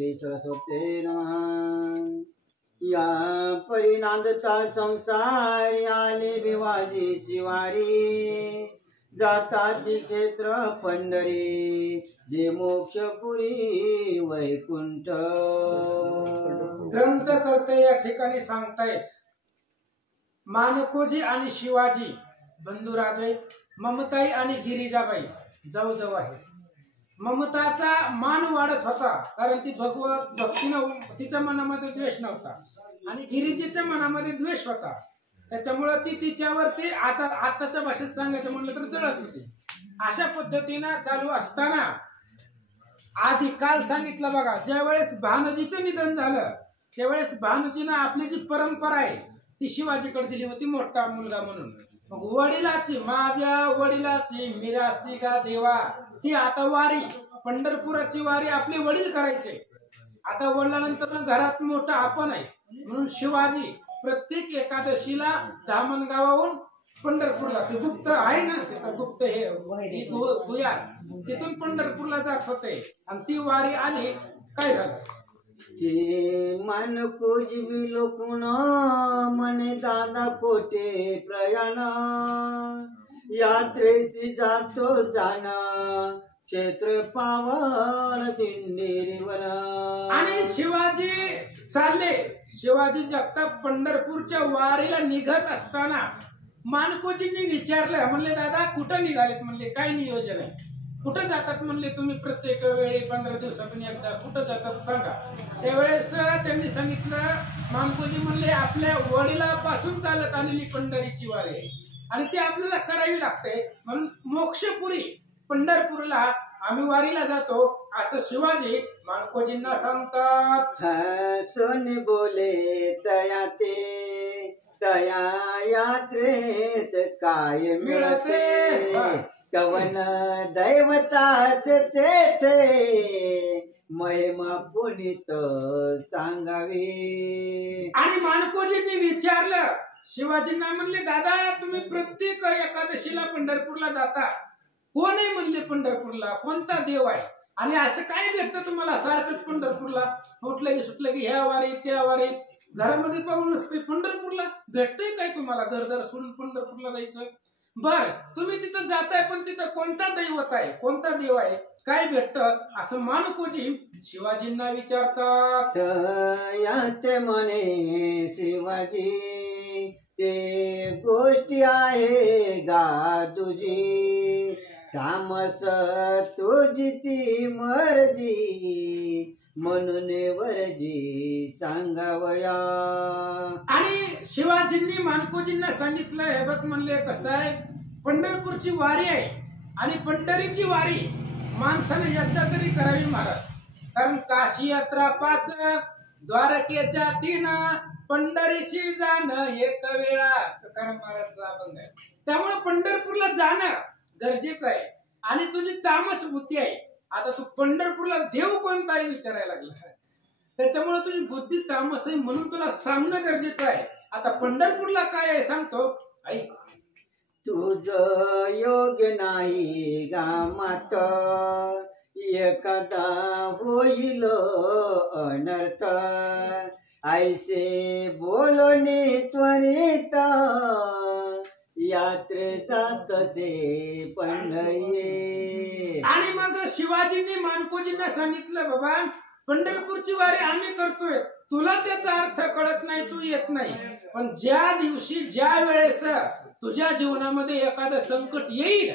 श्री सरस्वती नमः। या परिनांदता संसार आले भिवाजीची वारी, जातात क्षेत्र पंढरी जे मोक्षपुरी वैकुंठ। ग्रंथकर्ते या ठिकाणी सांगतायत मानकोजी आणि शिवाजी बंधुराज आहेत, ममताई आणि गिरिजाबाई जाऊ जाऊ आहेत। ममताचा मान वाढत होता कारण ती भगवत भक्तीनं तिच्या मनामध्ये द्वेष नव्हता आणि गिरिजेच्या मनामध्ये द्वेष होता, त्याच्यामुळे ती तिच्यावरती आताच्या भाषेत सांगायचं म्हणलं तर जळत होती। अशा पद्धतीनं चालू असताना आधी काल सांगितलं बघा, ज्या वेळेस भानजीचं निधन झालं त्यावेळेस भानजीनं आपली जी परंपरा आहे ती शिवाजीकडे दिली होती मोठा मुलगा म्हणून। मग वडिलाची, माझ्या वडिलाची मिरासी का देवा, ती आता वारी पंढरपुराची वारी आपले वडील करायचे। आता वडिलांनंतर घरात मोठा आपण आहे म्हणून शिवाजी प्रत्येक एकादशीला धामणगावाहून पंढरपूरला, ते गुप्त आहे ना तिथं गुप्त हे भुयार, तिथून पंढरपूरला जात होते आणि ती वारी आली। काय झालं ते मानको जीवी लोकुन मने दादा कोटे प्रयाण, यात्रेसी जातो जाना क्षेत्र पावन दिंडीरीवन। आणि शिवाजी चालले, शिवाजी जगताप पंढरपूरच्या वारीला निघत असताना मानकोजींनी विचारलं, म्हणले दादा कुठं निघालेत? म्हणले काय नियोजन आहे, कुठं जातात? म्हणले तुम्ही प्रत्येक वेळी 15 दिवसातून एकदा कुठं जातात सांगा। त्यावेळेस त्यांनी सांगितलं, मानकोजी म्हणले आपल्या वडिलापासून चालत आलेली पंढरीची वारी आहे आणि ती आपल्याला करावी लागते, म्हणून मोक्षपुरी पंढरपूरला आम्ही वारीला जातो असं शिवाजी मानकोजींना सांगतात। सोने बोले तया ते तया यात्रेत काय मिळते, कवन दैवताच तेथे महिमा पुनीत सांगावी। आणि मानकोजींनी विचारलं शिवाजींना, म्हणले दादा तुम्ही प्रत्येक एकादशीला पंढरपूरला जाता, कोण आहे म्हणले पंढरपूरला, कोणता देव आहे आणि असं काय भेटतं तुम्हाला सारखंच पंढरपूरला उठलं की सुटलं की ह्या वारीत त्या वारीत, घरामध्ये पाहून नसते पंढरपूरला भेटतंय काय तुम्हाला घरदार सोडून पंढरपूरला जायचं? बर तुम्ही तिथं जाताय पण तिथं कोणता दैवत आहे, कोणता देव आहे, काय भेटतं असं मानकोजी शिवाजींना विचारतात। यात म्हणे शिवाजी ते गोष्टी आहे गा तुझी, तामस तुझी ती मर्जी म्हणून वरजी सांगावया। आणि शिवाजींनी मानकोजींना सांगितलं, हे बघ म्हणले कसं आहे, पंढरपूरची वारी आहे आणि पंढरीची वारी माणसाने एकदा तरी करावी महाराज, कारण काशी यात्रा 5, द्वारकेच्या 3, पंढरीशी जाणं एक वेळा, तुकाराम महाराजचा अभंग आहे। त्यामुळे पंढरपूरला जाणं गरजेचं आहे आणि तुझी तामस बुद्धी आहे, आता तू पंढरपूरला देव कोणता आहे विचारायला लागला, त्याच्यामुळे तुझी बुद्धी तामस आहे म्हणून तुला सांगणं गरजेचं आहे। आता पंढरपूरला काय आहे सांगतो, ऐक। तुझ योग्य नाही गामात एखादा होईल अनर्थ, ऐसे बोलणे त्वरित यात्रे जातसे पंढरी। आणि मग शिवाजींनी मानकोजींना सांगितलं, बाबा पंढरपूरची वारी आम्ही करतोय, तुला त्याचा अर्थ कळत नाही, तू येत नाही, पण ज्या दिवशी ज्या वेळेस तुझ्या जीवनामध्ये एखादं संकट येईल,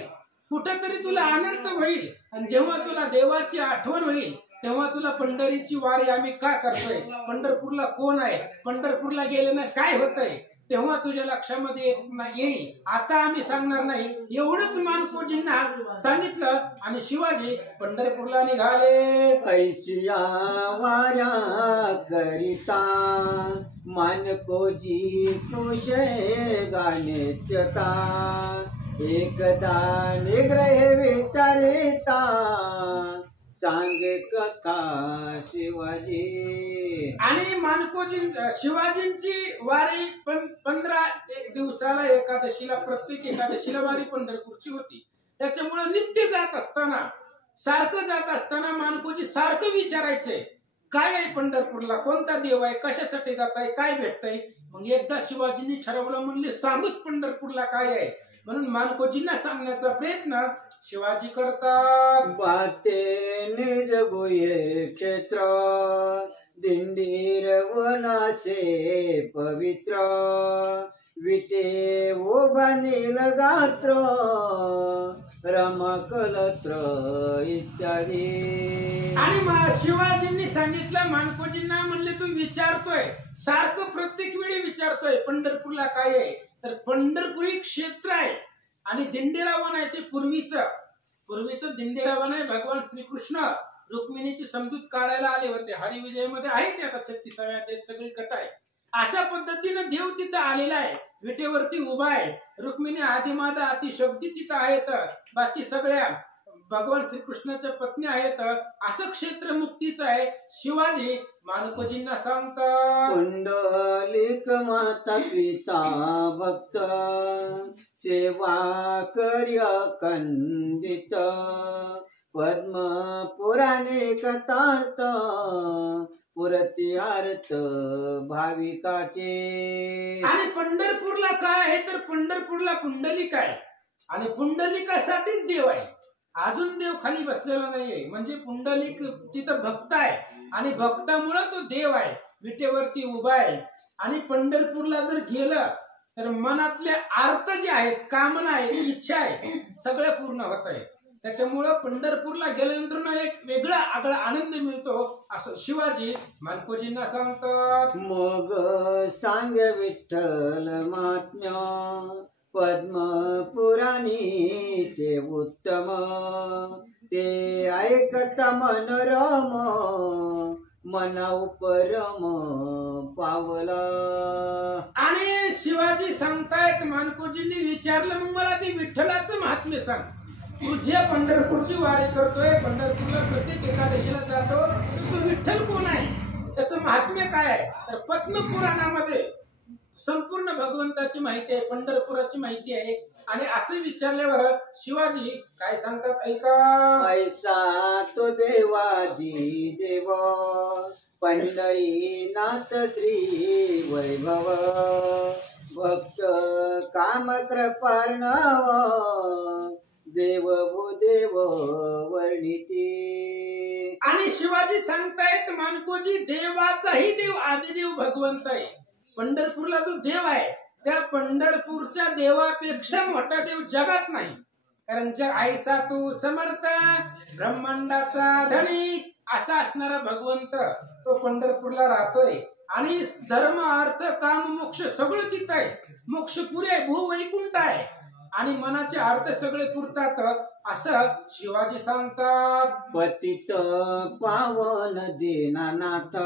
कुठंतरी तुला अनर्थ होईल आणि जेव्हा तुला देवाची आठवण होईल तेव्हा तुला पंढरीची वारी आम्ही का करतोय, पंढरपूरला कोण आहे, पंढरपूरला गेल्यानं काय होतंय, तेव्हा तुझ्या लक्षामध्ये येईल। आता आम्ही सांगणार नाही, एवढंच मानकोजींना सांगितलं आणि शिवाजी पंढरपूरला निघाले। ऐशिया वाऱ्या करिता मानकोजी खुशे गाणेत्यता, एकदा निग्रह विचारिता सांगे कथा शिवाजी। आणि मानकोजी शिवाजींची वारी 15 दिवसाला एकादशीला, प्रत्येक एकादशीला वारी पंढरपूरची होती, त्याच्यामुळे नित्य जात असताना, सारखं जात असताना मानकोजी सारखं विचारायचे, काय आहे पंढरपूरला, कोणता देव आहे, कशासाठी जात आहे, काय भेटतंय. मग एकदा शिवाजींनी ठरवलं, म्हणले सांगूच पंढरपूरला काय आहे. म्हणून मानकोजींना सांगण्याचा प्रयत्न शिवाजी करतात. बाते निज गुहे क्षेत्र दिंडीर वनाशे पवित्र विटे उभा नील गात्र रमकलत्र इत्यादी. आणि शिवाजींनी सांगितलं मानकोजींना, म्हणले तू विचारतोय सारखं, प्रत्येक वेळी विचारतोय पंढरपूरला काय आहे. तर पंढरपुरी क्षेत्र आहे आणि दिंडीला वन आहे. ते पूर्वीचं दिंडीला वन आहे. भगवान श्रीकृष्ण रुक्मिणीची समजूत काढायला आले होते. हरिविजयमध्ये आहे ते, आता 36व्या अध्यायात सगळी कथा आहे. अशा पद्धतीनं देव तिथं आलेला आहे, विटेवरती उभा आहे. रुक्मिणी आदिमाता अतिशक्ती तिथं आहेत. बाकी सगळ्या भगवान श्रीकृष्णाच्या पत्नी आहेत. असं क्षेत्र मुक्तीचं आहे. शिवाजी मानकोजींना सांगतात, पुंडलिक माता पिता भक्त सेवा कार्य खंडित पद्म पुराणे कथार्थ पुरती अर्थ भाविकाचे. आणि पंढरपूरला काय आहे, तर पंढरपूरला पुंडलिक आहे आणि पुंडलिकासाठीच देव आहे. अजून देव खाली बसलेला नाहीये. म्हणजे पुंडलिक तिथं भक्त आहे आणि भक्तामुळे तो देव आहे, विटेवरती उभा आहे. आणि पंढरपूरला जर गेलं तर मनातले अर्थ जे आहेत, कामना आहेत, इच्छा आहे, सगळं पूर्ण होत आहे. त्याच्यामुळं पंढरपूरला गेल्यानंतर एक वेगळा आगळा आनंद मिळतो, असं शिवाजी मानकोजींना सांगतात. मग सांग विठ्ठल महात्म्य पद्म पुराणी ते उत्तम ते ऐकता मनोरम मना उपरम पावला. आणि शिवाजी सांगतायत, मानकोजींनी विचारलं, मग मला ते विठ्ठलाचं महात्म्य सांग. तू जे पंढरपूरची वारी करतोय, पंढरपूरला प्रत्येक एकादशीला जातो, तो विठ्ठल कोण आहे, त्याचं महात्म्य काय आहे. तर पद्म पुराणामध्ये संपूर्ण भगवंताची माहिती आहे, पंढरपुराची माहिती आहे. आणि असं विचारल्यावर शिवाजी काय सांगतात, ऐका. ऐसा तो देवाजी देव पंढरीनाथ श्री वैभव भक्त काम कृपार्णव देव भूदेव वर्णिती. आणि शिवाजी सांगतायत, मानकोजी देवाचाही देव आदिदेव भगवंत आहे. पंढरपूरला जो देव आहे, त्या पंढरपूरच्या देवापेक्षा मोठा देव जगात नाही. कारण जग ऐसा तू समर्थ ब्रह्मांडाचा धनी असा असणारा भगवंत तो पंढरपूरला राहतोय. आणि धर्म अर्थ काम मोक्ष सगळं तिथं आहे. मोक्ष पुरे भूवैकुंठ आहे आणि मनाचे अर्थ सगळे पुरतात, असं शिवाजी सांगतात. पतित पावन दीनानाथ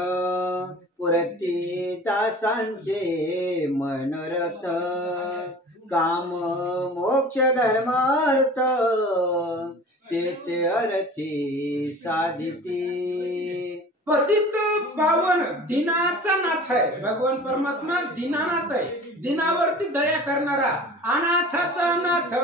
पुरती दासांचे मनोरथ काम मोक्ष धर्मार्थ ते अर्थी साधिती. पतित पावन दिनाचा नाथ आहे भगवान परमात्मा. दीनानाथ आहे, दिनावरती दया करणारा, अनाथाचा नाथ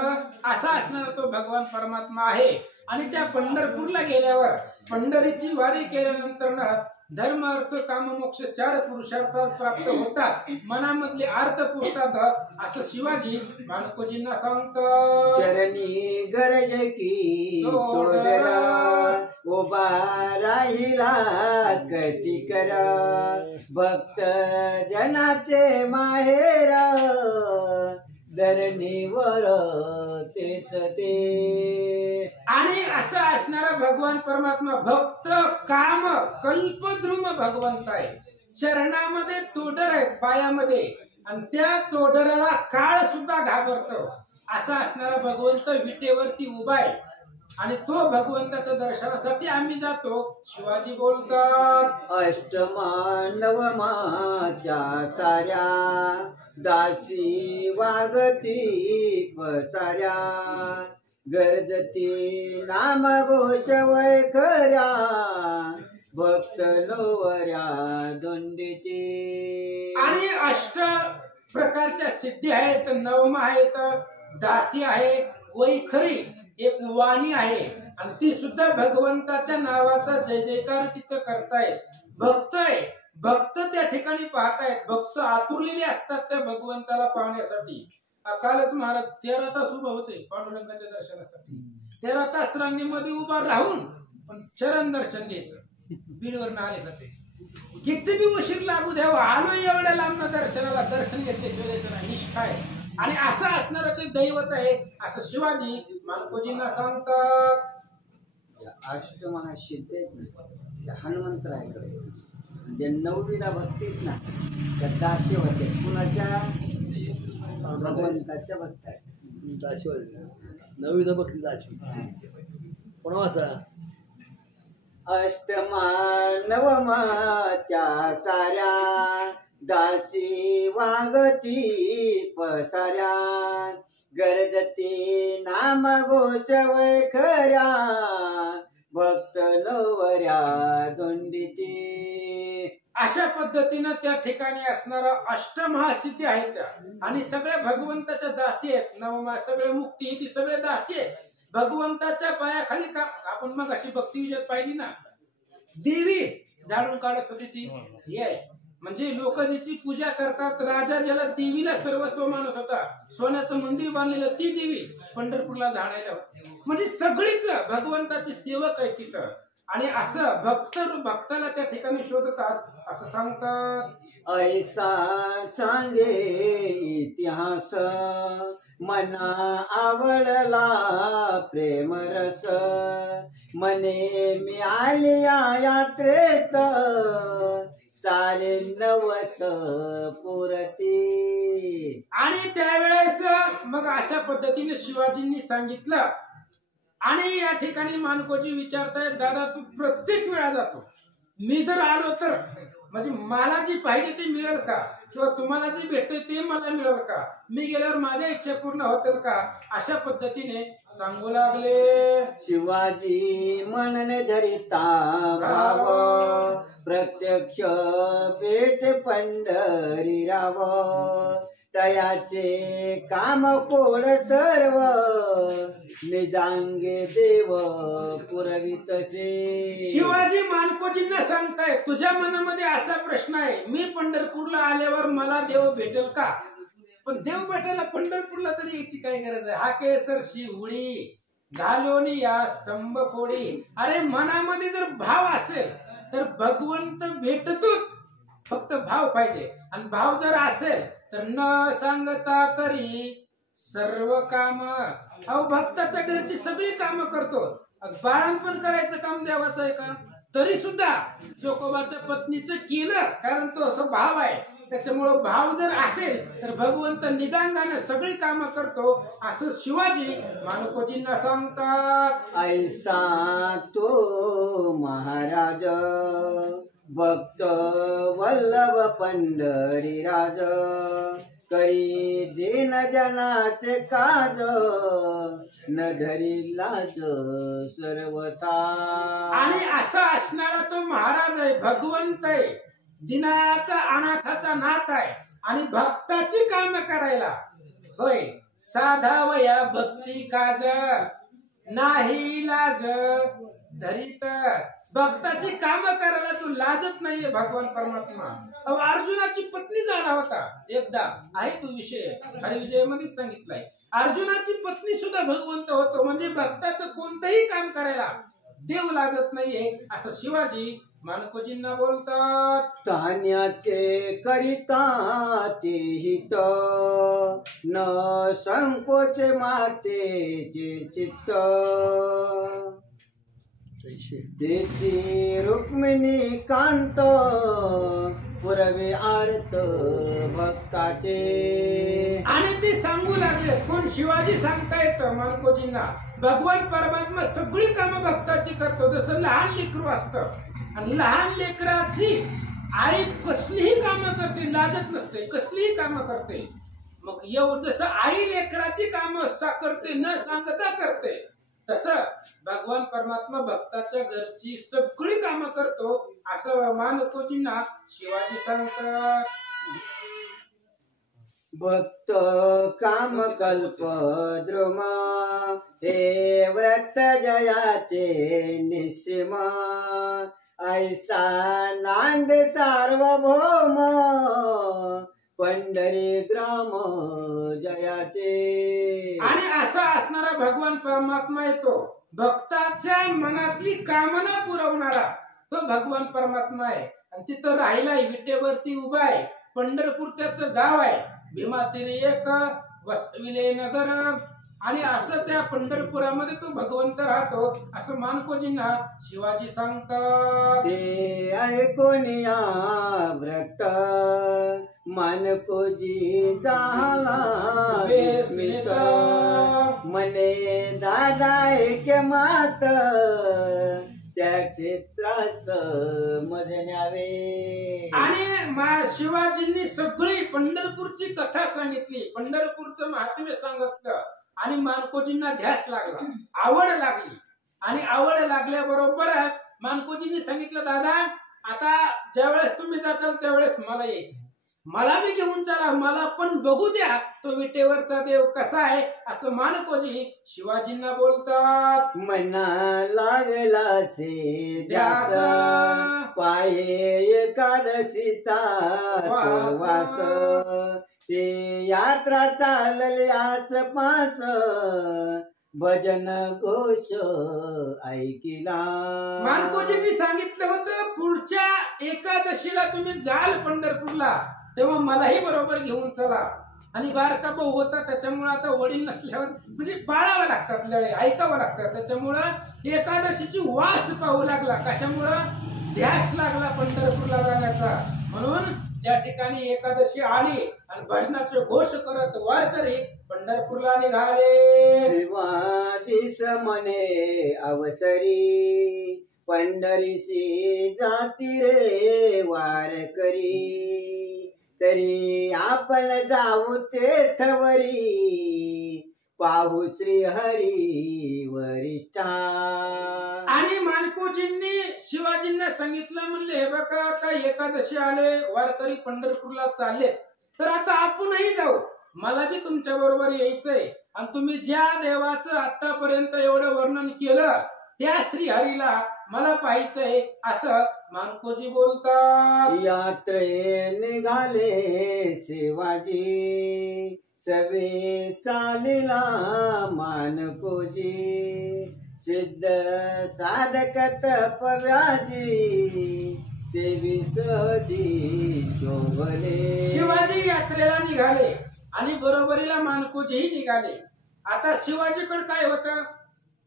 असा असणारा तो भगवान परमात्मा आहे. आणि त्या पंढरपूरला गेल्यावर, पंढरीची वारी केल्यानंतर ना धर्म अर्थ काम मोक्ष 4 पुरुषार्थात प्राप्त होतात, मनामधले अर्थ पुरतात, असं शिवाजी मानकोजींना सांगतात. चरणी गरज की तोडरा उभा राहिला कटी करा भक्त जनाचे माहेर धरणीवर तेच ते. आणि असं असणारा भगवान परमात्मा भक्त काम कल्पद्रुम भगवंत आहे. चरणामध्ये तोडर आहेत, पायामध्ये, आणि त्या तोडराला काळ सुद्धा घाबरतो. असा असणारा भगवंत विटेवरती उभा आहे आणि तो भगवंताच्या दर्शनासाठी आम्ही जातो. शिवाजी बोलतात. अष्टमानवमाच्या साऱ्या दासी वागती पसाऱ्या गरजती नाम घोष वैखऱ्या भक्त लोवऱ्या दोंडीची. आणि 8 प्रकारच्या सिद्धी आहेत, नवमा आहेत, दासी आहे, वैखरी एक वाणी आहे आणि ती सुद्धा भगवंताच्या नावाचा जय जयकार तिथं करतायत. त्या ठिकाणी पाहतायत. भक्त आतुरलेले असतात त्या भगवंताला पाहण्यासाठी. कालच महाराज 13 तास उभे होते पांडुरंगाच्या दर्शनासाठी. 13 तास रांगेमध्ये उभा राहून पण चरण दर्शन घ्यायचं. बीडवरनं आले का ते किती बी उशीर लागू द्यावा, आलो एवढ्या लांब दर्शनाला, दर्शन घेतल्याशिवाय नाही, निष्ठा आहे. आणि असं असणारं ते दैवत आहे असं शिवाजी मालकोजींना सांगतात. अष्टमहासिद्ध आहेत ना, हनुमंतरायकडे म्हणजे 9विधा भक्तीत ना, त्या दाशी होते. कुणाच्या? भगवंताच्या भक्त आहेत. दाशी होते. 9विधा भक्ती दाशी कोणाचा? अष्टमानवमाच्या साऱ्या दासी वागती पसाऱ्या, गरजती नाम गोचवय खऱ्या, भक्त नवऱ्या दोंडीची. अशा पद्धतीनं त्या ठिकाणी असणारा अष्टमहासिद्धी आहेत त्या. आणि सगळ्या भगवंताच्या दासी आहेत. नवमा सगळे मुक्ती ती सगळे दासी आहेत भगवंताच्या पायाखाली. का आपण मग अशी भक्ती विजय पाहिली ना, देवी झाडून काढत होती ती हे आहे. म्हणजे लोक जिची पूजा करतात, राजा ज्याला देवीला सर्वस्व मानत होता, सोन्याचं मंदिर बांधलेलं ती देवी पंढरपूरला झाडायला होती. म्हणजे सगळीच भगवंताची सेवक आहे तिथं. आणि असं भक्ताला त्या ठिकाणी शोधतात असं सांगतात. ऐसा सांगे इतिहास, मना आवडला प्रेमरस, मने मिळाल्या यात्रेत, सारे नवस पुरती. आणि त्यावेळेस मग अशा पद्धतीने शिवाजींनी सांगितलं. आणि या ठिकाणी मानकोजी विचारतायत, दादा तू प्रत्येक वेळा जातो, मी जर आलो तर म्हणजे मला जी पाहिजे ते मिळेल का, किंवा तुम्हाला जे भेटते ते मला मिळेल का, मी गेल्यावर माझ्या इच्छा पूर्ण होतील का, अशा पद्धतीने सांगू लागले. शिवाजी मनने धरिता भाव, प्रत्यक्ष भेट पंढरी राव, तयाचे काम कोड सर्व, निजांगे देव पुरवितसे. शिवाजी मानकोजींना सांगताय, तुझ्या मनामध्ये असा प्रश्न आहे, मी पंढरपूरला आल्यावर मला देव भेटेल का. पण देव भेटायला पंढरपूरला तरी याची काय गरज आहे. हा केसर शिवडी घालोनी या स्तंभ फोडी. अरे मनामध्ये जर भाव असेल तर भगवंत भेटतोच, फक्त भाव पाहिजे. आणि भाव जर असेल तर न सांगता करी सर्व काम. अहो भक्ताच्या घरची सगळी कामं करतो. बाळांपण करायचं काम देवाचं आहे का, तरी सुद्धा चोकोबाच्या पत्नीचं केलं, कारण तो असं भाव आहे. त्याच्यामुळं भाव जर असेल तर भगवंत निजांगाने सगळी कामं करतो असं शिवाजी मानकोजींना सांगतात. ऐसा तो महाराज भक्त वल्लभ पंढरी राज, करी दीन जनाचे काज, न धरी लाज सर्वथा. आणि असा असणारा तो महाराज आहे, भगवंत आहे, दिनाचा अनाथाचा नाथ आहे. आणि भक्ताची काम करायला होय साधावया भक्ती काज, नाही लाज धरीत. भक्ताची काम करायला तू लाजत नाहीये भगवान परमात्मा. अहो अर्जुनाची पत्नी जाणार होता एकदा, आहे तो विषय हरिविजयमध्येच सांगितलाय. अर्जुनाची पत्नी सुद्धा भगवंत होतो. म्हणजे भक्ताचं कोणतंही काम करायला देव लाजत नाहीये असं शिवाजी मानकोजींना बोलतात. तान्याचे करिता ते हित, न संकोचे मातेचे चित्त, तेची रुक्मिणी कांत, पुरवे आर्त भक्ताचे. आणि ते सांगू लागले. कोण? शिवाजी सांगतायत मानकोजींना, भगवान परमात्मा सगळी कामं भक्ताची करतो. जसं लहान लेकरू असतं आणि लहान लेकराची आई कसलीही कामं करते, लाजत नसते, कसलीही कामं करते. मग जसं आई लेकराची कामं करते न सांगता करते, तसं भगवान परमात्मा भक्ताच्या घरची सगळी कामं करतो असं मानकोजींना शिवाजी सांगतात. भक्त काम कल्प द्रुम, हे व्रत जयाचे निश्चिम, ऐसा नांद सार्वभौम पंढरी ग्राम जयाचे. आणि असा असणारा भगवान परमात्मा येतो, भक्ताच्या मनातली कामना पुरवणारा तो भगवान परमात्मा आहे. आणि तिथं राहिलाय, विटेवरती उभा आहे. पंढरपूर त्याचं गाव आहे. भीमातीने एक वसविले नगर. आणि असं त्या पंढरपुरामध्ये तो भगवंत राहतो असं मानकोजींना शिवाजी सांगतात. ते ऐकोनिया व्रत मानकोजी झाला विस्मित. मने दादा एक मात त्या क्षेत्रात मध्ये न्यावे. आणि शिवाजींनी सगळी पंढरपूरची कथा सांगितली, पंढरपूरचं महात्म्य सांगितलं. आणि मानकोजींना ध्यास लागला, आवड लागली. आणि आवड लागल्याबरोबर मानकोजींनी सांगितलं, दादा आता ज्यावेळेस तुम्ही जाताल त्यावेळेस मला यायचं, मला बी घेऊन चला, मला पण बघू द्या तो विटेवरचा देव कसा आहे. असं मानकोजी शिवाजींना बोलतात. मना लागला से ध्यास पाये एकादशीचा वास. ते यात्रा चालली आसपास भजन घोष ऐकिला. मानकोजींनी सांगितलं होतं पुढच्या एकादशीला तुम्ही जाल पंढरपूरला, तेव्हा मलाही बरोबर घेऊन चला. आणि बारका भाऊ होता त्याच्यामुळे आता वडील नसल्यावर म्हणजे पाळावं लागतात लढे, ऐकावं लागतात. त्याच्यामुळं एकादशीची वास पाहू लागला. कशामुळं? ध्यास लागला पंढरपूरला जाण्याचा. म्हणून ज्या ठिकाणी एकादशी आली आणि भजनाचे घोष करत वारकरी पंढरपूरला निघाले. शिवाजी समने अवसरी पंढरीशी जाती रे वारकरी. तरी आपण जाऊ तेथवरी पाहू श्री हरी वरिष्ठा. आणि मानकोजींनी शिवाजींना सांगितलं, म्हणले हे बघा आता एकादशी आले, वारकरी पंढरपूरला चालले, तर आता आपणही जाऊ, मला बी तुमच्या बरोबर यायचंय. आणि तुम्ही ज्या देवाचं आतापर्यंत एवढं वर्णन केलं त्या श्रीहरीला मला पाहायचंय असं मानकोजी बोलतात. यात्रे निघाले शिवाजी सवे चालिला मानकोजी. सिद्ध साधक तपव्याजी देवी सहजी शोभले. शिवाजी यात्रेला निघाले आणि बरोबरीला मानकोजीही निघाले. आता शिवाजीकडे काय होतं?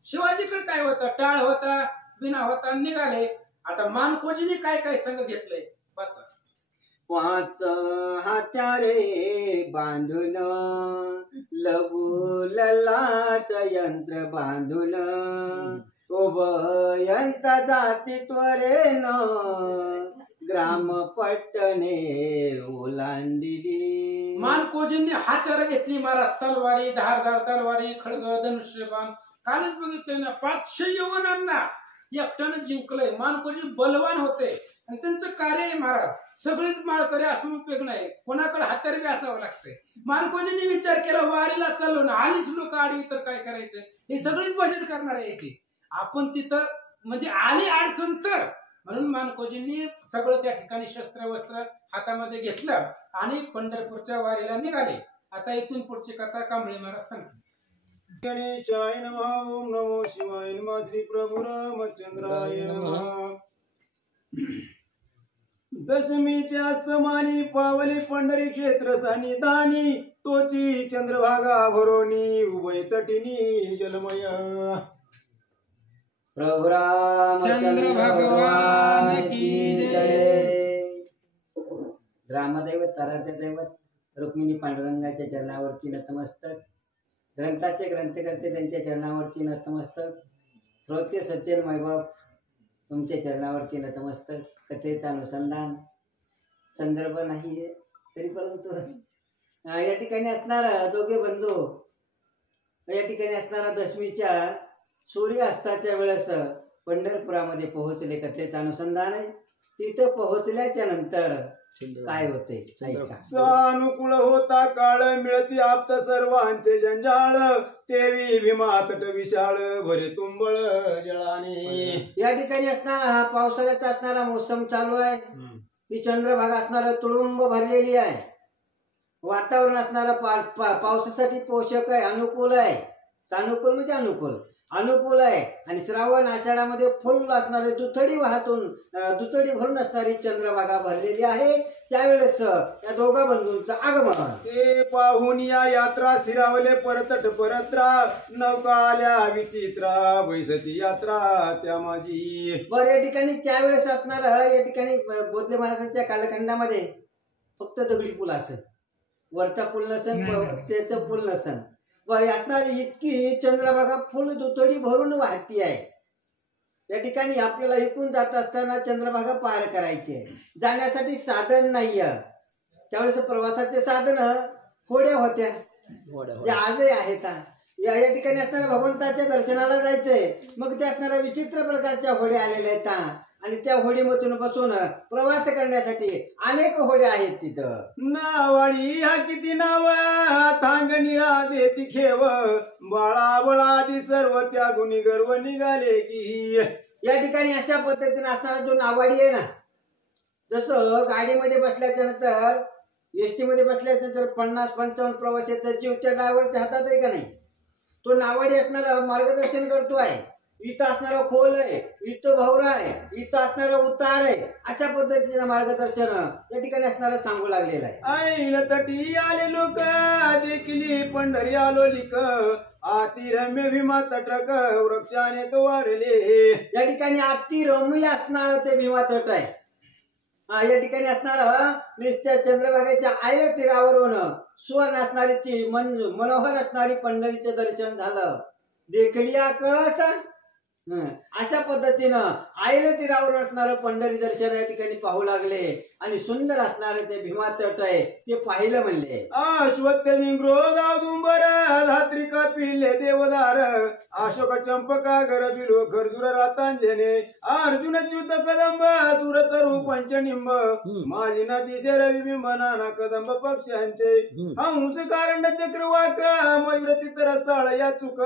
शिवाजीकडे काय होतं? टाळ होता, विना होता, निघाले. आता मानकोजीने काय काय संग घेतलंय वाचा. 5 हात्यारे बांधून लघु ललाट यंत्र बांधून उभयंत जाती त्वरेन ग्राम पट्टणे ओलांडिली. मानकोजींनी हात्यार घेतली महाराज, तलवारी, धारदार तलवारी, खडग, धनुष्यबाण. कालच बघितलं ना, 500 यवनांना एकट्यानं जिंकलंय. मानकोजी बलवान होते आणि त्यांचं कार्य आहे महाराज. सगळेच माळकरी असून उपयोग नाही, कोणाकडे हात्यार बी असावं लागतंय. मानकोजींनी विचार केला, वारीला चाललो ना, आलीच लोक आडवी तर काय करायचं, हे सगळीच बजेट करणार आहे की आपण तिथं, म्हणजे आली अडचण तर. म्हणून मानकोजींनी सगळं त्या ठिकाणी शस्त्र वस्त्र हातामध्ये घेतलं आणि पंढरपूरच्या वारीला निघाले. आता इथून पुढची कथा कांबळे महाराज सांगते. गणेशाय नमः. ओम नमो शिवाय नमः. श्री प्रभु रामचंद्राय नमः. दशमीच्या अस्तमानी पावली पंढरी क्षेत्र सानिधानी. तोची चंद्रभागा भरोनी उभय तटिनी जलमय. प्रभु रामचंद्र भगवान की जय. ग्रामदैवत, आराध्य दैवत रुक्मिणी पांडुरंगाच्या चरणावरची नतमस्तक, ग्रंथाचे ग्रंथकर्ते त्यांच्या चरणावरची नतमस्तक, श्रोते सज्जन वैभव तुमच्या चरणावरची नतमस्तक. कथेचं अनुसंधान संदर्भ नाही आहे तरी परंतु या ठिकाणी असणारा दोघे बंधू या ठिकाणी असणारा दशमीच्या सूर्यास्ताच्या वेळेस पंढरपुरामध्ये पोहोचले. कथेचं अनुसंधान आहे. तिथं पोहोचल्याच्या नंतर काय होते ऐका. सानुकूल होता काळ मिळती आप्त सर्वांचे जंजाळ तेवी भीमा तट विशाळ भरे तुंबळ जळाने. या ठिकाणी असणारा हा पावसाळ्याचा असणारा मोसम चालू आहे. ही चंद्रभागा असणारा तुडुंब भरलेली आहे. वातावरण असणारा पावसासाठी पोषक आहे, अनुकूल आहे. सानुकूल म्हणजे अनुकूल आहे. आणि श्रावण आषाढामध्ये फुल असणारे दुथडी भरून असणारी चंद्रभागा भरलेली आहे. त्यावेळेस या दोघा बंधूंचं आगमन. ते पाहून या यात्रा स्थिरावले परतट परत्रा नौका आल्या विचित्रा बैसती यात्रा त्या माझी. बरं, या ठिकाणी त्यावेळेस असणार या ठिकाणी बोधले महाराजांच्या कालखंडामध्ये फक्त दगडी पूल असेल, वरचा पूल नसन, त्याचं पूल नसन. बरं, असणारी इतकी चंद्रभागा फुल दुथडी भरून वाहती आहे. या ठिकाणी आपल्याला इकडून जात असताना चंद्रभागा पार करायची आहे. जाण्यासाठी साधन नाहीये. त्यावेळेस प्रवासाचे साधन होड्या होत्या, जे आजही आहेत. या ठिकाणी असणाऱ्या भगवंताच्या दर्शनाला जायचंय, मग त्या असणाऱ्या विचित्र प्रकारच्या होड्या आलेल्या आहेत. आणि त्या होडीमधून बसून प्रवास करण्यासाठी अनेक होड्या आहेत तिथं. नावाडी हा किती नाव थांगणीला देती खेव बाळा बळादी सर्व त्या गुणी गर्व निघाले की. या ठिकाणी अशा पद्धतीने असणारा जो नावाडी आहे ना, जसं गाडीमध्ये बसल्याच्या नंतर एसटी मध्ये बसल्याच्या नंतर 50-55 प्रवाशाचा जीवच्या ड्रायव्हरच्या हातात आहे का नाही, तो नावाडी असणारा मार्गदर्शन करतो आहे. इथं असणारा खोल आहे, इथं भवरा आहे, इथं असणारा उतार आहे. अशा पद्धतीचं मार्गदर्शन या ठिकाणी असणारा सांगू लागलेलं आहे. ऐन तटी आले लोक देखील पंढरी आलो लिक आती रम्य भीमा तटक वृक्षाने तो वारले. या ठिकाणी अति रम्य असणार ते भीमा तट आहे. या ठिकाणी असणार नुसत्या चंद्रभागेच्या आयल्या तीरावरून सुवर्ण असणारी मनोहर असणारी पंढरीचं दर्शन झालं. देखलिया कळसा अशा पद्धतीनं आयल्या तीरावर असणारं पंढरी दर्शन या ठिकाणी पाहू लागले. आणि सुंदर असणारे ते भीमा तट आहे ते पाहिलं म्हणले. अश्वत्थ औदुंबर धात्री कपिले देवदार अशोक चंपका गरबिलो खर्जुर रातांजने अर्जुन च्युत कदंब सुरतरू पंचनिंब माझी नदीशे रविबिंब नाना कदंब पक्ष्यांचे हंस कारंड चक्रवाक मयूर तितर साळ या चुक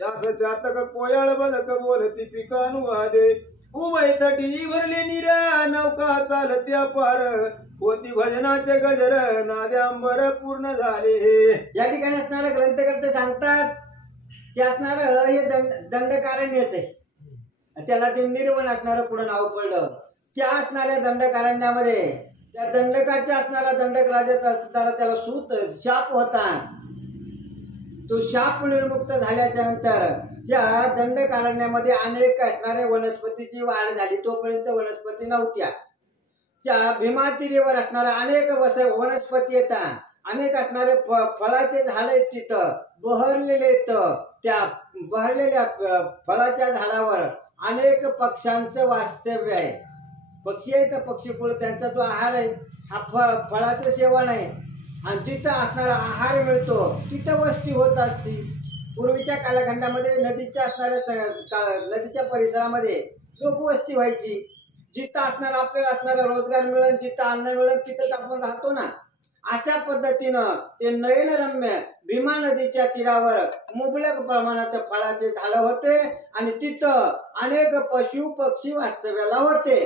चास चातक कोयाळ बदक बोलती पिकानुवादे उभय तटी भरले निरा नौका चालत्या पार होती भजनाचे गजर नाद्यांबर पूर्ण झाले. या ठिकाणी असणारे ग्रंथकर्ते सांगतात की असणार हे दंडकारण्यच आहे. त्याला ते निर्वण असणारं पुढे नाव पडलं. त्या असणाऱ्या दंडकारण्यामध्ये त्या दंडकाच्या असणारा दंडक राजाचा त्याला सूत शाप होता. तो शाप निर्मुक्त झाल्याच्या नंतर या दंडकारण्यामध्ये अनेक असणाऱ्या वनस्पतीची वाढ झाली. तोपर्यंत वनस्पती नव्हत्या. त्या भीमातिरीवर असणाऱ्या अनेक वनस्पती येतात, अनेक असणारे फळाचे झाड आहेत तिथं बहरलेले आहेत. त्या बहरलेल्या फळाच्या झाडावर अनेक पक्ष्यांचं वास्तव्य आहे. पक्षी आहे तर पक्षीकुळ त्यांचा जो आहार आहे हा फळाचं सेवन आहे. आणि जिथं असणारा आहार मिळतो तिथं वस्ती होत असती. पूर्वीच्या कालखंडामध्ये नदीच्या नदीच्या परिसरामध्ये लोक वस्ती व्हायची. जिथं असणार आपल्याला असणारा रोजगार मिळेल, जिथं अन्न मिळेल तिथंच आपण राहतो ना. अशा पद्धतीनं ते नयनरम्य भीमा नदीच्या तीरावर मुबलक प्रमाणात फळाचे झाड होते आणि तिथं अनेक पशु पक्षी वास्तव्याला होते.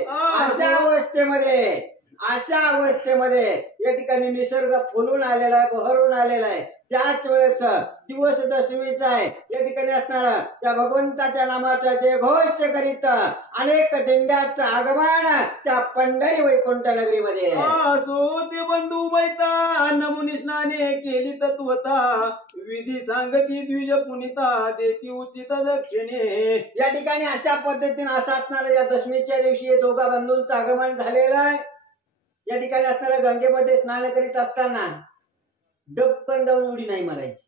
अशा अवस्थेमध्ये या ठिकाणी निसर्ग फुलून आलेला आहे, बहरून आलेला आहे. त्याच वेळेस दिवस दशमीचा आहे. या ठिकाणी असणारा त्या भगवंताच्या नामाचा जय घोष करीत अनेक दिंड्याचं आगमन त्या पंढरी वैकुंठ नगरीमध्ये. असो ते बंधू बैता नमुनी स्नाने केली तत्वता विधी सांगती द्विज पुनिता देती उचित दक्षिणे. या ठिकाणी अशा पद्धतीने असं असणार या दशमीच्या दिवशी दोघा बंधूंचं आगमन झालेलं आहे. या ठिकाणी असणाऱ्या गंगेमध्ये स्नान करीत असताना डबकन जाऊन उडी नाही मारायची.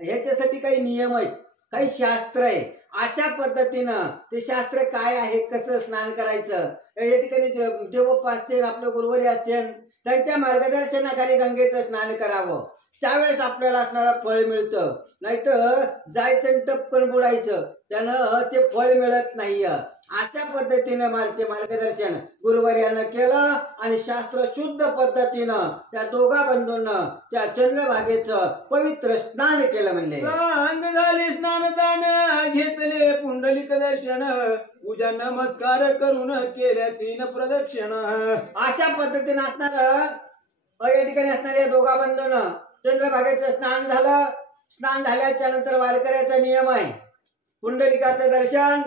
ह्याच्यासाठी काही नियम आहेत, काही शास्त्र आहे. अशा पद्धतीनं ते शास्त्र काय आहे, कसं स्नान करायचं, या ठिकाणी देवोप असतील, आपले गुरुवारी असतील, त्यांच्या मार्गदर्शनाखाली गंगेचं स्नान करावं. त्यावेळेस आपल्याला असणारा फळ मिळतं. नाहीतर जायचं टपकन बुडायचं, त्यानं ते फळ मिळत नाही. अशा पद्धतीने मार्गदर्शन गुरुवर्यानं केलं आणि शास्त्र शुद्ध पद्धतीनं त्या दोघा बंधूंना त्या चंद्रभागेचं पवित्र स्नान केलं म्हणले. सांग झाले स्नानदान घेतले पुंडलिक दर्शन पूजा नमस्कार करून केल्या 3 प्रदक्षिण. अशा पद्धतीने असणार या ठिकाणी असणाऱ्या या दोघा बंधूंना चंद्रभागेचं स्नान झालं. स्नान झाल्याच्या नंतर वारकऱ्याचा नियम आहे पुंडलिकाचं दर्शन.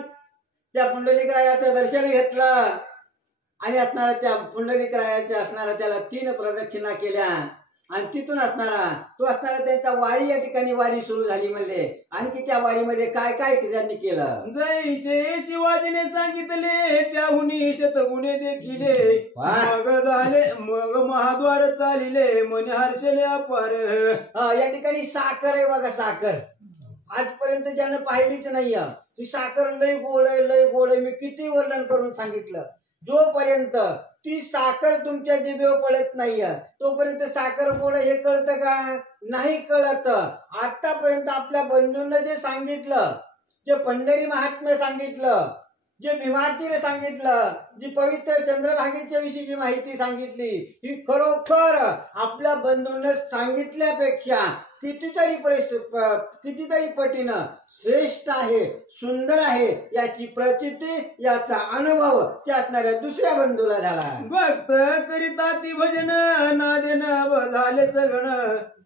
त्या पुंडलिकरायाचं दर्शन घेतलं आणि असणारा त्या पुंडलिकरायाच्या असणारा त्याला 3 प्रदक्षिणा केल्या आणि तिथून असणारा त्यांचा वारी या ठिकाणी वारी सुरू झाली म्हणले. आणखी त्या वारीमध्ये काय काय त्यांनी केलं. जैसे शिवाजीने सांगितले त्याहुनी शतगुणे देखिले मग महाद्वार चालिले मने हर्षले अपार. या ठिकाणी साखर आहे बघा. साखर आजपर्यंत ज्यानं पाहिलीच नाहीये ती साखर लय गोड आहे लय गोड आहे. मी किती वर्णन करून सांगितलं. जोपर्यंत ती साखर तुमच्या जिभेवर पडत नाहीये तोपर्यंत साखर गोड हे कळतं का? नाही कळत. आतापर्यंत आपल्या बंधूंना जे सांगितलं, जे पंढरी महात्म्य सांगितलं, जे भीमातीने सांगितलं, जी पवित्र चंद्रभागेच्या विषयीची माहिती सांगितली, ही खरोखर आपल्या बंधूंना सांगितल्यापेक्षा कितीतरी पटीनं श्रेष्ठ आहे, सुंदर आहे. याची प्रचिती याचा अनुभव त्या असणाऱ्या दुसऱ्या बंधूला झाला. भक्त करिता ती भजन नादेन झाले सगण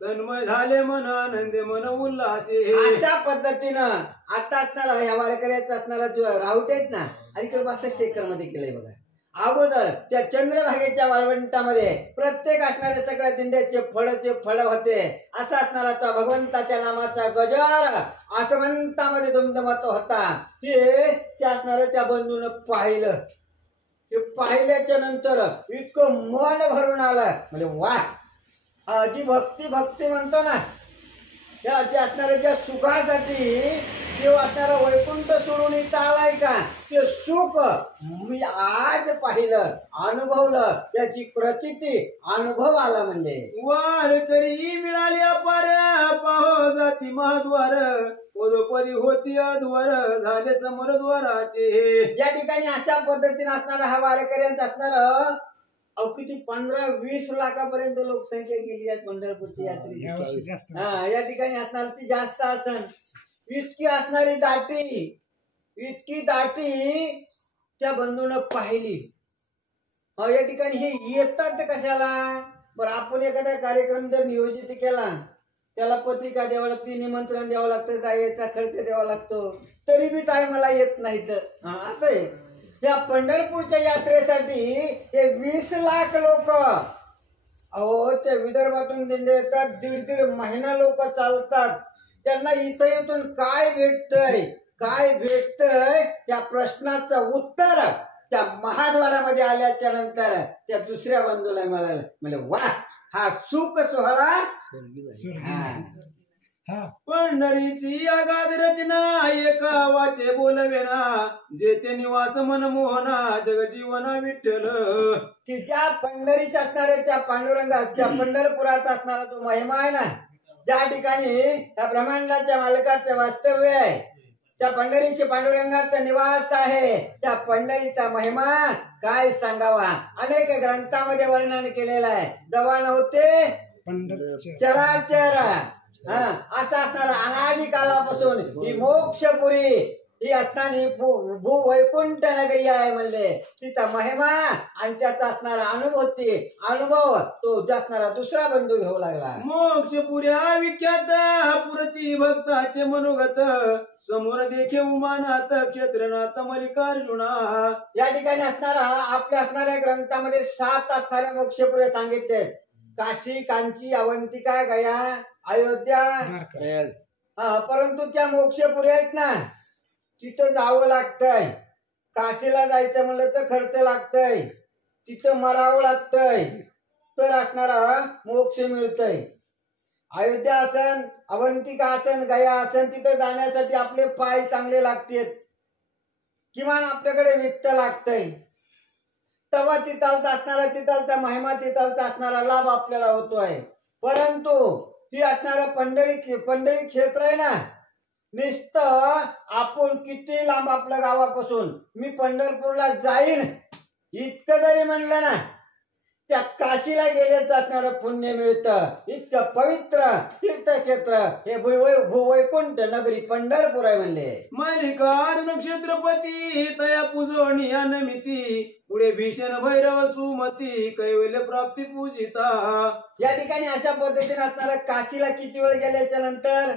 तन्मय झाले मन आनंदे मन उल्हासे. अशा पद्धतीनं आता असणारा या वारकऱ्याचा असणारा जो राऊट आहेत ना आणि इकडे 62 एकर मध्ये केलंय बघा. अगोदर त्या चंद्रभागेच्या वाळवंटामध्ये प्रत्येक असणाऱ्या सगळ्या दिंड्याचे फळ होते. असा असणारा तो भगवंताच्या नामाचा गजर आसमंतामध्ये दुमदुमत होता. हे त्या असणाऱ्या त्या बंधून पाहिलं. ते पाहिल्याच्या नंतर इतकं मन भरून आलं म्हणजे वा. जी भक्ती म्हणतो ना त्या असणाऱ्या ज्या सुखासाठी देव असणारा वैकुंठ सोडून इथं आलाय का ते सुख मी आज पाहिलं, अनुभवलं. त्याची प्रचिती अनुभव आला म्हणजे. वारकरी मिळाली अपार पाहो जाती महाद्वार पदोपदी होती अद्वार झाले समोरद्वाराचे. या ठिकाणी अशा पद्धतीने असणारा हा वारकऱ्यांचा असणार किती 15-20 लाखापर्यंत लोकसंख्या गेली आहे पंढरपूरची यात्रेची. या ठिकाणी असणार ती जास्त असन. इतकी असणारी इतकी दाटी त्या बंधून पाहिली. या ठिकाणी हे येतात कशाला? बरं आपण एखादा कार्यक्रम जर नियोजित केला त्याला पत्रिका द्यावं लागते, निमंत्रण द्यावं लागतं, जायचा खर्च द्यावा लागतो, तरी बी टायमाला येत नाही. तर असं आहे या पंढरपूरच्या यात्रेसाठी हे 20 लाख लोक त्या विदर्भातून दिले येतात. 1.5 महिना लोक चालतात. त्यांना इथून काय भेटतंय त्या प्रश्नाचं उत्तर त्या महाद्वारामध्ये आल्याच्या नंतर त्या दुसऱ्या बंधूला मिळालं. म्हणजे वा हा सुख सोहळा. पंढरीची आगाध रचना एका वाचे बोलवेना जेते निवास मन मोहना जगजीवना विठ्ठल. तिच्या पंढरीत असणाऱ्या त्या पांडुरंगात त्या पंढरपुरात असणारा तो महिमा आहे ना, ज्या ठिकाणी त्या ब्रह्मांडाच्या मालकाचं वास्तव्य आहे, त्या पंढरीशी पांडुरंगाचा निवास आहे. त्या पंढरीचा महिमा काय सांगावा. अनेक ग्रंथामध्ये वर्णन केलेलं आहे. जवान होते चराचर असं असणार अनादी कालापासून ही मोक्षपुरी ही असणारी वैकुंठ नगरी आहे म्हणले. तिचा महिमा आणि त्याचा असणारा अनुभव तो असणारा दुसरा बंधू घेऊ लागला. मोक्षपुऱ्या विख्यात पुरती भक्ताचे मनोगत समोर देखे उमानाथ क्षेत्रनाथ मल्लिकार्जुना. या ठिकाणी असणारा आपल्या असणाऱ्या ग्रंथामध्ये 7 असणाऱ्या मोक्षपुऱ्या सांगितले. काशी, कांची, अवंतिका, गया, अयोध्या. परंतु त्या मोक्षपुऱ्या आहेत ना तिथं जावं लागतंय. काशीला जायचं म्हणलं तर खर्च लागतंय, तिथं मरावं लागतंय तर असणारा मोक्ष मिळतंय. अयोध्या असन, अवंतिका असन, गया असन तिथं जाण्यासाठी आपले पाय चांगले लागतात, किमान आपल्याकडे वित्त लागतंय. तेव्हा तिथालचा महिमा तिथालचा असणारा लाभ आपल्याला होतोय. परंतु ती असणारा पंढरी क्षेत्र आहे ना नुसतं आपण किती लांब आपल्या गावापासून मी पंढरपूरला जाईन इतकं जरी म्हणलं ना, त्या काशीला गेले जाणारं पुण्य मिळतं. इतकं पवित्र तीर्थक्षेत्र हे भूवैकुंठ नगरी पंढरपूर आहे म्हणले. मल्लिकार्जुन क्षेत्रपती तया पूजोणी अनमिती, पुढे भीषण भैरव सुमती कैवल्य प्राप्ती पूजिता. या ठिकाणी अशा पद्धतीने असणारा काशीला किती वेळ गेल्याच्या नंतर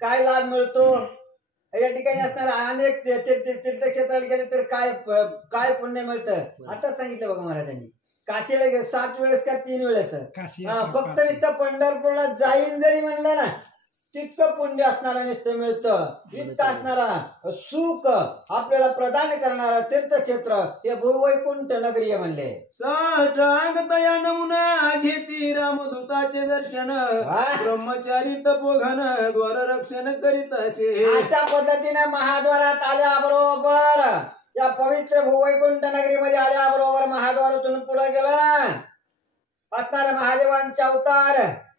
काय लाभ मिळतो, या ठिकाणी असणारा अनेक तीर्थक्षेत्राला गेले तर काय काय पुण्य मिळतं आता सांगितलं बघा महाराजांनी. काशीला गेले 7 वेळेस का 3 वेळेस, फक्त नुसतं पंढरपूरला जाईन जरी म्हणलं ना तितकं पुण्य असणारा नुसतं मिळतं. इतकं असणारा सुख आपल्याला प्रदान करणारा तीर्थक्षेत्र हे भूवैकुंठ नगरी म्हणले. साष्टांग तया नमुना घेती रामदूताचे दर्शन, ब्रह्मचारी तपोघन द्वार रक्षण करीत असे. अशा पद्धतीने महाद्वारात आल्याबरोबर या पवित्र भूवैकुंठ नगरीमध्ये आल्याबरोबर महाद्वारातून पुढे गेला ना असणारा महादेवांचा अवतार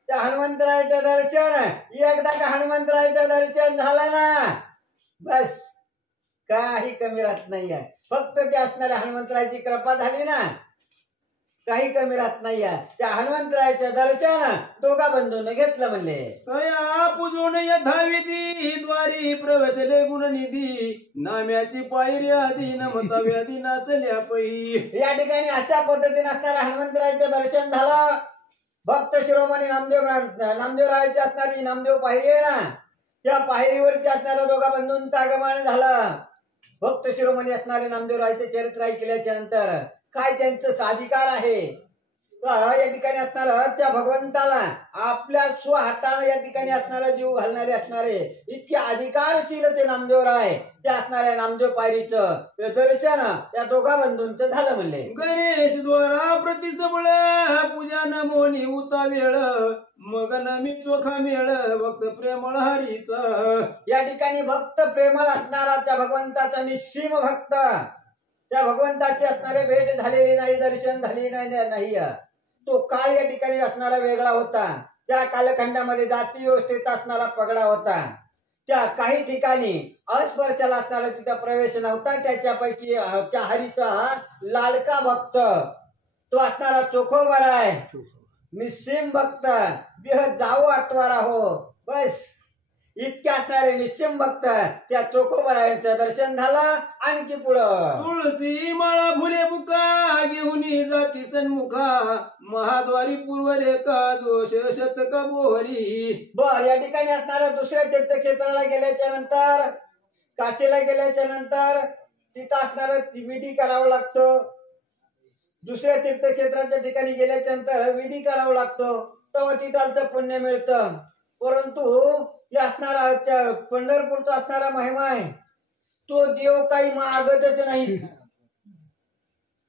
त्या हनुमंतरायाचं दर्शन, एकदा का हनुमंतरायाचं दर्शन झालं ना बस काही कमी राहत नाहीये. फक्त ते असणाऱ्या हनुमंतरायाची कृपा झाली ना काही कमी राहत नाहीये. त्या हनुमंतरायाचं दर्शन दोघा बंधूंनी घेतलं म्हणले. तया पूजोन यथाविधी द्वारी प्रवेशले गुणनिधी, नाम्याची पायरी आधी नमता व्याधी नासल्या पै. या ठिकाणी अशा पद्धतीने असणाऱ्या हनुमंतरायाचं दर्शन झालं. भक्त शिरोमणी नामदेवरायाची असणारी नामदेव पायरी आहे ना त्या पायरीवरती असणाऱ्या दोघा बंधूंचं आगमन झालं. भक्त शिरोमणी असणारे नामदेवरायाचे चरित्र ऐकल्याच्या नंतर काय त्यांचं अधिकार आहे या ठिकाणी असणार त्या भगवंताला आपल्या स्वहाताने या ठिकाणी असणारा जीव घालणारे असणारे इतके अधिकारशील ते नामदेवराय त्या असणाऱ्या नामदेव पायरीचं दर्शन या दोघा बंधूंचं झालं म्हणले. गणेश द्वारा प्रतिसबळ पूजा नमोनी उता वेळ, मग नमी चोखा मेळ भक्त प्रेमळ हरीच. या ठिकाणी भक्त प्रेमळ असणारा त्या भगवंताचा निश्चिम भक्त त्या भगवंताची असणारे भेट झालेली नाही, दर्शन झाले नाही. तो काळ या ठिकाणी असणारा वेगळा होता. त्या कालखंडामध्ये जाती व्यवस्थेत असणारा पगडा होता. त्या काही ठिकाणी अस्पर्शाला असणारा तिथं प्रवेश नव्हता. त्याच्यापैकी त्या हरीचा लाडका भक्त तो असणारा चोखोबार आहे, निश्चिम भक्त, देह जावो आत्वारा हो बस इतके असणारे निश्चिम भक्त त्या चोखोबारायांचं दर्शन झालं. आणखी पुढं तुळसी माळा फुले बुका घेऊन जाती सन्मुखा, महाद्वारी पूर्व रेखा दोष शतक बोहरी. बर या ठिकाणी असणाऱ्या दुसऱ्या तीर्थक्षेत्राला गेल्याच्या नंतर काशीला गेल्याच्या नंतर तिथं असणारं विधी करावं लागतो. दुसऱ्या तीर्थक्षेत्राच्या ठिकाणी गेल्याच्या नंतर विधी करावं लागतो तेव्हा तिथालचं पुण्य मिळतं. परंतु या असणारा त्या पंढरपूरचा असणारा महिमा आहे तो देव काही मागतच नाही.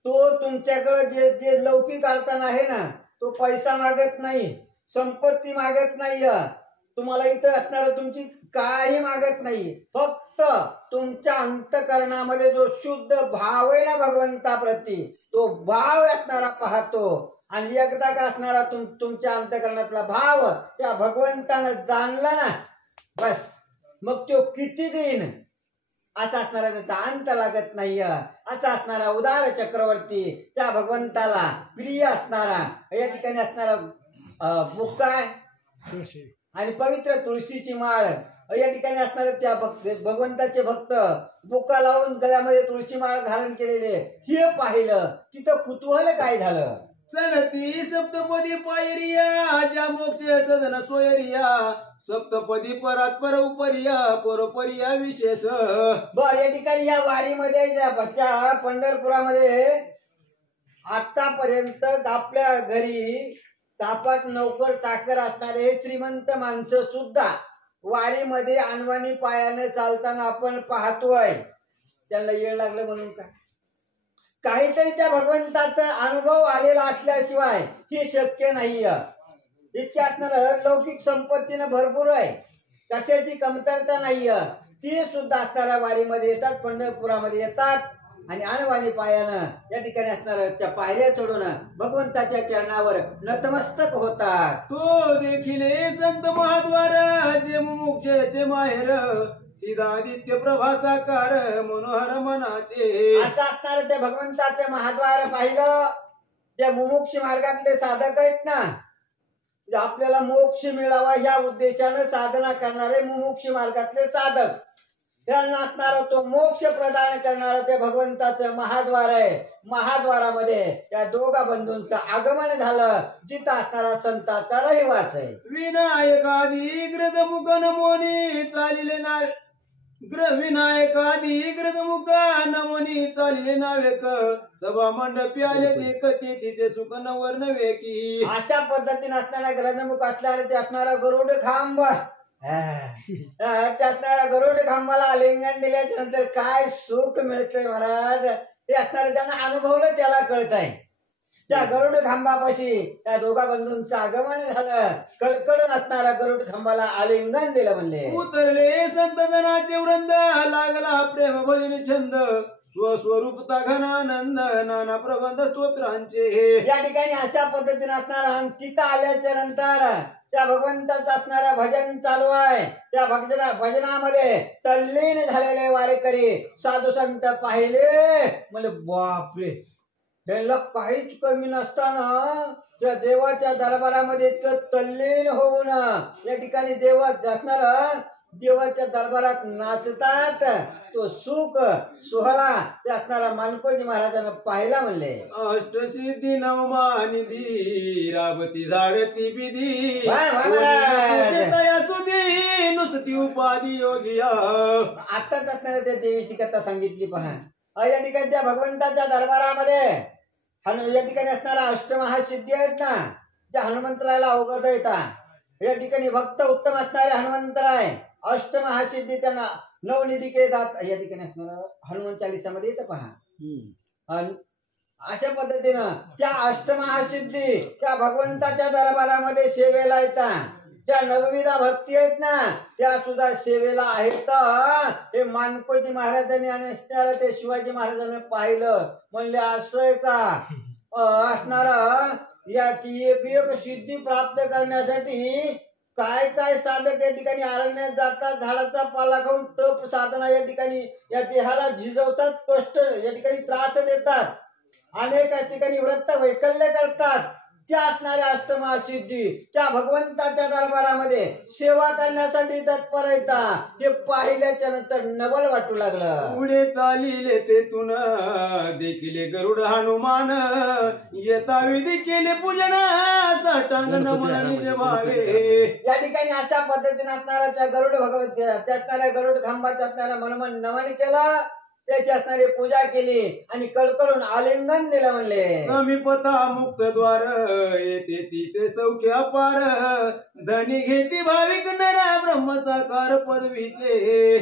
तो तुमच्याकडे जे जे लौकिक अर्थान आहे ना तो पैसा मागत नाही, संपत्ती मागत नाही, तुम्हाला इथं असणार तुमची काही मागत नाही. फक्त तुमच्या अंतकरणामध्ये जो शुद्ध भाव आहे ना भगवंताप्रती तो भाव असणारा पाहतो. आणि एकदा का असणारा तुमच्या अंतकरणातला भाव त्या भगवंतानं जाणला ना बस मग तो किती देईन असा असणारा त्याचा अंत लागत नाही. असा असणारा उदार चक्रवर्ती त्या भगवंताला प्रिय असणारा या ठिकाणी असणारा बुक्काय आणि पवित्र तुळशीची माळ या ठिकाणी असणारे त्या भगवंताचे भक्त बुक्का लावून गळ्यामध्ये तुळशी माळ धारण केलेले हे पाहिलं. तिथं कुतूहल काय झालं. चढती सप्तपदी पायरिया ज्या मोक्ष सदन सोयरिया, सप्तपदी परात पर उपरिया परोपरिया विशेष. बर या ठिकाणी या वारीमध्ये पंढरपुरामध्ये आतापर्यंत आपल्या घरी तापात नौकर चाकर असणारे श्रीमंत माणसं सुद्धा वारीमध्ये अनवाणी पायाने चालताना आपण पाहतोय. त्यांना येळ लागलं म्हणून का काहीतरी त्या भगवंताचा अनुभव आलेला असल्याशिवाय हे शक्य नाही. इतके असणार लौकिक संपत्तीनं भरपूर आहे, कशाची कमतरता नाही. ती सुद्धा असणाऱ्या वारीमध्ये येतात, पंढरपुरामध्ये येतात. आणि अनवाणी पायानं या ठिकाणी असणार त्या पायऱ्या चढून भगवंताच्या चरणावर नतमस्तक होतात. तो देखील संत महाद्वार जे मुमुक्षचे माहेर चिदादित्य प्रभा साकार मनोहर मनाचे. असं असणार ते भगवंताचे महाद्वार पाहिलं. त्या मुमुक्ष मार्गातले साधक आहेत ना, जे आपल्याला मोक्ष मिळावा या उद्देशानं साधना करणारे मुमुक्ष मार्गातले साधक, त्यांना असणारा तो मोक्ष प्रदान करणारा ते भगवंताचं महाद्वार आहे. महाद्वारामध्ये त्या दोघा बंधूंचं आगमन झालं, जिथं असणारा संतांचा रहिवास आहे. विनायकादी ग्रद मुख नमोनी चालिले नावे विनायकादी ग्रद मुख नमोनी चालिले नावेक सभा मंडपी आले देखते तिचे सुख नवर्ण वेकी. अशा पद्धतीने असणारा ग्रंथमुख असणारे ते असणारा गरुड खांब, त्या असणाऱ्या गरुड खांबाला आलिंगन दिल्याच्या नंतर काय सुख मिळतंय महाराज, ते असणारे त्यांना अनुभवलं त्याला कळत आहे. त्या गरुड खांबापाशी त्या दोघा बंधूंचं आगमन झालं. कडकडून असणारा गरुड खांबाला आलिंगन दिलं म्हणले. उतरले संत जनाचे वृंद लागला प्रेम भजन छंद स्वस्वरूपता घनानंद नाना प्रबंध स्तोत्रांचे. या ठिकाणी अशा पद्धतीने असणारा तिथं आल्याच्या नंतर त्या भगवंताचं असणारा भजन चालू आहे. त्या भजनामध्ये तल्लीन झालेले वारेकरी साधू संत पाहिले म्हणजे बापरे, त्यांना काहीच कमी नसताना त्या देवाच्या दरबारामध्ये इतकं तल्लीन होऊन या ठिकाणी देवाच्या दरबारात नाचतात. तो सुख सोहळा ते असणारा मानकोजी महाराजांना पाहिला म्हणले. अष्टसिद्धी नवमानिधी राबती झाडती विधी सुधी नुसती उपाधी योगिया. आताच असणाऱ्या त्या देवीची कथा सांगितली पहा. या ठिकाणी त्या भगवंताच्या दरबारामध्ये या ठिकाणी असणारा अष्टमहासिद्धी आहेत ना, त्या हनुमंतरायला अवगत येतात. या ठिकाणी भक्त उत्तम असणारे हनुमंतराय अष्टमहासिद्धी त्यांना नवनिधी केले जात. या ठिकाणी असणारा हनुमान चालिसामध्ये येतं पहा. अशा पद्धतीनं त्या अष्टमहासिद्धी त्या भगवंताच्या दरबारामध्ये सेवेला येतात. त्या नवविधा भक्ती आहेत ना, त्या सुद्धा सेवेला आहेत. हे मानकोजी महाराजांनी आणि असणारा ते शिवाजी महाराजांनी पाहिलं. म्हणले असं का असणारा याची एक सिद्धी प्राप्त करण्यासाठी काय काय साधक या ठिकाणी अरण्यात जातात, झाडाचा पाला खाऊन तप साधना या ठिकाणी या देहाला झिजवतात, कष्ट या ठिकाणी त्रास देतात, अनेक ठिकाणी व्रत वैकल्य करतात. त्या असणाऱ्या अष्टमहासिद्धी त्या भगवंताच्या दरबारामध्ये सेवा करण्यासाठी तत्पर येतात. हे पाहिल्याच्या नंतर नवल वाटू लागलं. पुढे चालिले तेथून देखिले गरुड हनुमान येता विधी केले पूजन साष्टांग नमन निज भावे. या ठिकाणी अशा पद्धतीने असणारा त्या गरुड भगवंत त्या असणाऱ्या गरुड खांबाच्या असणाऱ्या मनमन नमन केलं, त्याची असणारी पूजा केली आणि कडकडून आलिंगन दिलं म्हणले. समीपता मुक्त द्वार येते तिचे सौख्य अपार धनी घेती भाविक नरा ब्रह्मसाकार पदवीचे.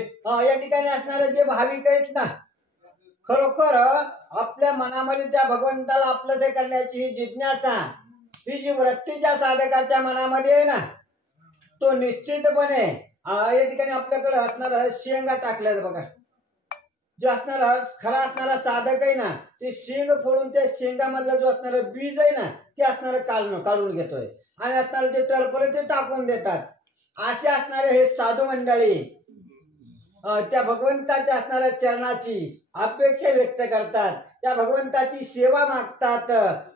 या ठिकाणी असणारे जे भाविक आहेत ना, खरोखर आपल्या मनामध्ये त्या भगवंताला आपलंसे करण्याची ही जिज्ञासा, ही जी वृत्तीच्या साधकाच्या मनामध्ये आहे ना, तो निश्चितपणे या ठिकाणी आपल्याकडे असणारा शेंगा टाकल्यात बघा. जो असणारा खरा असणारा साधक आहे ना, ते शेंग फोडून त्या शेंगामधला जो असणारा बीज आहे ना, ते असणारं काढून घेतोय आणि असणारे जे टरफल ते टाकून देतात. असे असणारे हे साधू मंडळी त्या भगवंताच्या असणाऱ्या चरणाची अपेक्षा व्यक्त करतात, त्या भगवंताची सेवा मागतात.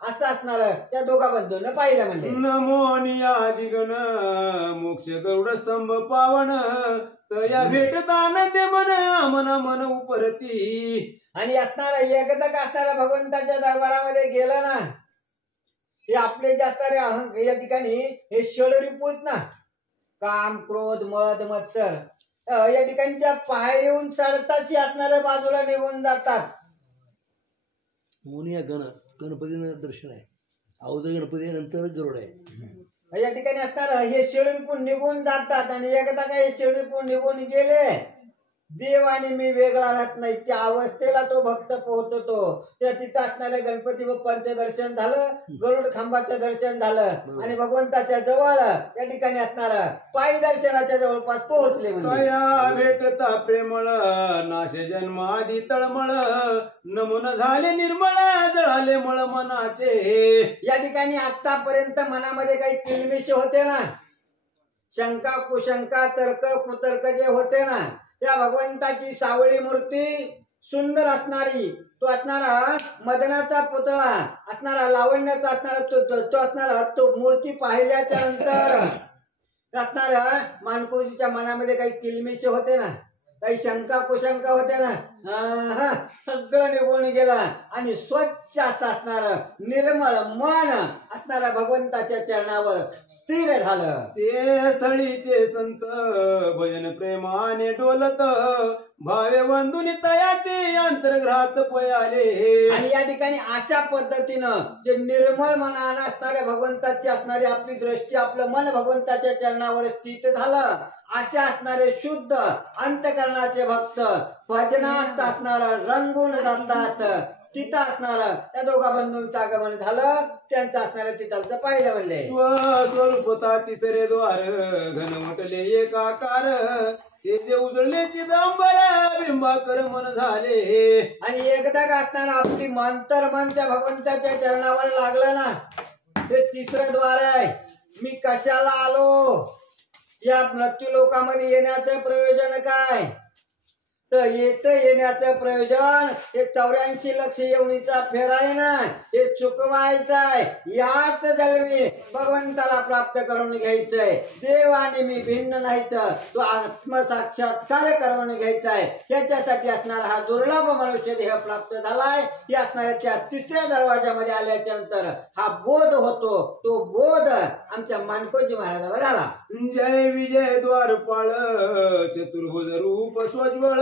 असं असणार त्या दोघा बंधूंना पाहिलं म्हणले. नमोनिया दिगण मोक्ष गरुड स्तंभ पावन तया भेटतानंद मन मना मन उपरती. आणि असणारा एकदा असणारा भगवंताच्या दरबारामध्ये गेला ना, हे आपले जे असणारे या ठिकाणी हे षडरिपूत ना, काम क्रोध मद मत्सर या ठिकाणी त्या पाय येऊन चढताची असणाऱ्या बाजूला निघून जातात. मुनिया गणपतीनं दर्शन आहे, अवध गणपती नंतर गरुड आहे. या ठिकाणी असणार हे शिडीपून निघून जातात आणि एकदा काही शिडीपून निघून गेले, देव आणि मी वेगळा राहत नाही, त्या अवस्थेला तो भक्त पोहोचतो. त्या तिथं असणाऱ्या गणपती बाप्पांचं दर्शन झालं, गरुड खांबाचं दर्शन झालं आणि भगवंताच्या जवळ या ठिकाणी असणार पायी दर्शनाच्या जवळपास पोहोचले. म्हणजे तया भेटता प्रेमळ नाशे जन्मादी तळमळ नमून झाले निर्मळ जळाले मळ मनाचे. या ठिकाणी आतापर्यंत मनामध्ये काही किलमिश होते ना, शंका कुशंका तर्क कुतर्क जे होते ना, त्या भगवंताची सावळी मूर्ती सुंदर असणारी, तो असणारा मदनाचा पुतळा असणारा, लावण्याचा असणारा तो असणारा, तो मूर्ती पाहिल्याच्या नंतर असणाऱ्या मानकोजीच्या मनामध्ये काही किलमिश होते ना, काही शंका कुशंका होते ना, सगळं निघून गेला आणि स्वच्छ असं असणार निर्मळ मन असणारा भगवंताच्या चरणावर स्थिर झालं. ते स्थळीचे संत भजन प्रेमाने डोलत भावे बंधुनी तया ते अंतर्ग्रहात पयाले. आणि या ठिकाणी अशा पद्धतीनं जे निर्मळ मनानं असणाऱ्या भगवंताची असणारी आपली दृष्टी, आपलं मन भगवंताच्या चरणावर स्थित झालं, अशा असणारे शुद्ध अंतकरणाचे भक्त भजनात असणारा रंगून जातात. तिथं असणारा त्या दोघा बंधूंचं आगमन झालं, त्यांचं असणाऱ्या तिथलचं पाहिलं म्हणले. स्वस्वरूपता तिसरे द्वार घनमटले एकाकार ते जे उजळले चिदंबर बिंबाकर मन झाले. आणि एकदा का असणारा आपली मन तर मन त्या भगवंताच्या चरणावर लागलं ना, ते तिसरं द्वार आहे. मी कशाला आलो, या मृत्यू लोकामध्ये येण्याचं प्रयोजन काय, तर येण्याचं प्रयोजन हे 84 लक्ष येवणीचा फेरा आहे ना, हे चुकवायचं आहे. याच जन्मी भगवंताला प्राप्त करून घ्यायचंय. देव आणि मी भिन्न नाहीत, तो आत्मसाक्षात्कार करून घ्यायचा आहे. त्याच्यासाठी असणारा हा दुर्लभ मनुष्य देह प्राप्त झालाय. ही असणाऱ्या त्या तिसऱ्या दरवाजामध्ये आल्याच्या नंतर हा बोध होतो. तो बोध आमच्या मानकोजी महाराजाला झाला. जय विजय द्वारपाळ चतुर्भुज रूप स्वज्वळ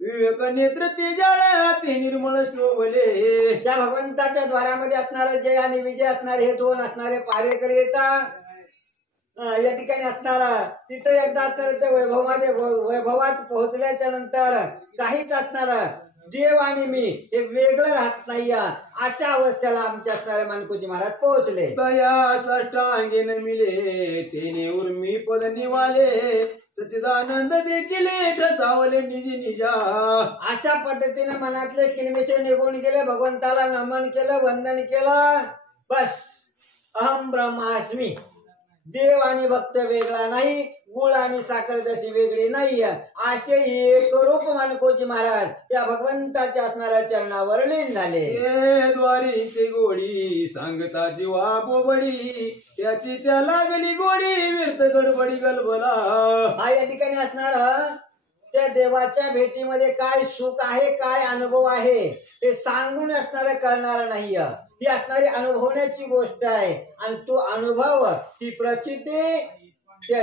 विवेक नेत्र तेजाळ ते निर्मळ शोभले. त्या भगवंताच्या द्वारामध्ये असणारे जय आणि विजय असणारे हे दोन असणारे पारेकरी येतात. या ठिकाणी असणारा तिथं एकदा असणारे त्या वैभवात पोहोचल्याच्या नंतर काहीच असणार देव आणि मी हे वेगळं राहत नाही. अशा अवस्थेला आमच्या असणारे मानकोजी महाराज पोहोचले. तया साष्टांगेन मिले तेने उर्मी पद निवाले सच्चिदानंद देखील ठसावले निज निजा. अशा पद्धतीने मनातले किलमेशे निघून गेले, भगवंताला नमन केलं, वंदन केलं. बस अहम ब्रह्मास्मी. देव आणि भक्त वेगळा नाही, गुळ आणि साखर जशी वेगळी नाही, असे एक रूप मानकोजी महाराज त्या भगवंताच्या असणाऱ्या चरणावर लीन झाले. हे द्वारीची गोडी सांगता जीवा बोबडी त्याची त्या लागली गोडी व्यर्थ गडबडी गलबला. हा या ठिकाणी असणार त्या देवाच्या भेटीमध्ये काय सुख आहे, काय अनुभव आहे हे सांगून असणारं कळणार नाही. ही असणारी अनुभवण्याची गोष्ट आहे आणि तो अनुभव, ती प्रचिती त्या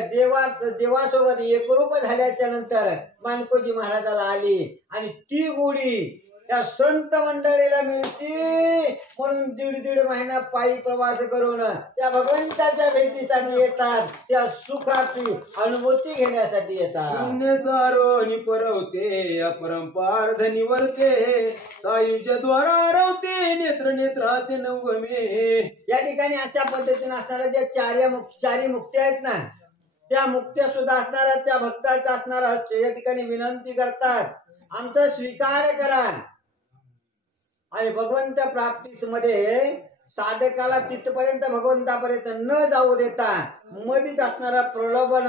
देवासोबत एकरूप झाल्याच्या नंतर मानकोजी महाराजाला आली आणि ती गोडी त्या संत मंडळीला मिळते. म्हणून दीड महिना पायी प्रवास करून त्या भगवंताच्या भेटीसाठी येतात, त्या सुखाची अनुभूती घेण्यासाठी येतात. शून्य सारो निपरवते अपरंपार धनी वरते सायुज्य द्वारा रवते नेत्र नेत्राते नवमे. या ठिकाणी अशा पद्धतीने असणाऱ्या ज्या चारी मुक्त्या आहेत ना, त्या मुक्त्या सुद्धा असणाऱ्या त्या भक्ताचा असणारा या ठिकाणी विनंती करतात, आमचा स्वीकार करा. आणि भगवंत प्राप्तीमध्ये साधकाला तिथपर्यंत भगवंतापर्यंत न जाऊ देता मधीच असणारा प्रलोभन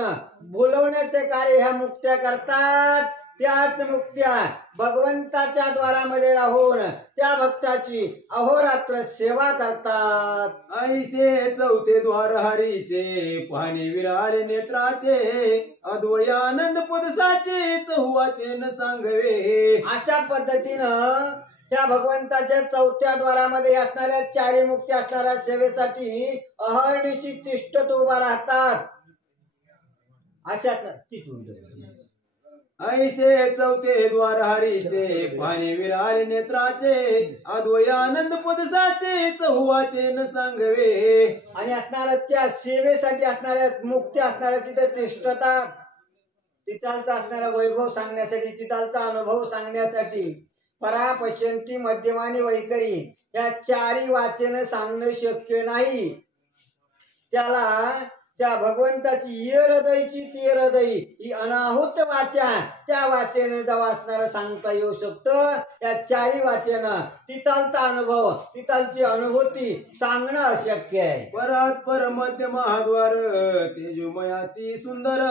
बोलवण्याचे कार्य ह्या मुक्त्या करतात. त्याच मुक्त्या भगवंताच्या द्वारामध्ये राहून त्या भक्ताची अहोरात्र सेवा करतात. ऐसे चौथे द्वार हरीचे पाहणे विराले नेत्राचे अद्वयानंद पदसाचे चहुवाचे न सांगवे. अशा पद्धतीनं त्या भगवंताच्या चौथ्या द्वारामध्ये असणाऱ्या चारी मुक्त्या असणाऱ्या सेवेसाठी अहर्निशी तिष्ठत उभा राहतात. अशा ऐसे चौथे द्वार हरीचे पाहणे विराले नेत्राचे अद्वयानंद पदसाचे चहुवाचे न सांगवे. आणि असणाऱ्या त्या सेवेसाठी असणाऱ्या मुक्त्या असणाऱ्या तिथे तिष्ठतात. तिथालचा असणारा वैभव सांगण्यासाठी, तिथालचा अनुभव सांगण्यासाठी परा पश्यंती मध्यमानी वैखरी या चारी वाचन सांगणं शक्य नाही. त्याला त्या भगवंताची ये हृदयची ते हृदय ही अनाहूत वाचा त्या वाचेने जेव्हा असणारं सांगता येऊ शकतं. या चारी वाचन तिथालचा अनुभव तिथालची अनुभूती सांगणं अशक्य आहे. परात पर मध्य महाद्वार तेजोमयाती सुंदर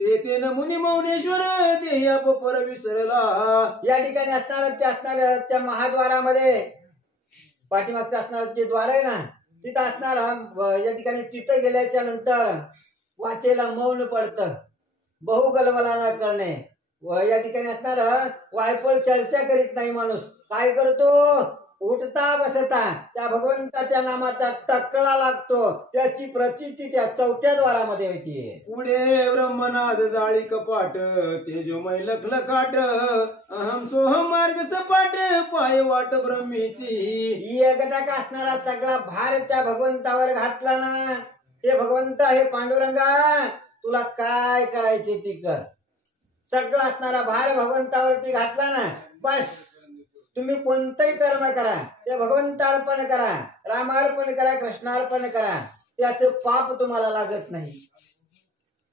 ते तेन मुनी मौनेश्वर ते पर विसरला. या ठिकाणी असणाऱ्या त्या महाद्वारामध्ये पाठीमागचं असणारं जे द्वार आहे ना तिथं असणार या ठिकाणी तिथं गेल्याच्या नंतर वाचेला मौन पडतं, बहुगलबला न करणे. या ठिकाणी असणार वायफळ चर्चा करीत नाही. माणूस काय करतो, उठता बसता त्या भगवंताच्या नामाचा टकळा लागतो. त्याची प्रचिती त्या चौथ्या द्वारामध्ये होती. पुढे ब्रह्मनाद जाळी कपाट तेजोमय लखलखाट अहम सोहम मार्ग सपाट पाय वाट ब्रह्मीची. एकदा का असणारा सगळा भार त्या भगवंतावर घातला ना, ते भगवंत हे पांडुरंगा तुला काय करायचे ती कर. सगळा असणारा भार भगवंतावरती घातला ना, बस तुम्ही कोणतंही कर्म करा, ते भगवंतार्पण करा, रामार्पण करा, कृष्णार्पण करा, त्याचे पाप तुम्हाला लागत नाही.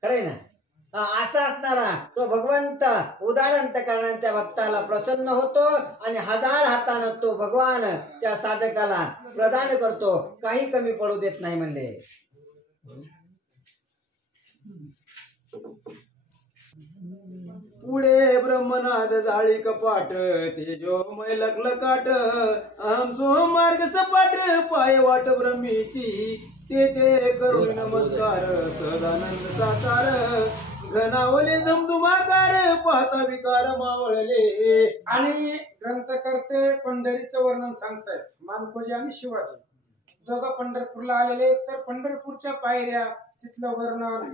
खरंय ना. असा असणारा तो भगवंत उदाहरण करणाऱ्या त्या भक्ताला प्रसन्न होतो आणि हजार हातानं तो भगवान त्या साधकाला प्रदान करतो, काही कमी पडू देत नाही म्हणले. पुढे ब्रह्मनाद जाळी कपाट तेजोमय लखलखाट अहम सोहम मार्ग सपाट पाय वाट ब्रह्मीची. ते करुणी नमस्कार सदानंद साकार घनावले धमधुमाकार पाहता विकार मावळले. आणि ग्रंथकर्ते पंढरीचं वर्णन सांगतायत. मानकोजी आणि शिवाजी दोघं पंढरपूरला आलेले, तर पंढरपूरच्या पायऱ्या तिथलं वर्णन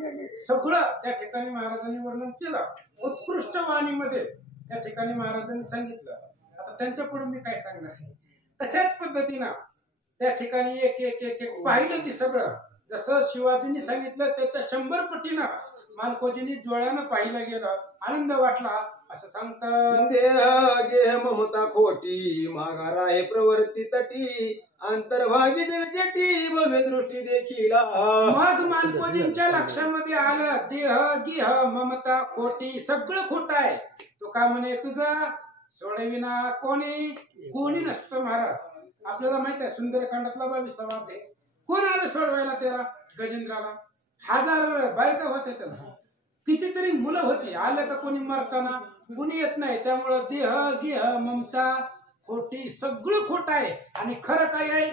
सगळं त्या ठिकाणी महाराजांनी वर्णन केलं. उत्कृष्ट वाणीमध्ये त्या ठिकाणी महाराजांनी सांगितलं. आता त्यांच्या पुढे मी काय सांगणार आहे. तशाच पद्धतीनं त्या ठिकाणी एक एक एक एक पाहिलं ती सगळं. जसं शिवाजींनी सांगितलं त्याच्या 100 पटीनं मानकोजींनी डोळ्यानं पाहिलं गेलं, आनंद वाटला असं सांगतात. देह गेह ममता खोटी माघारा आहे प्रवृत्ती तटी अंतर्भागी जगजटी भव्य दृष्टी देखीला. मग मानकोजींच्या लक्षामध्ये आलं देह गिह ममता खोटी सगळं खोट आहे. तो का म्हणे तुझं सोडविना कोणी नसतं महाराज. आपल्याला माहित आहे सुंदरकांडातला 22वा अध्याय. कोण आलं सोडवायला त्याला? गजेंद्राला. 1000 बायका होत्या त्याला, कितीतरी मुलं होती. आलं का कोणी मरताना? कुणी येत नाही. त्यामुळं देह गिह ममता खोटी सगळं खोट आहे. आणि खरं काय आहे?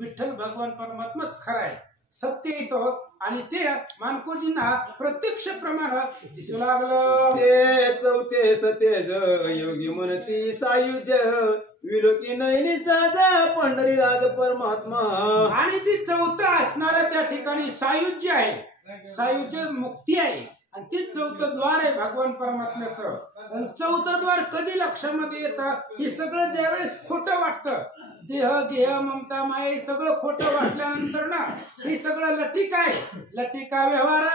विठ्ठल भगवान परमात्माच खरं आहे, सत्य येतो. आणि ते मानकोजींना प्रत्यक्ष प्रमाण दिसू लागलं. ते चौथे सतेज योगी म्हणती सायुज्य विलोकी नयनी साजा पंढरीराज परमात्मा. आणि ती चौथं असणाऱ्या त्या ठिकाणी सायुज्य आहे, सायुज्य मुक्ती आहे. आणि ते 4थं द्वार आहे भगवान परमात्म्याचं. आणि 4थं द्वार कधी लक्षामध्ये येतं? हे सगळं ज्यावेळेस खोटं वाटतं, देह गेह ममता माये सगळं खोटं वाटल्यानंतर ना हे सगळं लटिका आहे. लटिका व्यवहार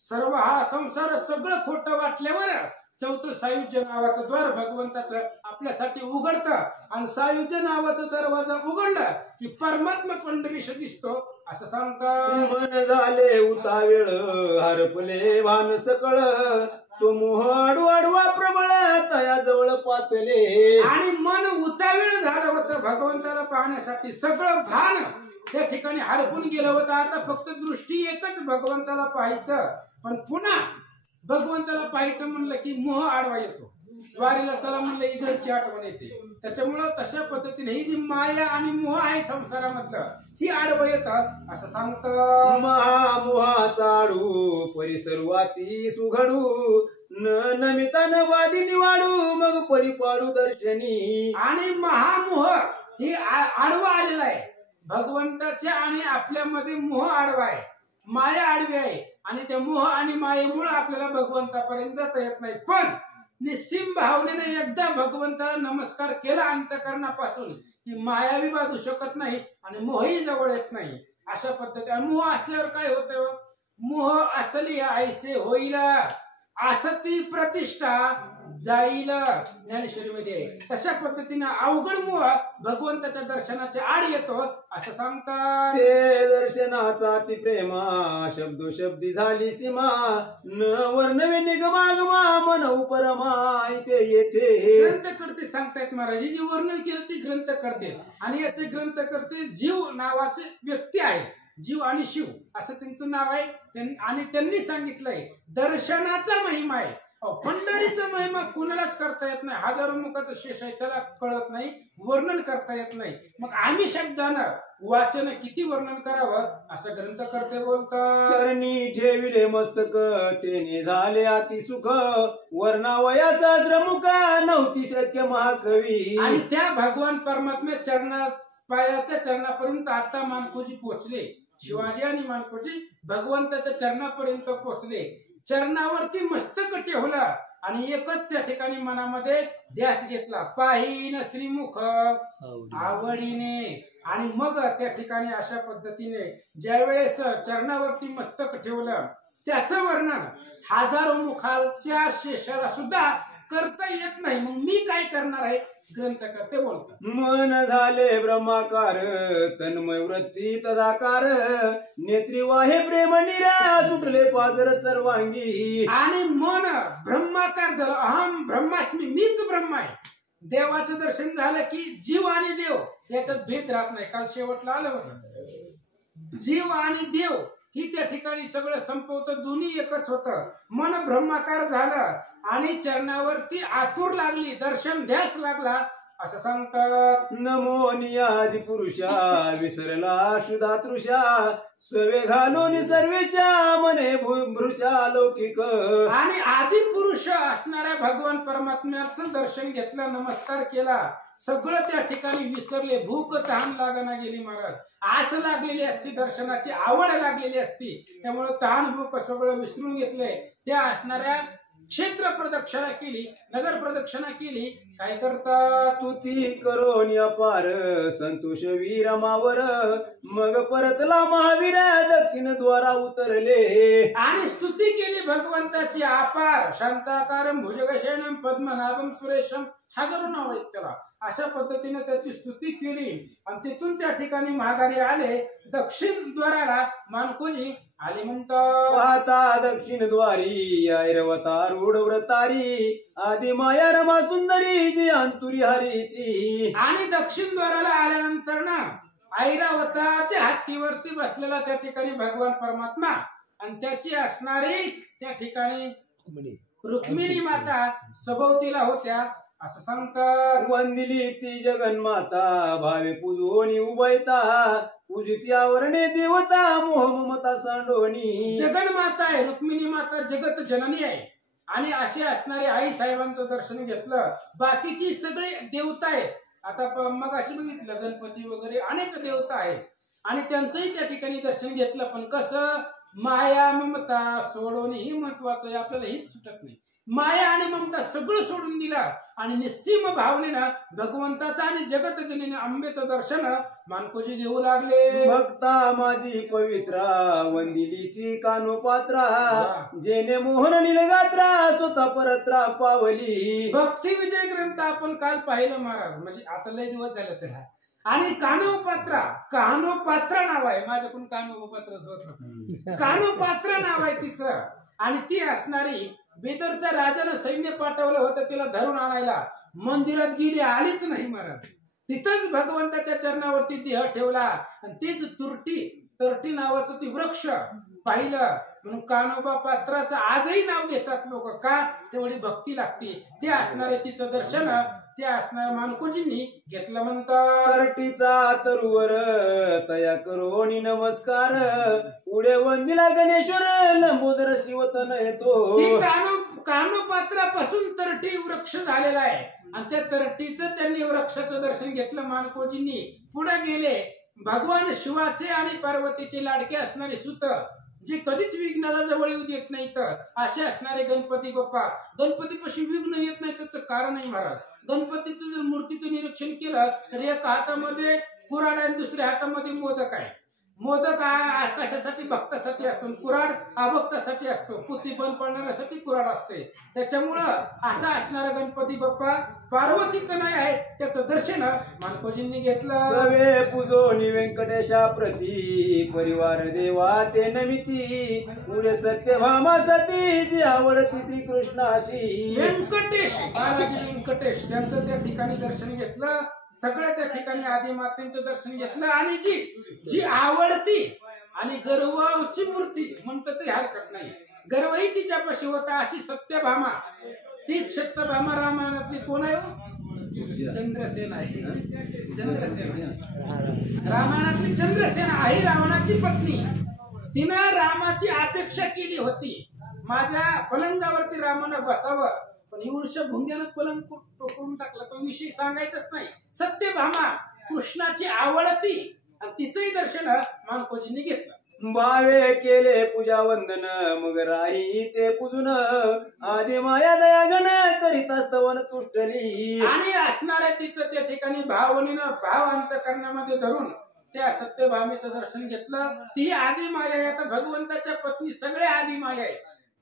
सर्व हा संसार सगळं खोटं वाटल्यावर 4थं सायुज्य नावाचं द्वार भगवंताचं आपल्यासाठी उघडतं. आणि सायुज्य नावाचं दरवाजा उघडलं की परमात्मा पंढरीश दिसतो असं सांगतात. मन झाले उतावेळ हरपले भान सकळ तो मोह आडवा प्रबळ तया जवळ पातले. आणि मन उतावीळ झालं होतं भगवंताला पाहण्यासाठी. सगळं भान त्या ठिकाणी हरपून गेलं होतं. आता फक्त दृष्टी एकच भगवंताला पाहायचं. पण पुन्हा भगवंताला पाहायचं म्हणलं की मोह आडवा येतो. वारीला चला म्हणलं इकडची आठवण येते. त्याच्यामुळं तशा पद्धतीने ही जी माया आणि मोह आहे संसारामधलं ही आडवं येतात असं सांगतं. महामोहाचा आडू परिसर्वाती सुघडू नमितान वादी निवाडू मग पडी पाडू दर्शनी. आणि महामोह ही आडवा आलेला आहे भगवंताच्या. आणि आपल्यामध्ये मोह आडवा आहे, माया आडवी आहे. आणि त्या मोह आणि मायेमुळे आपल्याला भगवंतापर्यंत जाता येत नाही. पण निस्सीम भावनेने एकदा भगवंताला नमस्कार केला अंतःकरणापासून की माया बी बाजू शकत नाही आणि मोहही जवळ येत नाही. अशा पद्धतीने मोह असल्यावर काय होतं? मोह असली ऐसे होईल असं ती प्रतिष्ठा जाईल ज्ञानेश्वरीमध्ये. तशा पद्धतीनं अवघड मुळ भगवंताच्या दर्शनाची आड येतो असं सांगतात. ते दर्शनाचा ती प्रेमा शब्दो शब्दी झाली सीमा न वर्णवे निगमागमा मन उपरमा इथे येथे. ग्रंथकर्ते सांगतायत महाराज, जी वर्णन केलं ती ग्रंथ करते आणि याचे ग्रंथ करते जीव नावाचे व्यक्ती आहे. जीव आणि शिव असं त्यांचं नाव आहे आणि त्यांनी सांगितलंय दर्शनाचा महिमा आहे. पंढरीचा महिमा कुणालाच करता येत नाही. हजारो मुखाचं शेष आहे, त्याला कळत नाही, वर्णन करता येत नाही. मग आम्ही शब्दानं वाचन किती वर्णन करावं असं ग्रंथ करते बोलतात. चरणी ठेविले मस्तक तेने झाले अति सुख वर्णावया सहस्रमुख नव्हती शक्य महाकवी. आणि त्या भगवान परमात्म्या पायाच्या चरणापर्यंत आता मानकोजी पोचले. शिवाजी आणि मानकोजी भगवंताच्या चरणापर्यंत पोचले. चरणावरती मस्तक ठेवला आणि एकच त्या ठिकाणी मनामध्ये ध्यास घेतला, पाहिन श्रीमुख आवडीने. आणि मग त्या ठिकाणी अशा पद्धतीने ज्या वेळेस चरणावरती मस्तक ठेवलं त्याचं वर्णन हजारो मुखाच्या शेषाला सुद्धा करता येत नाही. मग मी काय करणार आहे ग्रंथ करते बोलतात. मन झाले ब्रह्माकार तन्मय वृत्ती तदाकार नेत्री वाहे प्रेम निरा सुटले पाजर सर्वांगी. आणि मन ब्रह्माकार झालं, अहम ब्रह्मास्मी, मीच ब्रह्म आहे. देवाचं दर्शन झालं की जीव आणि देव याच्यात भेद राहत नाही. काल शेवटला आलं बघा, जीव आणि देव ही त्या ठिकाणी सगळं संपवतं, दोन्ही एकच होतं. मन ब्रह्माकार झालं आणि चरणावरती आतुर लागली, दर्शन ध्यास लागला असं सांगतात. नमो नियादी पुरुषा विसरला शुदा तृषा सवे घालून सर्वेशा मने भृषा लौकिक. आणि आदी पुरुष असणाऱ्या भगवान परमात्म्याचं दर्शन घेतलं, नमस्कार केला, सगळं त्या ठिकाणी विसरले. भूक तहान लागना गेली महाराज. आस लागलेली असती, दर्शनाची आवड लागलेली असती, त्यामुळे तहान भूक सगळं विसरून घेतलंय. त्या असणाऱ्या क्षेत्र प्रदक्षिणा केली, नगर प्रदक्षिणा केली. काय करतात, स्तुती करोनी अपार संतोष वीरमावर मग परतला महावीर दक्षिण द्वारा उतरले. आणि स्तुती केली भगवंताची अपार. शांताकारम भुजगशयनम पद्मनाभम सुरेशम, हजारो नाव आहेत त्याला. अशा पद्धतीने त्याची स्तुती केली आणि तिथून त्या ठिकाणी माघारी आले. दक्षिण द्वाराला मानकोजी आले म्हणतात. पाहता दक्षिण द्वारी ऐरवता रूढ व्रतारी आदि माया रमा सुंदरी जी अंतुरी हरीची. आणि दक्षिण द्वाराला आल्यानंतर ना ऐरावताच्या हत्तीवरती बसलेला त्या ठिकाणी भगवान परमात्मा आणि त्याची असणारी त्या ठिकाणी रुक्मिणी माता सभोवतीला होत्या असं सांगतात. वंदिली ती जगन्माता भावे पूजोनी उभयता पूजिती आवरणे देवता मोह ममता सांडोनी. जगन्माता आहे रुक्मिणी माता, जगत जननी आहे. आणि असे असणारे आई साहेबांचं दर्शन घेतलं. बाकीची सगळे देवता आहेत. आता मग अशी बघितलं गणपती वगैरे अनेक देवता आहेत आणि त्यांचंही त्या ठिकाणी दर्शन घेतलं. पण कसं, माया ममता सोडून ही महत्वाचं आहे, आपल्याला हीच सुटत नाही. माया आणि ममता सगळं सोडून दिला आणि निस्सीम भावनेनं भगवंताचं आणि जगत जननी अंबेचं दर्शन मानकोजी घेऊ लागले. भक्ता माझी पवित्रा वंदिली ती कानोपात्रा जेने मोहन निलगात्रा स्वतः परत्रा पावली. भक्ती विजय ग्रंथ आपण काल पाहिलं महाराज, म्हणजे आता लय दिवस झाले त्याला. आणि कानोपात्रा नाव आहे. माझ्याकडून कानोपात्रच होत, कानोपात्रा नाव आहे तिचं. आणि ती असणारी बेदरच्या राजानं सैन्य पाठवलं होतं तिला धरून आणायला. मंदिरात गेली, आलीच नाही महाराज. तिथंच भगवंताच्या चरणावरती देह ठेवला आणि तीच तरटी नावाचं ती वृक्ष पाहिलं. म्हणून कानोबा पात्राचं आजही नाव घेतात लोक. का, तेवढी भक्ती लागते. ते असणारे तिचं दर्शन ते असणाऱ्या मानकोजींनी घेतलं म्हणतात. तरटीचा तरुवर तया करोनी नमस्कार पुढे वंदिला गणेश्वर लंबोदर शिवतन येतो. कानोपात्रापासून तरटी वृक्ष झालेला आहे आणि त्या तरटीचं त्यांनी वृक्षाचं दर्शन घेतलं मानकोजींनी. पुढे गेले. भगवान शिवाचे आणि पार्वतीचे लाडके असणारे सुत जे कधीच विघ्नाला जवळ येऊ देत नाही, तर असे असणारे गणपती बाप्पा. गणपतीपाशी विघ्न येत नाही त्याचं कारण आहे महाराज. गणपतीचं जर मूर्तीचं निरीक्षण केलं तर एका हातामध्ये कुऱ्हाड आणि दुसऱ्या हातामध्ये मोदक आहे. मोदक कशासाठी भक्तासाठी असतो, कुऱ्हाड अभक्तासाठी असतो, पुती बंद पडणाऱ्यासाठी कुऱ्हाड असते. त्याच्यामुळं असा असणारा गणपती बाप्पा पार्वतीचं नाही आहे, त्याचं दर्शन मानकोजींनी घेतलं. सवे पूजोनी व्यंकटेशा प्रती परिवार देवा ते नमिती पुढे सत्यभामा सती जी आवडती श्रीकृष्णाशी. व्यंकटेश बालाजी व्यंकटेश त्यांचं त्या ठिकाणी दर्शन घेतलं. सगळ्या त्या ठिकाणी आदिमातेचं दर्शन घेतलं आणि जी आवडती आणि गर्वाची मूर्ती म्हणतं तरी हरकत नाही, गर्वही तिच्यापाशी होता अशी सत्यभामा. तीच सत्यभामा रामायणातली कोण आहे? चंद्रसेन आहे. चंद्रसेन रामायणातली चंद्रसेन आहे, रावणाची पत्नी. तिनं रामाची अपेक्षा केली होती, माझ्या पलंगावरती रामानं बसावं, पण एवढ्या भुंग्यानं पलंग टोकून टाकला, तो विषय सांगायचाच नाही. सत्यभामा कृष्णाची आवडती आणि तिचंही दर्शन मानकोजींनी घेतलं. भावे केले पूजा वंदन मग राही ते पूजून आदि माया दयागण करीत स्तवन तुष्टली. आणि असणाऱ्या तिचं त्या ठिकाणी भावनीनं भाव अंतकरणामध्ये धरून त्या सत्यभामेचं दर्शन घेतलं. ती आदि माया आहे, आता भगवंताच्या पत्नी सगळ्या आदि माया आहे,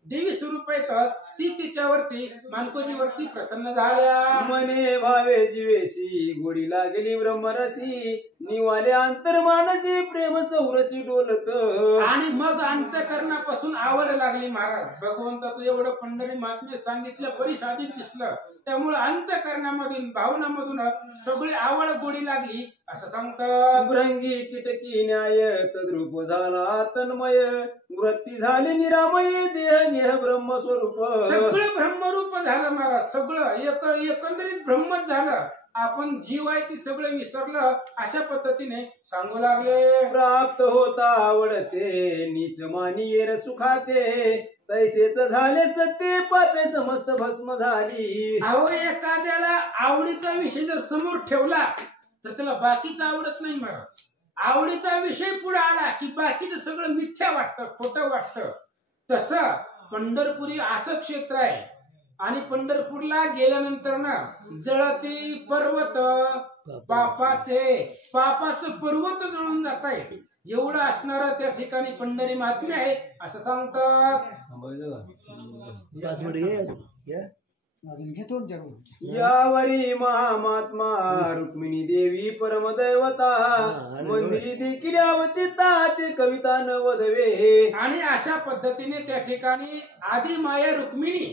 देवी स्वरूप आहेत. ती तिच्यावरती मानकोजीवरती प्रसन्न झाल्या. मने भावे जीवेशी गोडी लागली ब्रह्मरसी निवाले अंतर्मानसी प्रेम सौरसी डोलत. आणि मग अंतकरणापासून आवड लागली महाराज. भगवंताचं एवढं पंढरी महात्म्य सांगितलं, परिसाधिक दिसलं, त्यामुळे अंतकरणामधून भावनामधून सगळी आवड गोडी लागली असं सांगतात. भृंगी किटकी न्याय तद्रूप झाला तन्मय वृत्ती झाली निरामय देह गेह ब्रह्मस्वरूप. सगळं ब्रह्मरूप झालं महाराज, सगळं एकंदरीत ब्रह्मच झालं. आपण जीव आहे ती सगळं विसरलं अशा पद्धतीने सांगू लागले. प्राप्त होता आवडते नीच मानिये सुखाते तैसेच झाले सत्य पापे समस्त भस्म झाली. अहो एखाद्याला आवडीचा विषय जर समोर ठेवला तर त्याला बाकीचं आवडत नाही महाराज. आवडीचा विषय पुढे आला की बाकीचं सगळं मिथ्या वाटतं, खोटं वाटतं. तसं पंढरपुरी असं क्षेत्र आहे आणि पंढरपूरला गेल्यानंतर ना जळती पर्वत पापाचं पर्वत जळून जात आहे, एवढं असणारं त्या ठिकाणी पंढरी महात्म्य आहे असं सांगतात. यावरी महामात्मा रुक्मिणी देवी परमदैवता मंदिरी देखील अवचिता ते कविता न वधवे. आणि अशा पद्धतीने त्या ठिकाणी आदि माया रुक्मिणी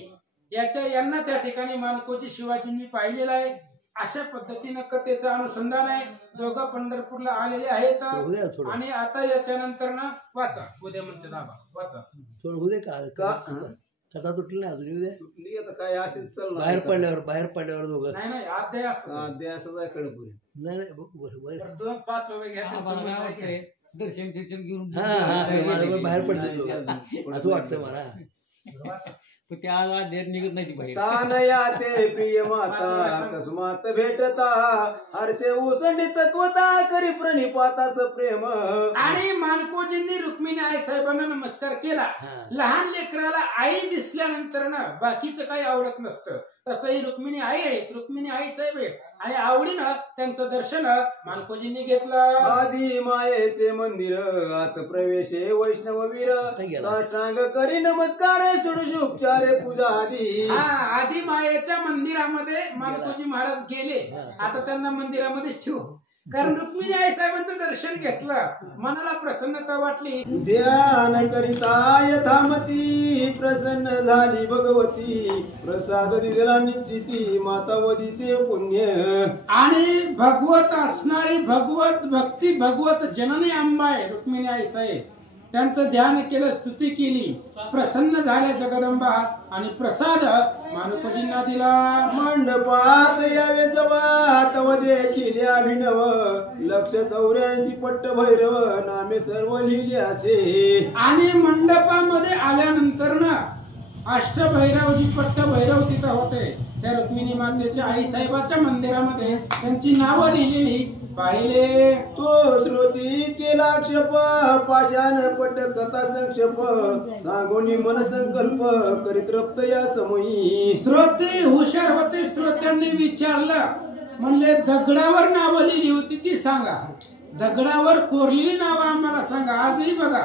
यांना त्या ठिकाणी मानकोजी शिवाजींनी पाहिलेला आहे. अशा पद्धतीनं कथेचं अनुसंधान आहे. दोघं पंढरपूरला आलेले आहेत. आणि आता याच्यानंतर ना वाचा, उद्या म्हणते दाबा वाचा. कथा तुटली नाही अजून. आता काय असेच चालणार बाहेर पडल्यावर दोघं नाही अध्याय असतो. असं जाय कडे पुढे नाही 2-5 वेळ घ्या दर्शन घेऊन बाहेर पडले असं वाटतं मला. त्या अध्यायात निघत नाही ती बाहेर. तानया ते प्रिय माता तस्मात भेटता हरचे ओसंडी तत्वता करी प्रणिपाता प्रेम. आणि मानकोजींनी रुक्मिणी आई साहेबांना नमस्कार केला. लहान लेकराला आई दिसल्यानंतर ना बाकीचं काही आवडत नसतं, तसंही रुक्मिणी आई आहे, रुक्मिणी आई साहेब आहे आणि आवडीनं त्यांचं दर्शन मानकोजींनी घेतलं. आदि मायेचे मंदिर आत प्रवेशे वैष्णववीर साष्टांग करी नमस्कार षोडशोपचारे पूजा आदी. आदि मायेच्या मंदिरामध्ये मानकोजी महाराज गेले. आता त्यांना मंदिरामध्येच ठेवू, कारण रुक्मिणी आई साहेबांचं दर्शन घेतलं, मनाला प्रसन्नता वाटली. ध्यान करिता यथामती प्रसन्न झाली भगवती प्रसाद दिला निश्चिती माता वदिते पुण्य. आणि भगवत असणारी भगवत भक्ती भगवत जननी अंबा आहे रुक्मिणी आई साहेब. त्यांचं ध्यान केलं, स्तुती केली, प्रसन्न झाल्या जगदंबा आणि प्रसाद मानकोजींना दिला. मंडपात यावे जवा तव देखील अभिनव 184 पट्ट भैरव नामे सर्व लिहिले असे. आणि मंडपामध्ये आल्यानंतर ना अष्टभैरवजी पट्ट भैरव तिथं होते. त्या रुक्मिणी मातेच्या आई साहेबाच्या मंदिरामध्ये त्यांची नावं लिहिलेली पाहिले. तो श्रोती केला क्षप पाषाण पट कथा संक्षेप सांगोनी मन संकल्प करीत रक्त या समयी. श्रोते हुशार होते, श्रोत्यांनी विचारलं, म्हणले दगडावर नावं लिहिली होती ती सांगा. दगडावर कोरलेली नावं आम्हाला सांगा. आजही बघा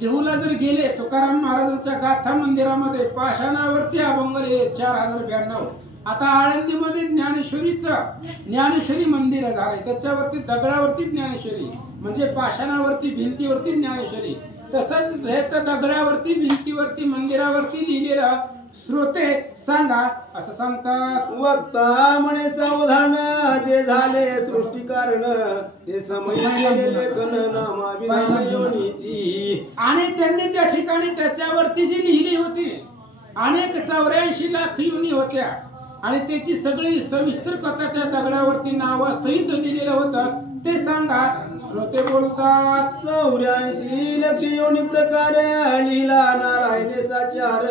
देहूला जर गेले तुकाराम महाराजांच्या गाथा मंदिरामध्ये पाषाणावरती अभंग लिहिले 4092. आता आळंदीमध्ये ज्ञानेश्वरी मंदिर झालंय, त्याच्यावरती दगडावरती ज्ञानेश्वरी म्हणजे पाषाणावरती भिंतीवरती ज्ञानेश्वरी. तसंच हे तर दगडावरती भिंतीवरती मंदिरावरती लिहिलेलं श्रोते सांगा असं सांगतात. वक्ता म्हणे सावधान जे झाले सृष्टी कारण ते समय लेखन नामाविधान योनीची. आणि त्यांनी त्या ठिकाणी त्याच्यावरती जी लिहिली होती अनेक 84 लाख योनी होत्या आणि त्याची सगळी सविस्तर कथा त्या दगडावरती नावासहित लिहिलेलं होतं. ते सांगा श्रोते बोलतात. 84 लक्ष योनी प्रकार लिहिला नारायणे साचार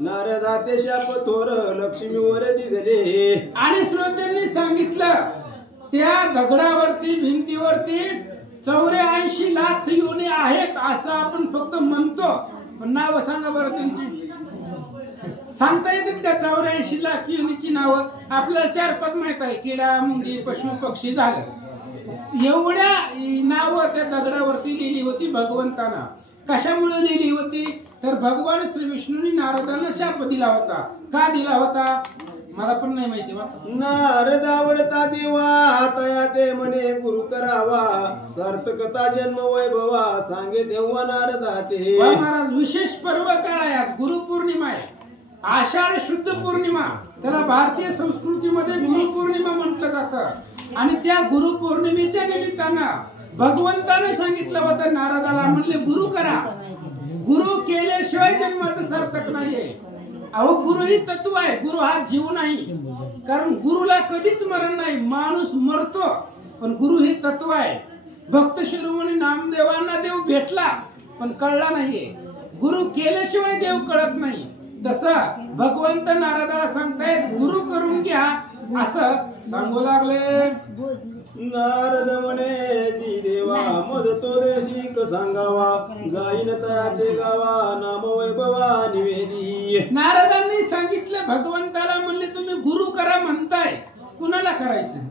नारदाते शाप थोर लक्ष्मीवर दिदले. आणि श्रोत्यांनी सांगितलं त्या दगडावरती भिंतीवरती 84 लाख योनी आहेत असं आपण फक्त म्हणतो, पण नाव सांगा बरं त्यांची. सांगता येतात का 84 लाख योनीची नावं? आपल्याला 4-5 माहित आहे, किडा मुंगी पशु पक्षी झालं. एवढ्या नावं त्या दगडावरती लिहिली होती भगवंताना. कशामुळे लिहिली होती तर भगवान श्री विष्णूंनी नारदांना शाप दिला होता. का दिला होता मला पण नाही माहिती. नारद आवडता देवा तया ते म्हणे गुरु करावा सार्थकता जन्म वैभवा सांगे तेव्हा नारदा ते. महाराज विशेष पर्व काळ आहे, आज गुरुपौर्णिमा आहे, आषाढ शुद्ध पौर्णिमा. त्याला भारतीय संस्कृतीमध्ये गुरुपौर्णिमा म्हटलं जातं. आणि त्या गुरुपौर्णिमेच्या निमित्तानं भगवंताने सांगितलं होतं नारदाला, म्हणले गुरु करा. गुरु केल्याशिवाय जन्माचं सार्थक नाहीये. अहो गुरु ही तत्व आहे, गुरु हा जीव नाही. कारण गुरुला कधीच मरण नाही, माणूस मरतो पण गुरु ही तत्व आहे. भक्त शिरोमणी नामदेवांना देव भेटला पण कळला नाहीये. गुरु केल्याशिवाय देव कळत नाही. तसं भगवंत नारदाला सांगतायत गुरु करून घ्या असं सांगू लागले. नारद म्हणे जी देवा मज तो देशिक सांगावा जाईन तयाचे गावा नाम वैभवा निवेदी. नारदांनी सांगितलं भगवंताला, म्हणले तुम्ही गुरु करा म्हणताय, कुणाला करायचं?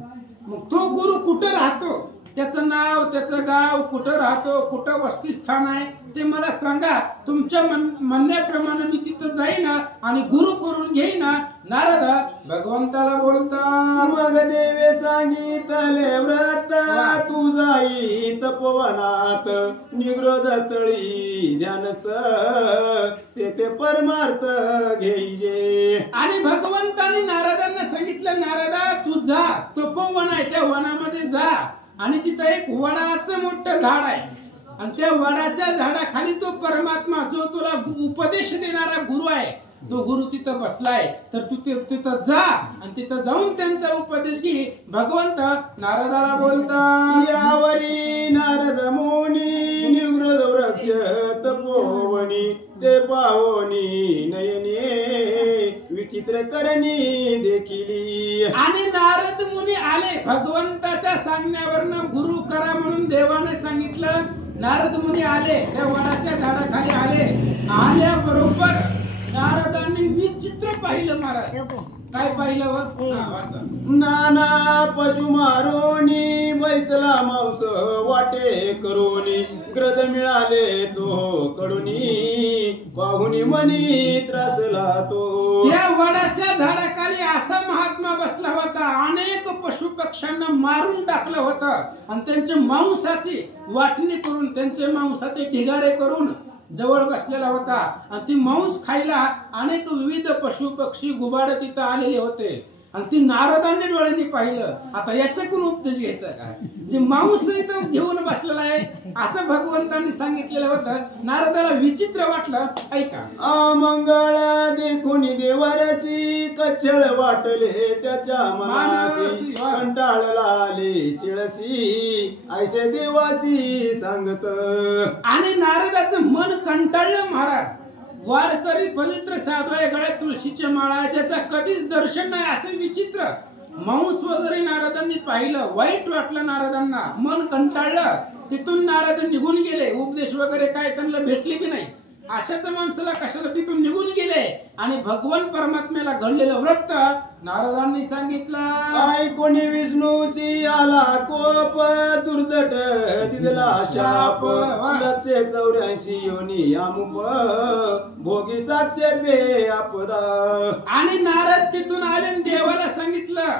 मग तो गुरु कुठं राहतो, त्याचं नाव त्याचं गाव कुठं राहतो, कुठं वस्तीस्थान आहे ते मला सांगा. तुमच्या म्हणण्याप्रमाणे मी तिथं जाईन आणि गुरु करून घेईन. नारद भगवंताला बोलतात. मग देवे सांगितले व्रत तू जाई तपोवनात निग्रोध तळी ध्यानस्थ तेथे परमार्थ घेईजे. आणि भगवंताने नारदांना सांगितलं नारदा तू जा, तपोवन आहे त्या वनामध्ये जा आणि तिथं एक वडाचं मोठं झाड आहे आणि त्या वडाच्या झाडाखाली तो परमात्मा जो तुला उपदेश देणारा गुरु आहे तो गुरु तिथं बसलाय. तर तू तिथं जा आणि तिथं जाऊन त्यांचा उपदेश घे. भगवंत नारदाला बोलतात. यावरी नारद मुनी निवृत वृक्ष तपोवनी ते पावनी नयने विचित्र करणी देखिली. आणि नारद मुनी आले भगवंताच्या सांगण्यावरनं गुरु करा म्हणून देवाने सांगितलं. नारद मुनी आले त्या वडाच्या झाडाखाली आल्याबरोबर नारदांनी विचित्र पाहिलं. महाराज काय पाहिलं? नाना पशु मारोनी बैसला मांस वाटे करोनी ग्रद मिळाले तो कडुनी पाहुनी मनी त्रासला तो. त्या वडाच्या झाडाखाली असा महात्मा बसला होता, अनेक पशु पक्ष्यांना मारून टाकलं होतं आणि त्यांचे मांसाची वाटणी करून त्यांचे मांसाचे ढिगारे करून जवळ बसलेला होता. आणि ती मांस खायला अनेक विविध पशु पक्षी गुबाड तिथं आलेले होते आणि ती नारदांनी डोळ्यांनी पाहिलं. आता याच्याकडून उपदेश घ्यायचा काय? जे मांस इथं घेऊन बसलेला आहे असं भगवंतांनी सांगितलेलं होतं. नारदाला विचित्र वाटलं. ऐका. अमंगळ देखून देवारसी कच्छळ वाटले त्याच्या मनासी कंटाळला आले चिळसी ऐसे देवासी सांगत. आणि नारदाचं मन कंटाळलं. महाराज वारकरी पवित्र साधू आहे, गळ्यात तुळशीचे माळा, ज्याचा कधीच दर्शन नाही असं विचित्र मांस वगैरे नारदांनी पाहिलं. वाईट वाटलं नारदांना, मन कंटाळलं. तिथून नारद निघून गेले. उपदेश वगैरे काय त्यांना भेटले बी नाही. अशाच माणसाला कशाला तिथून निघून गेले आणि भगवान परमात्म्याला घडलेलं वृत्त नारदांनी सांगितलं. ऐकोणी विष्णूची आला कोप दुर्दट दिदला शाप 184 योनी अमुप भोगी साक्षे बे आपदा. आणि नारद तिथून आले आणि देवाला सांगितलं.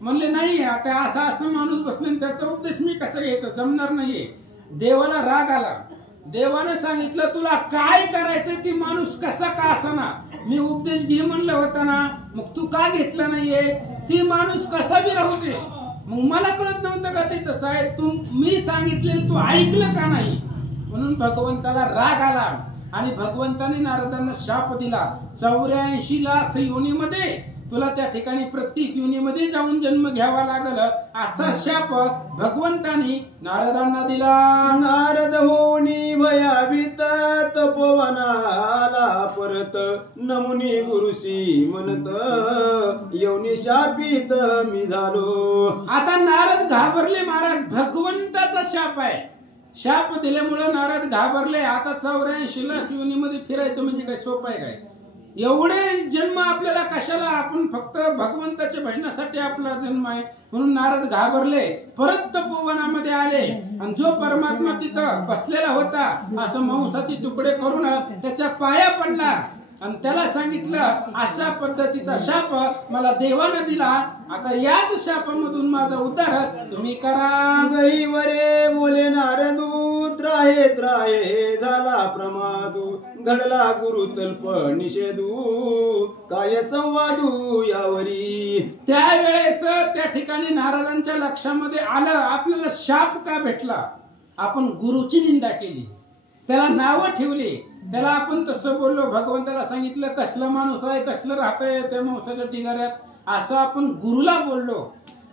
म्हणले नाही आता असं माणूस बसले त्याचा उपदेश मी कसं घ्यायचं, जमणार नाहीये. देवाला राग आला. देवानं सांगितलं तुला काय करायचं ती माणूस कसा का असाना, मी उपदेश घे म्हणलं होतं ना, मग तू का घेतला नाहीये, ती माणूस कसा बी राहू दे. मग मला कळत नव्हतं का ते तसं आहे, तू मी सांगितले तू ऐकलं का नाही. म्हणून भगवंताला राग आला आणि भगवंताने नारदांना शाप दिला. 84 लाख योनीमध्ये तुला त्या ठिकाणी प्रत्येक योनीमध्ये जाऊन जन्म घ्यावा लागल असा शाप भगवंतानी नारदांना दिला. नारद होनी भयाभीत तपोवनाला परत नमुनी गुरुशी म्हणत योनी शापित मी झालो. आता नारद घाबरले. महाराज भगवंताचा शाप आहे. शाप दिल्यामुळे नारद घाबरले. आता 84 लाख योनीमध्ये फिरायचं म्हणजे काय सोपं आहे काय. एवढे जन्म आपल्याला कशाला, आपण फक्त भगवंताच्या भजनासाठी आपला जन्म आहे. म्हणून नारद घाबरले. परत तपोवनामध्ये आले आणि जो परमात्मा तिथं बसलेला होता असं मांसाचे तुकडे करून त्याच्या पाया पडला आणि त्याला सांगितलं अशा पद्धतीचा शाप मला देवानं दिला. आता याच शापामधून माझा उद्धार तुम्ही करा. गईवरे बोले नारदू त्राहे त्राहे झाला प्रमादू घडला गुरु तल्प निषेधू काय संवादू यावरी. त्यावेळेस त्या ठिकाणी नारदांच्या लक्षामध्ये आलं आपल्याला शाप का भेटला. आपण गुरुची निंदा केली, त्याला नावं ठेवली, त्याला आपण तसं बोललो. भगवंताला सांगितलं कसला माणूस आहे, कसलं राहतंय त्या माणसाच्या ढिगाऱ्यात, असं आपण गुरुला बोललो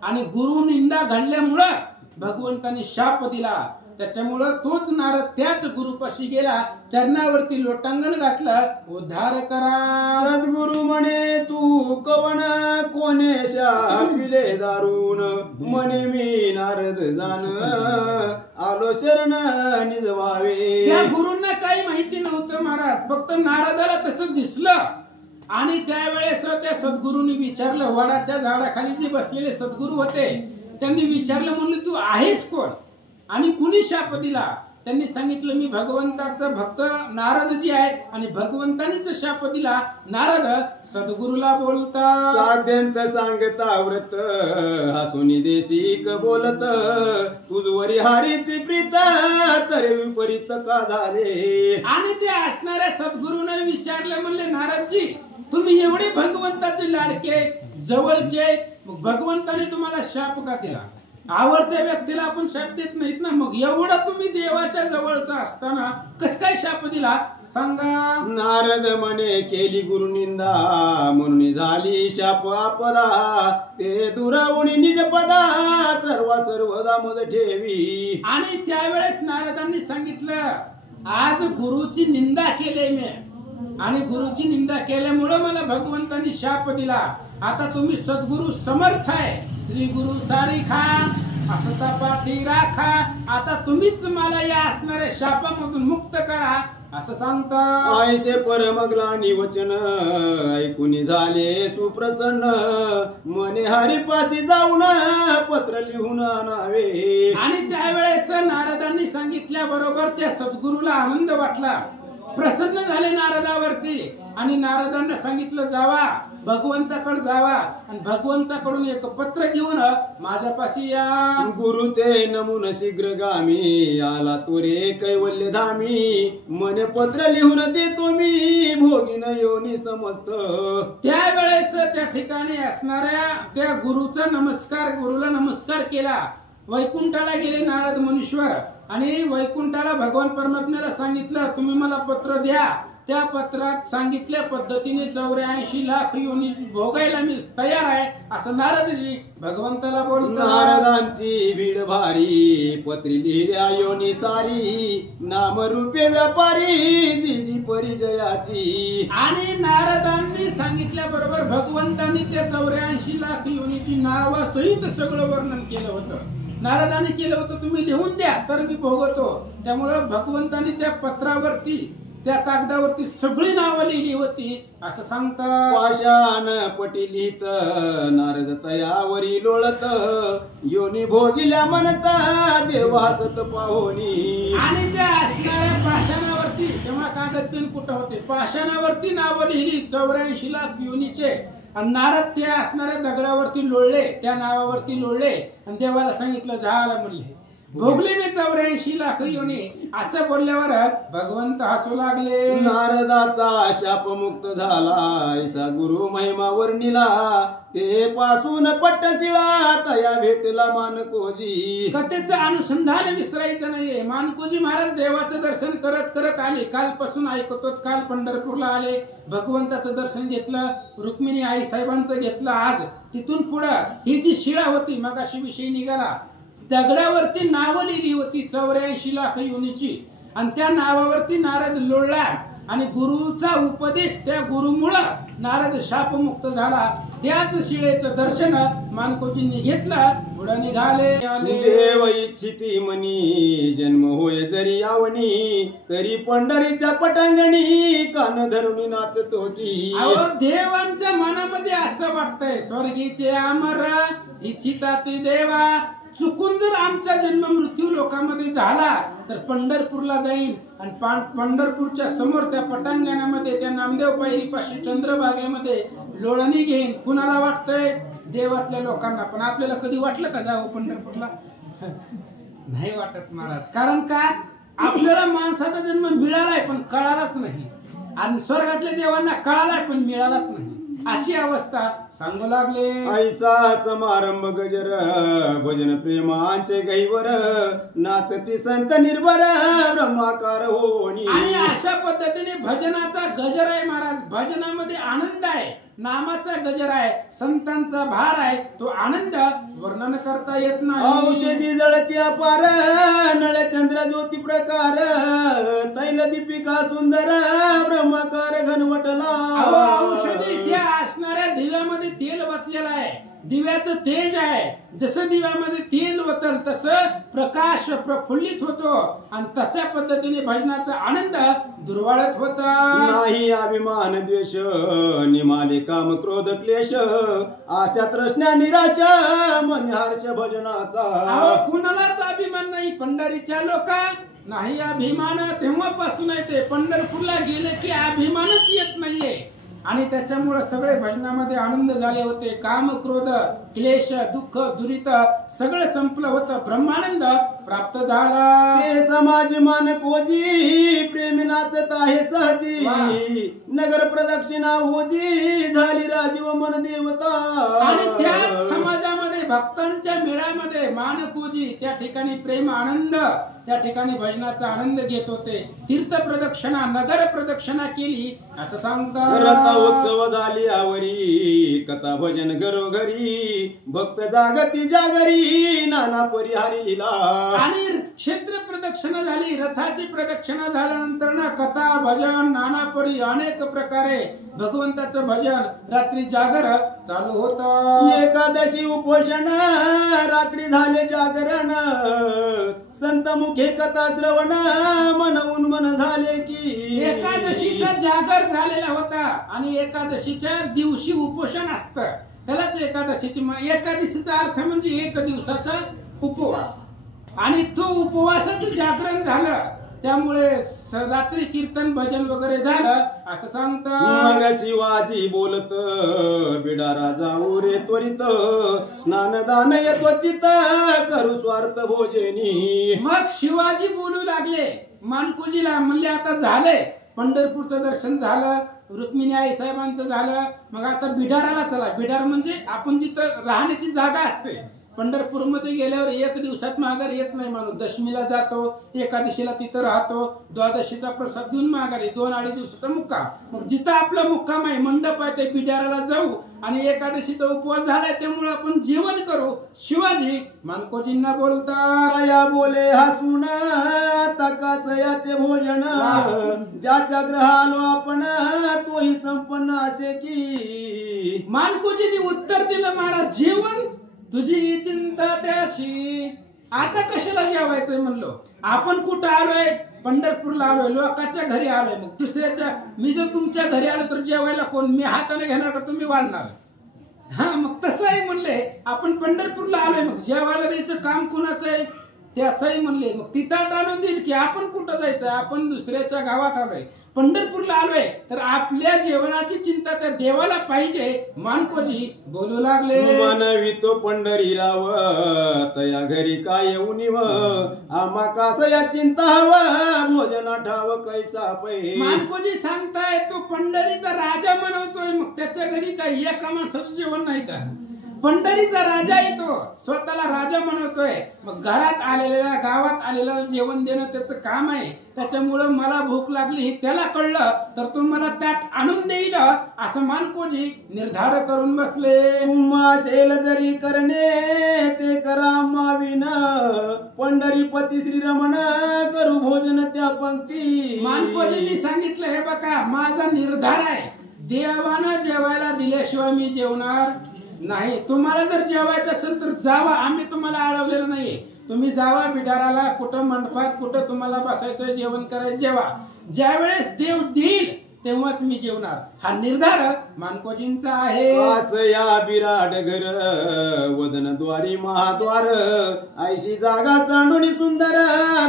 आणि गुरु निंदा घडल्यामुळं भगवंताने शाप दिला. त्याच्यामुळं तोच नारद त्याच गुरुपाशी गेला, चरणावरती लोटांगण घातलं, उद्धार करा. सद्गुरु म्हणे तू कवण कोणे शापिले दारुण म्हणे मी नारद जाण आलो शरण निजवावे. त्या गुरूंना काही माहिती नव्हतं महाराज, फक्त नारदाला तसं दिसलं. आणि त्यावेळेस त्या सद्गुरूंनी विचारलं, वडाच्या झाडाखाली जे बसलेले सद्गुरू होते त्यांनी विचारलं, म्हणलं तू आहेस कोण आणि कुणी शाप दिला. त्यांनी सांगितलं मी भगवंताचा भक्त नारदजी आहे आणि भगवंतानीच शाप दिला. नारद सद्गुरूला बोलता साध्यंत सांगता व्रत हसुनी देशिक बोलत तुझवरी हारीची प्रीत तरे विपरीत का झाले. आणि ते असणाऱ्या सद्गुरूने विचारले, म्हणले नारदजी तुम्ही एवढे भगवंताचे लाडके जवळचे, मग भगवंताने तुम्हाला शाप का दिला. आवडत्या व्यक्तीला आपण शाप देत नाहीत ना, मग एवढा तुम्ही देवाच्या जवळचा असताना कस काय शाप दिला सांगा. नारद म्हणे केली गुरुनिंदा म्हणून झाली शाप आपदा ते दुरावणी निज पदा सर्वदा मज ठेवी. आणि त्यावेळेस नारदांनी सांगितलं आज गुरुची निंदा केली मी आणि गुरुची निंदा केल्यामुळे मला भगवंतांनी शाप दिला. आता तुम्ही सद्गुरु समर्थ आहे, श्री गुरु सारिखा असता पाठी राखा, आता तुम्हीच मला या असणाऱ्या शापामधून मुक्त करा असं सांगतो. आयसे परमग्लानी वचन ऐकून झाले सुप्रसन्न मने हरिपाशी जाऊन पत्र लिहून आणावे. आणि त्यावेळेस नारदांनी सांगितल्याबरोबर त्या सद्गुरूला आनंद वाटला, प्रसन्न झाले नारदावरती. आणि नारदांना सांगितलं जावा भगवंताकडे जावा आणि भगवंताकडून एक पत्र घेऊन माझ्यापाशी या. गुरु ते नमून शीघ्रगामी आला तुरे कैवल्य धामी मन पत्र लिहून देतो मी भोगीन योनी समस्त. त्यावेळेस त्या ठिकाणी असणाऱ्या त्या गुरुला नमस्कार केला. वैकुंठाला गेले नारद मुनीश्वर आणि वैकुंठाला भगवान परमात्म्याला सांगितलं तुम्ही मला पत्र द्या. त्या पत्रात सांगितल्या पद्धतीने 84 लाख योनी भोगायला मी तयार आहे असं नारदजी भगवंताला बोलतात. नारदांची भीड भारी पत्री लिहिल्या योनी सारी नाम रूपे व्यापारी जी जी परिजयाची. आणि नारदांनी सांगितल्याबरोबर भगवंतांनी त्या 84 लाख योनीची नावासहित सगळं वर्णन केलं होतं. नारदांनी केलं होतं तुम्ही लिहून द्या तर मी भोगतो. त्यामुळे भगवंतांनी त्या पत्रावरती त्या कागदावरती सगळी नावं लिहिली होती असं सांगतात. पाषाण पटिलित नारद तयावरी लोळत योनी भोगिल्या म्हणता देव हसत पाहोनी. आणि त्या असणाऱ्या पाषाणावरती तेव्हा कागद पेन कुठं होते, पाषाणावरती नावं लिहिली 84 लाख योनीचे. आणि नारद त्या असणाऱ्या दगडावरती लोळले, त्या नावावरती लोळले आणि देवाला सांगितलं झालं म्हणले भोगले मी 84 लाख योनी. असं बोलल्यावर भगवंत हसू लागले. नारदाचा शाप मुक्त झाला ऐसा गुरु महिमा वर्णिला ते पासून पट्टशिळा तया भेटला मानकोजी. कथेचं अनुसंधान विसरायचं नाहीये. मानकोजी महाराज देवाचं दर्शन करत करत आले. कालपासून ऐकतो, काल पंढरपूरला आले, भगवंताचं दर्शन घेतलं, रुक्मिणी आई साहेबांचं घेतलं. आज तिथून पुढं ही जी शिळा होती मगाशी विषयी निघाला, दगडावरती नावं लिहिली होती 84 लाख योनीची. आणि त्या नावावरती नारद लोळला आणि गुरुचा उपदेश त्या गुरुमुळं नारद शापमुक्त झाला. त्याच शिळेचं दर्शन मानकोजींनी घेतलं, पुढे निघाले. देव इच्छिती मनी जन्म होय जरी यावनी तरी पंढरीच्या पटांगणी कान धरून नाचतो की. अहो देवांच्या मनामध्ये असं वाटतंय स्वर्गीचे अमर इच्छिताती देवा, चुकून जर आमचा जन्म मृत्यू लोकांमध्ये झाला तर पंढरपूरला जाईल आणि पंढरपूरच्या समोर त्या पटांगणामध्ये त्या नामदेव पायरीपाशी चंद्रभागेमध्ये लोळणी घेईन. कुणाला वाटतंय? देवातल्या लोकांना. पण आपल्याला कधी वाटलं का जावं पंढरपूरला? नाही वाटत महाराज. कारण का आपल्याला माणसाचा जन्म मिळालाय पण कळालाच नाही, आणि स्वर्गातल्या देवांना कळालाय पण मिळालाच नाही. अशी अवस्था सांगू लागले. ऐसा समारंभ गजर भजन प्रेमांचे गैवर नाचती संत निर्भर ब्रह्माकार होणी. आणि अशा पद्धतीने भजनाचा गजर आहे महाराज. भजनामध्ये आनंद आहे, नामाचा गजर आहे, संतांचा भार आहे. तो आनंद वर्णन करता येत नाही. औषधी जळती अपार नळ चंद्र ज्योती प्रकार तैल दीपिका सुंदर ब्रह्माकार घनवटला. औषधी त्या असणाऱ्या दिव्यामध्ये तेल वतलेलं आहे, दिव्याचं तेज आहे. जसं दिव्यामध्ये तेल वतल तसं प्रकाश प्रफुल्लित होतो आणि तशा पद्धतीने भजनाचा आनंद दुर्वाळत होता. नाही अभिमान द्वेष निमाले काम क्रोध क्लेश आशा तृष्णा निराशा मन हर्ष भजनाचा. कुणालाच अभिमान नाही. पंढरीच्या लोका नाही अभिमान. तेव्हापासून आहे ते पंढरपूरला गेले की अभिमानच येत नाहीये. आणि त्याच्यामुळे सगळे भजनामध्ये आनंद झाले होते. काम क्रोध क्लेश दुःख दुरित सगळं संपलं होतं. ब्रह्मानंद प्राप्त झाला. ते समाज मानकोजी प्रेम नाचत आहे सहजी नगर प्रदक्षिणा होजी झाली राजीव मन देवता. आणि त्या समाजामध्ये भक्तांच्या मेळामध्ये मानकोजी त्या ठिकाणी प्रेम आनंद, त्या ठिकाणी भजनाचा आनंद घेत होते. तीर्थ प्रदक्षिणा नगर प्रदक्षिणा केली असं सांगतात. उत्सव झाली आवरी कथा भजन घरोघरी भक्त जागती जागरी नाना परिहारीला. आणि क्षेत्र प्रदक्षिणा झाली, रथाची प्रदक्षिणा झाल्यानंतर ना कथा भजन नाना परी अनेक प्रकारे भगवंताचं भजन रात्री जागर चालू होतं. एकादशी उपोषण रात्री झाले जागरण संत मुखे कथा श्रवण मनवून मन झाले की. एकादशीचा जागर झालेला होता आणि एकादशीच्या दिवशी उपोषण असतं, त्यालाच एकादशीची. एकादशीचा अर्थ म्हणजे एक दिवसाचा उपवास, आणि तो उपवासाचं जागरण झालं. त्यामुळे रात्री कीर्तन भजन वगैरे झालं असं सांगतात. मग शिवाजी बोलत बिडारा जाऊ रे त्वरित स्नानदान येतो चित करू स्वार्थ भोजनी. मग शिवाजी बोलू लागले मानकोजीला. म्हणले आता झाले, पंढरपूरचं दर्शन झालं, रुक्मिणी आई साहेबांचं झालं, मग आता बिडाराला चला. बिडार म्हणजे आपण जिथं राहण्याची जागा असते. पंढरपूरमध्ये गेल्यावर एक दिवसात माघारी येत नाही माणूस. दशमीला जातो, एकादशीला तिथं राहतो, द्वादशीचा प्रसाद घेऊन माघारी, 2-2.5 दिवसाचा मुक्काम. मग जिथं आपला मुक्काम आहे, मंडप आहे, ते बिडाराला जाऊ. आणि एकादशीचा उपवास झालाय त्यामुळे आपण जेवण करू. शिवाजी मानकोजींना बोलतात. या बोले हसून तकासयाचे भोजन ज्याच्या ग्रहालो आपण तोही संपन्न असे की. मानकोजींनी उत्तर दिलं, महाराज जेवण तुझी चिंता त्याशी, आता कशाला जेवायचंय म्हणलो. आपण कुठं आलोय? पंढरपूरला आलोय, लोकांच्या घरी आलोय, मग दुसऱ्याच्या मी जर तुमच्या घरी आलो तर जेवायला कोण, मी हाताने घेणार का तुम्ही वाढणार? हा, मग तसंही म्हणले आपण पंढरपूरला आलोय, मग जेवायला द्यायचं काम कुणाचं आहे त्याचंही म्हणले. मग तिथं आणून देईल की आपण कुठं जायचं, आपण दुसऱ्याच्या गावात आलोय, पंढरपूरला आलोय, तर आपल्या जेवणाची चिंता त्या देवाला पाहिजे. मानकोजी बोलू लागले, मनवितो पंढरीराव तया घरी काय येऊन आम्हा कास या चिंता हवा भोजना ठाव कैसा पै. मानकोजी सांगताय तो पंढरीचा राजा म्हणवतोय, मग त्याच्या घरी काय एका माणसाचं जेवण नाही का? पंढरीचा राजा येतो, स्वतःला राजा म्हणतोय, मग घरात आलेल्या गावात आलेल्या जेवण देणं त्याचं काम आहे. त्याच्यामुळं मला भूक लागली हे त्याला कळलं तर तो मला ताट आणून देईल असं मानकोजी निर्धार करून बसले. असेल जरी करणे ते करा माविन पंढरीपती श्रीरमण करू भोजन त्या पंक्ती. मानकोजींनी सांगितलं, हे बघा माझा निर्धार आहे, देवानं जेवायला दिल्याशिवाय मी जेवणार नाही. तुम्हाला जर जेवायचं असेल तर जावा, आम्ही तुम्हाला अडवलेलं नाहीये. तुम्ही जावा बिडाराला, कुठं मंडपात, कुठं तुम्हाला बसायचं, जेवण करायचं, जेवा. ज्यावेळेस देव देईल तेव्हाच मी जेवणार. हा निर्धार मानकोजींचा आहे. कास या बिराड घर वदनद्वारी महाद्वार ऐशी जागा सांडून सुंदर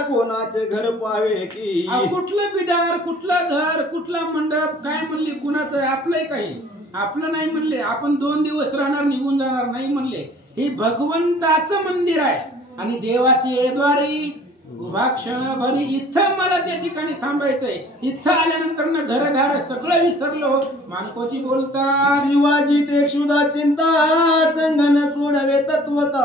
कोणाचे घर पावे की. कुठलं बिडार, कुठलं घर, कुठला मंडप, काय म्हणले, कुणाचं आहे? आपलंही काही आपलं नाही म्हणले. आपण 2 दिवस राहणार, निघून जाणार नाही म्हणले. हे भगवंताचं मंदिर आहे आणि देवाची येद्वारी उभा क्षणभरी इथं मला त्या ठिकाणी थांबायचंय. इथं आल्यानंतर ना घरदार सगळं विसरलो. मानकोजी बोलतात, शिवाजी ते क्षुधा चिंता संगन सोडवे तत्वता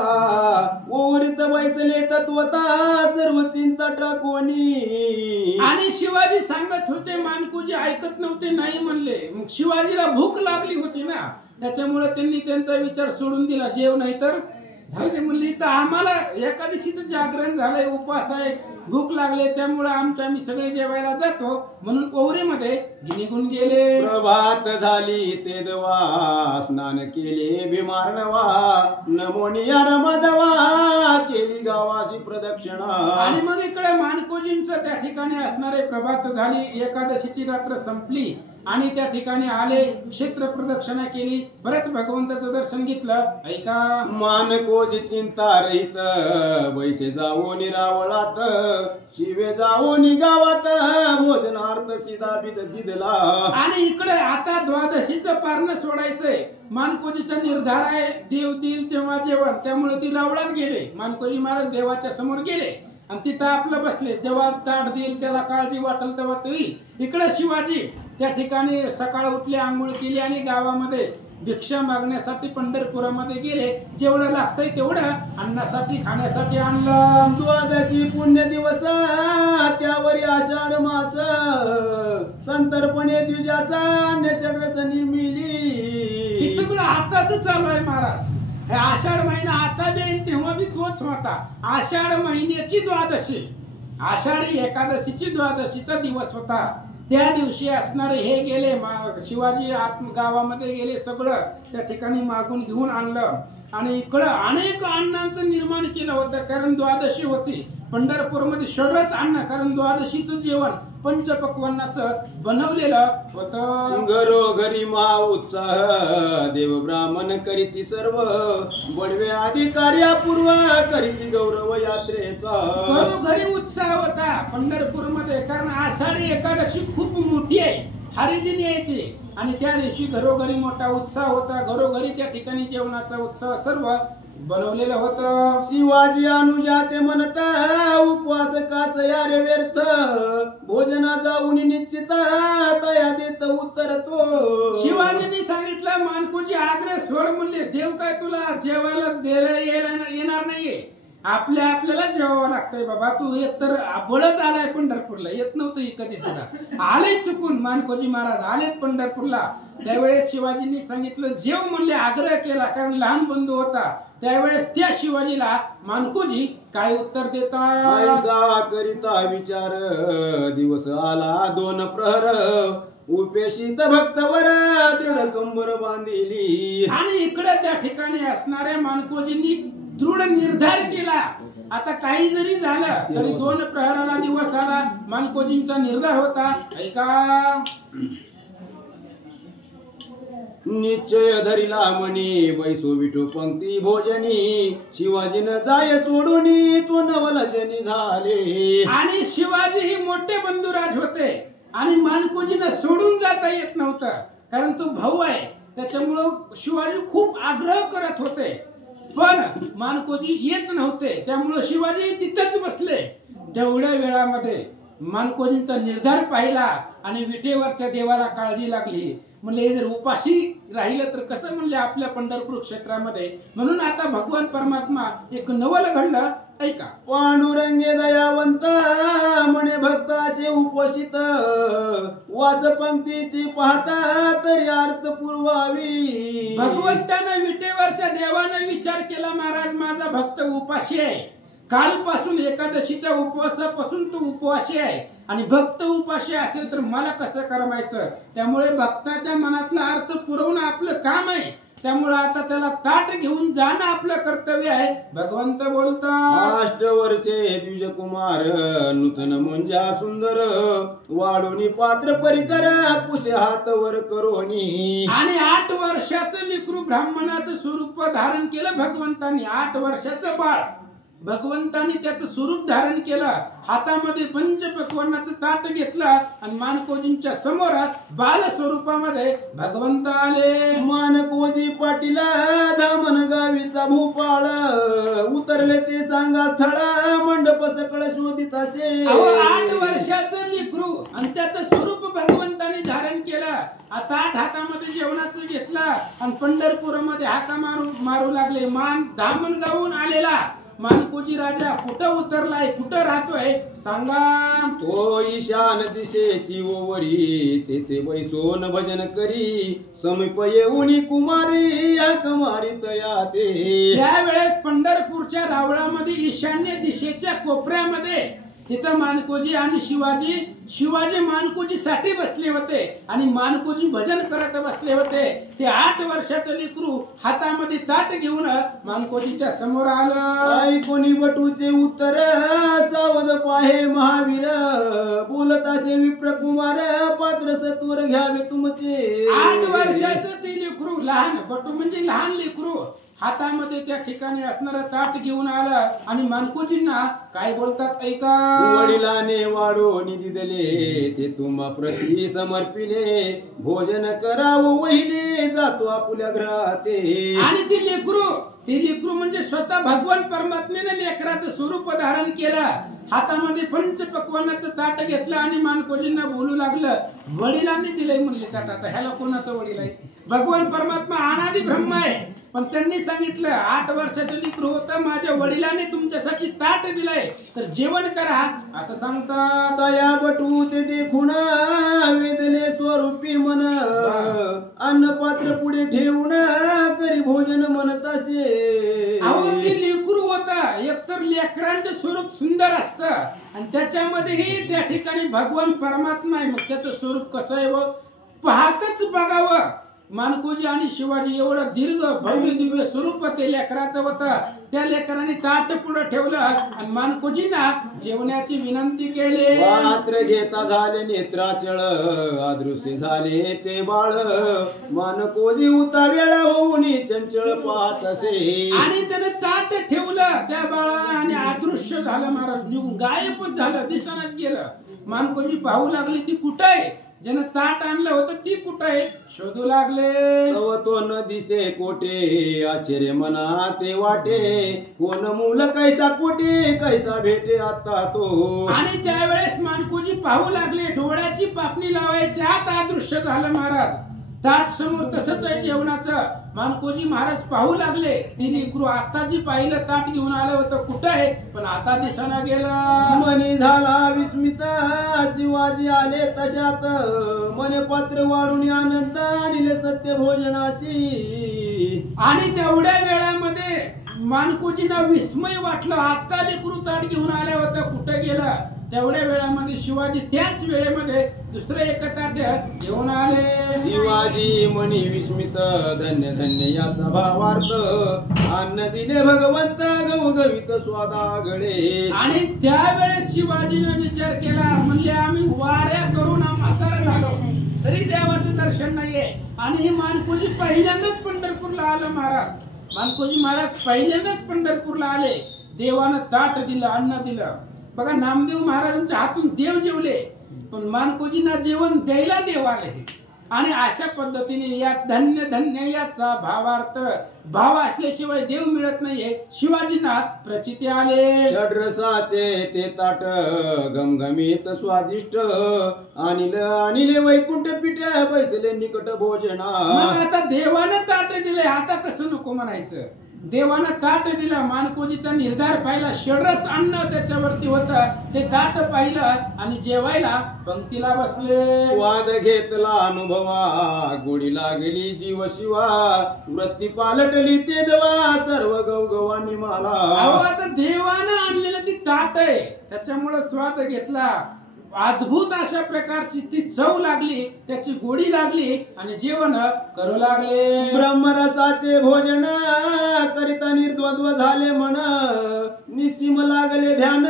ओरित बैसले तत्वता सर्व चिंता टाकोनी. आणि शिवाजी सांगत होते, मानकोजी ऐकत नव्हते, नाही म्हणले. मग शिवाजीला भूक लागली होती ना, त्याच्यामुळे त्यांनी त्यांचा विचार सोडून दिला. जेव नाही तर जाऊ दे म्हणली. तर आम्हाला एकादशीचं जागरण झालंय, उपवास आहे, भूक लागले, त्यामुळे आम्ही सगळे जेवायला जातो म्हणून ओवरीमध्ये निघून गेले. प्रभात झाली ते दवा स्नान केले भीमार नवा नमोनिया रमदवा केली गावाची प्रदक्षिणा. आणि मग इकडे मानकोजींचं त्या ठिकाणी असणारे प्रभात झाली, एकादशीची रात्र संपली आणि त्या ठिकाणी आले, क्षेत्र प्रदक्षिणा केली, परत भगवंताचं दर्शन घेतलं. ऐका, मानकोजी चिंता रहित बैसे जावो निरावळात शिवे जावो गावात भोजनार्थ सीधा बिद दिदला. आणि इकडे आता द्वादशीचं पारणं सोडायचंय. मानकोजीचा निर्धार आहे, देव देईल तेव्हा जेवण. त्यामुळे ती रावळात गेले. मानकोजी महाराज देवाच्या समोर गेले आणि तिथं आपलं बसले. जेव्हा ताट देईल त्याला काळजी वाटेल तेव्हा तो येईल. इकडे शिवाजी त्या ठिकाणी सकाळ उठले, आंघोळ केली आणि गावामध्ये भिक्षा मागण्यासाठी पंढरपुरामध्ये गेले. जेवढं लागतंय तेवढं अन्नासाठी खाण्यासाठी आणलं. द्वादशी पुण्य दिवस त्यावरी आषाढ मास संतर्पणे द्विजासा रस निर्मिली. हे सगळं आताच चालू आहे महाराज. हे आषाढ महिना आता येईल तेव्हा बी तोच होता. आषाढ महिन्याची द्वादशी, आषाढी एकादशीची द्वादशीचा दिवस होता. त्या दिवशी असणारे हे गेले, शिवाजी गावामध्ये गेले, सगळं त्या ठिकाणी मागून घेऊन आणलं. आणि इकडं अनेक अन्नांचं निर्माण केलं होतं, कारण द्वादशी होती. पंढरपूरमध्ये षड्रस अन्न, कारण द्वादशीचं जेवण पंचपक्वान्नाचं बनवलेलं होतं. घरोघरी मा उत्साह देव ब्राह्मण करीती सर्व बडवे अधिकारी अपूर्व करीती गौरव यात्रेचा. घरोघरी उत्साह होता पंढरपूरमध्ये, कारण आषाढी एकादशी खूप मोठी आहे, हरिदिनी आहे ती. आणि त्या दिवशी घरोघरी मोठा उत्साह होता. घरोघरी त्या ठिकाणी जेवणाचा उत्साह सर्व बनवलेलं होतं. शिवाजी अनुजा ते म्हणता उपवास कास यारे व्यर्थ भोजना जाऊन निश्चित तया देत उत्तर तो. शिवाजींनी सांगितलं, मानकोजी आग्रह सोड म्हणले. देव काय तुला जेवायला येणार नाहीये, आपल्याला जेवावं लागतंय बाबा. तू एकतर बळच आलाय पंढरपूरला, येत नव्हतं कधी सुद्धा. आले चुकून मानकोजी महाराज आलेत पंढरपूरला. त्यावेळेस शिवाजींनी सांगितलं, जेव म्हणले, आग्रह केला, कारण लहान बंधू होता. त्यावेळेस त्या शिवाजीला मानकोजी काय उत्तर देतात, करिता विचार दिवस आला 2 प्रहर उपेशित भक्तवर दृढ कंबर बांधिली. आणि इकडे त्या ठिकाणी असणाऱ्या मानकोजींनी दृढ निर्धार केला, आता काही जरी झालं तरी 2 प्रहराला दिवस आला, मानकोजींचा निर्धार होता. ऐका, निश्चय धरिला मनी बैसो विठू पंक्ती भोजनी, शिवाजीनं जाय सोडून तो नवलजनी झाले. आणि शिवाजी ही मोठे बंधुराज होते आणि मानकोजींना सोडून जाता येत नव्हतं, कारण तो भाऊ आहे. त्याच्यामुळं शिवाजी खूप आग्रह करत होते, पण मानकोजी येत नव्हते. त्यामुळं शिवाजी तिथेच बसले. तेवढ्या वेळामध्ये मानकोजींचा निर्धार पाहिला आणि विटेवरच्या देवाला काळजी लागली. म्हणले जर उपाशी राहिलं तर कसं, म्हणले आपल्या पंढरपूर क्षेत्रामध्ये. म्हणून आता भगवान परमात्मा एक नवल घडलं. ऐका, पांडुरंगे दयावंत म्हणे भक्ताचे उपोषित, वास पंक्तीची पाहता तरी अर्थ पुरवावी. भगवंतानं विटेवरच्या देवानं विचार केला, महाराज माझा भक्त उपाशी आहे, कालपासून एकादशीच्या उपवासापासून तो उपवासी आहे आणि भक्त उपाशी असेल तर मला कसं करमायचं. त्यामुळे भक्ताच्या मनातला अर्थ पुरवणं आपलं काम आहे. त्यामुळे आता त्याला ताट घेऊन जाणं आपलं कर्तव्य आहे. भगवंत बोलतात, अष्टवर्षे द्विजकुमार नूतन मुंजा सुंदर, वाढोनी पात्र परिकर पुषे हात वर करोनी. आणि 8 वर्षाचं लेकरू ब्राह्मणाचं स्वरूप धारण केलं भगवंतानी. 8 वर्षाचं बाळ भगवंतानी त्याचं स्वरूप धारण केलं. हातामध्ये पंचपक्वान्नाचं ताट घेतलं आणि मानकोजींच्या समोरात बाल स्वरूपामध्ये भगवंत आले. मानकोजी पाटीला धामन गावीचा भूपाळ, उतरले ते सांगा स्थळ मंडप सकळ शोधित असे. 8 वर्षाचं लेकरू आणि त्याचं स्वरूप भगवंतानी धारण केलं. ताट हातामध्ये जेवणाचं घेतलं आणि पंढरपूरमध्ये हाका मारू लागले. मान धामन गावून आलेला मानकोजी राजा कुठं उतरलाय, कुठं राहतोय सांगा. तो ईशान दिशेची ओवरी, तेथे बैसोन भजन करी, समीप येऊनी कुमारी या कुमारी तया ते. त्यावेळेस पंढरपूरच्या रावळामध्ये ईशान्य दिशेच्या कोपऱ्यामध्ये तिथं मानकोजी आणि शिवाजी मानकोजीसाठी बसले होते आणि मानकोजी भजन करत बसले होते. ते 8 वर्षाचं लेकरू हातामध्ये ताट घेऊन मानकोजीच्या समोर आलं. ऐकोनी बटूचे उत्तर सावध पाहे महावीर, बोलत असे विप्रकुमार पात्र सत्वर घ्यावे तुमचे. 8 वर्षाचं ते लेकरू, लहान बटू म्हणजे लहान लेकरू, हातामध्ये त्या ठिकाणी असणारं ताट घेऊन आलं आणि मानकोजींना काय बोलतात ऐका. वडिलाने वाढोनी दिदले, ते तुम्हा प्रती समर्पिले, भोजन करावं वहिले जातो आपल्या घराते. आणि ती लेकरू म्हणजे स्वतः भगवान परमात्म्याने लेकराचं स्वरूप धारण केलं. हातामध्ये पंचपक्वान्नाचं ताट घेतलं आणि मानकोजींना बोलू लागलं, वडिलांनी दिलंय म्हणले ताट. आता ह्याला कोणाचं वडील आहे? भगवान परमात्मा अनादि ब्रह्म आहे. पण त्यांनी सांगितलं 8 वर्षाचं लेकरू होतं, माझ्या वडिलांनी तुमच्यासाठी ताट दिलंय तर जेवण करा असं सांगतात. तया बटू ते देखून वेदले स्वरूपी मन, अन्न पात्र पुढे ठेवून करी भोजन म्हणत असे. अहो ते लेकरू होता, एकतर लेकरांचं स्वरूप सुंदर असतं आणि त्याच्यामध्येही त्या ठिकाणी भगवान परमात्मा आहे. मग त्याचं स्वरूप कसं आहे व पाहतच बघावं. मानकोजी आणि शिवाजी एवढं दीर्घ भव्य दिव्य स्वरूप ते लेकराचं होतं. त्या लेकरांनी ताट पुढे ठेवलं आणि मानकोजींना जेवणाची विनंती केली. पात्र घेता झाले नेत्राचळ, अदृश्य झाले ते बाळ, मानकोजी उता वेळा होऊन चंचळ पाहत असे. आणि त्याने ताट ठेवलं त्या बाळाला आणि अदृश्य झालं, महाराज निघून गायबच झालं, दिसण्यात गेलं. मानकोजी पाहू लागली ती कुठं आहे, ज्यानं ताट आणलं होतं ती कुठं आहे शोधू लागले. तो न दिसे कोठे, आश्चर्य मना ते वाटे, कोण मूल कैसा कोठे कैसा भेटे आता तो. आणि त्यावेळेस मानकोजी पाहू लागले, डोळ्याची पापणी लावायची आत अदृश्य झालं महाराज. ताट समोर तसंच आहे जेवणाचं. मानकोजी महाराज पाहू लागले, ती लेकरू आता जी पाहिलं ताट घेऊन आलं होतं कुठं आहे पण आता दिसना गेलं. मनी झाला विस्मित, शिवाजी आले तशात, मने पात्र वाढून आनंद आणले सत्य भोजनाशी. आणि तेवढ्या वेळामध्ये मानकोजींना विस्मय वाटलं, आता लेकरू ताट घेऊन आलं होतं कुठं गेलं. तेवढ्या वेळामध्ये शिवाजी त्याच वेळेमध्ये दुसरं एक ताट घेऊन आले. शिवाजी म्हणी विस्मित धन्य धन्य याचा भावार्थ अन्न दिले भगवंत गवगवीत स्वादागळे. आणि त्यावेळेस शिवाजीने विचार केला, म्हणले आम्ही वाऱ्या करून म्हातारा झालो तरी देवाचं दर्शन नाहीये. आणि ही मानकोजी पहिल्यांदाच पंढरपूरला आलं महाराज. मानकोजी महाराज पहिल्यांदाच पंढरपूरला आले. देवानं ताट दिलं, अन्न दिलं. बघा नामदेव महाराजांच्या हातून देव जेवले, पण मानकोजींना जेवण द्यायला देव आले. आणि अशा पद्धतीने या धन्य धन्य याचा भावार्थ भाव असल्याशिवाय देव मिळत नाहीये. शिवाजींना प्रचिती आले. षड्रसाचे ते ताट गमगमीत स्वादिष्ट अनिल अनिले वैकुंठ पीठ बैसले निकट भोजना. मग आता देवानं ताट दिलंय, आता कसं नको म्हणायचं. देवानं ताट दिलं. मानकोजीचा निर्धार पाहिला. षड्रस अन्न त्याच्यावरती होतं. ते ताट पाहिलं आणि जेवायला पंक्तीला बसले. स्वाद घेतला अनुभवा गोडी लागली जीव शिवा वृत्ती पालटली ते दवा सर्व गवगवानी मला. अहो आता देवानं आणलेलं ती ताट आहे, त्याच्यामुळे स्वाद घेतला. अद्भुत अशा प्रकारची ती चव लागली, त्याची गोडी लागली आणि जेवण करू लागले. ब्रह्मरसाचे भोजन करिता निर्द्वंद्व झाले म्हण निसीम लागले ध्यान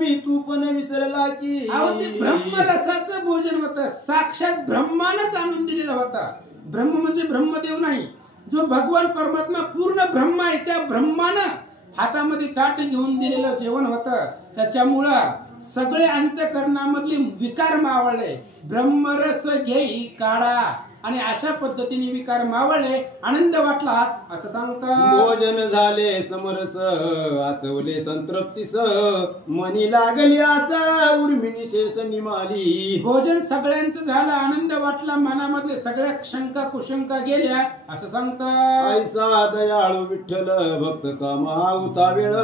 मी तू पण विसरला की. अहो ते ब्रह्मरसाचं भोजन होतं. साक्षात ब्रह्मानच आणून दिलेला होता. ब्रह्म म्हणजे ब्रह्मदेव नाही, जो भगवान परमात्मा पूर्ण ब्रह्म आहे, त्या ब्रह्मानं हातामध्ये ताट घेऊन दिलेलं जेवण होतं. त्याच्यामुळं सगळे अंतःकरणामधले विकार मावळले. ब्रह्मरस घेई काढा आणि अशा पद्धतीने विकार मावळले. आनंद वाटला असं सांगतात. भोजन झाले समरस आचवले संतृप्तीस मनी लागली असा उर्मिणी शेष निमाली. भोजन सगळ्यांचं झालं, आनंद वाटला, मनामधले सगळ्या शंका कुशंका गेल्या असं सांगतात. ऐसा दयाळू विठ्ठल भक्त कामावता वेळ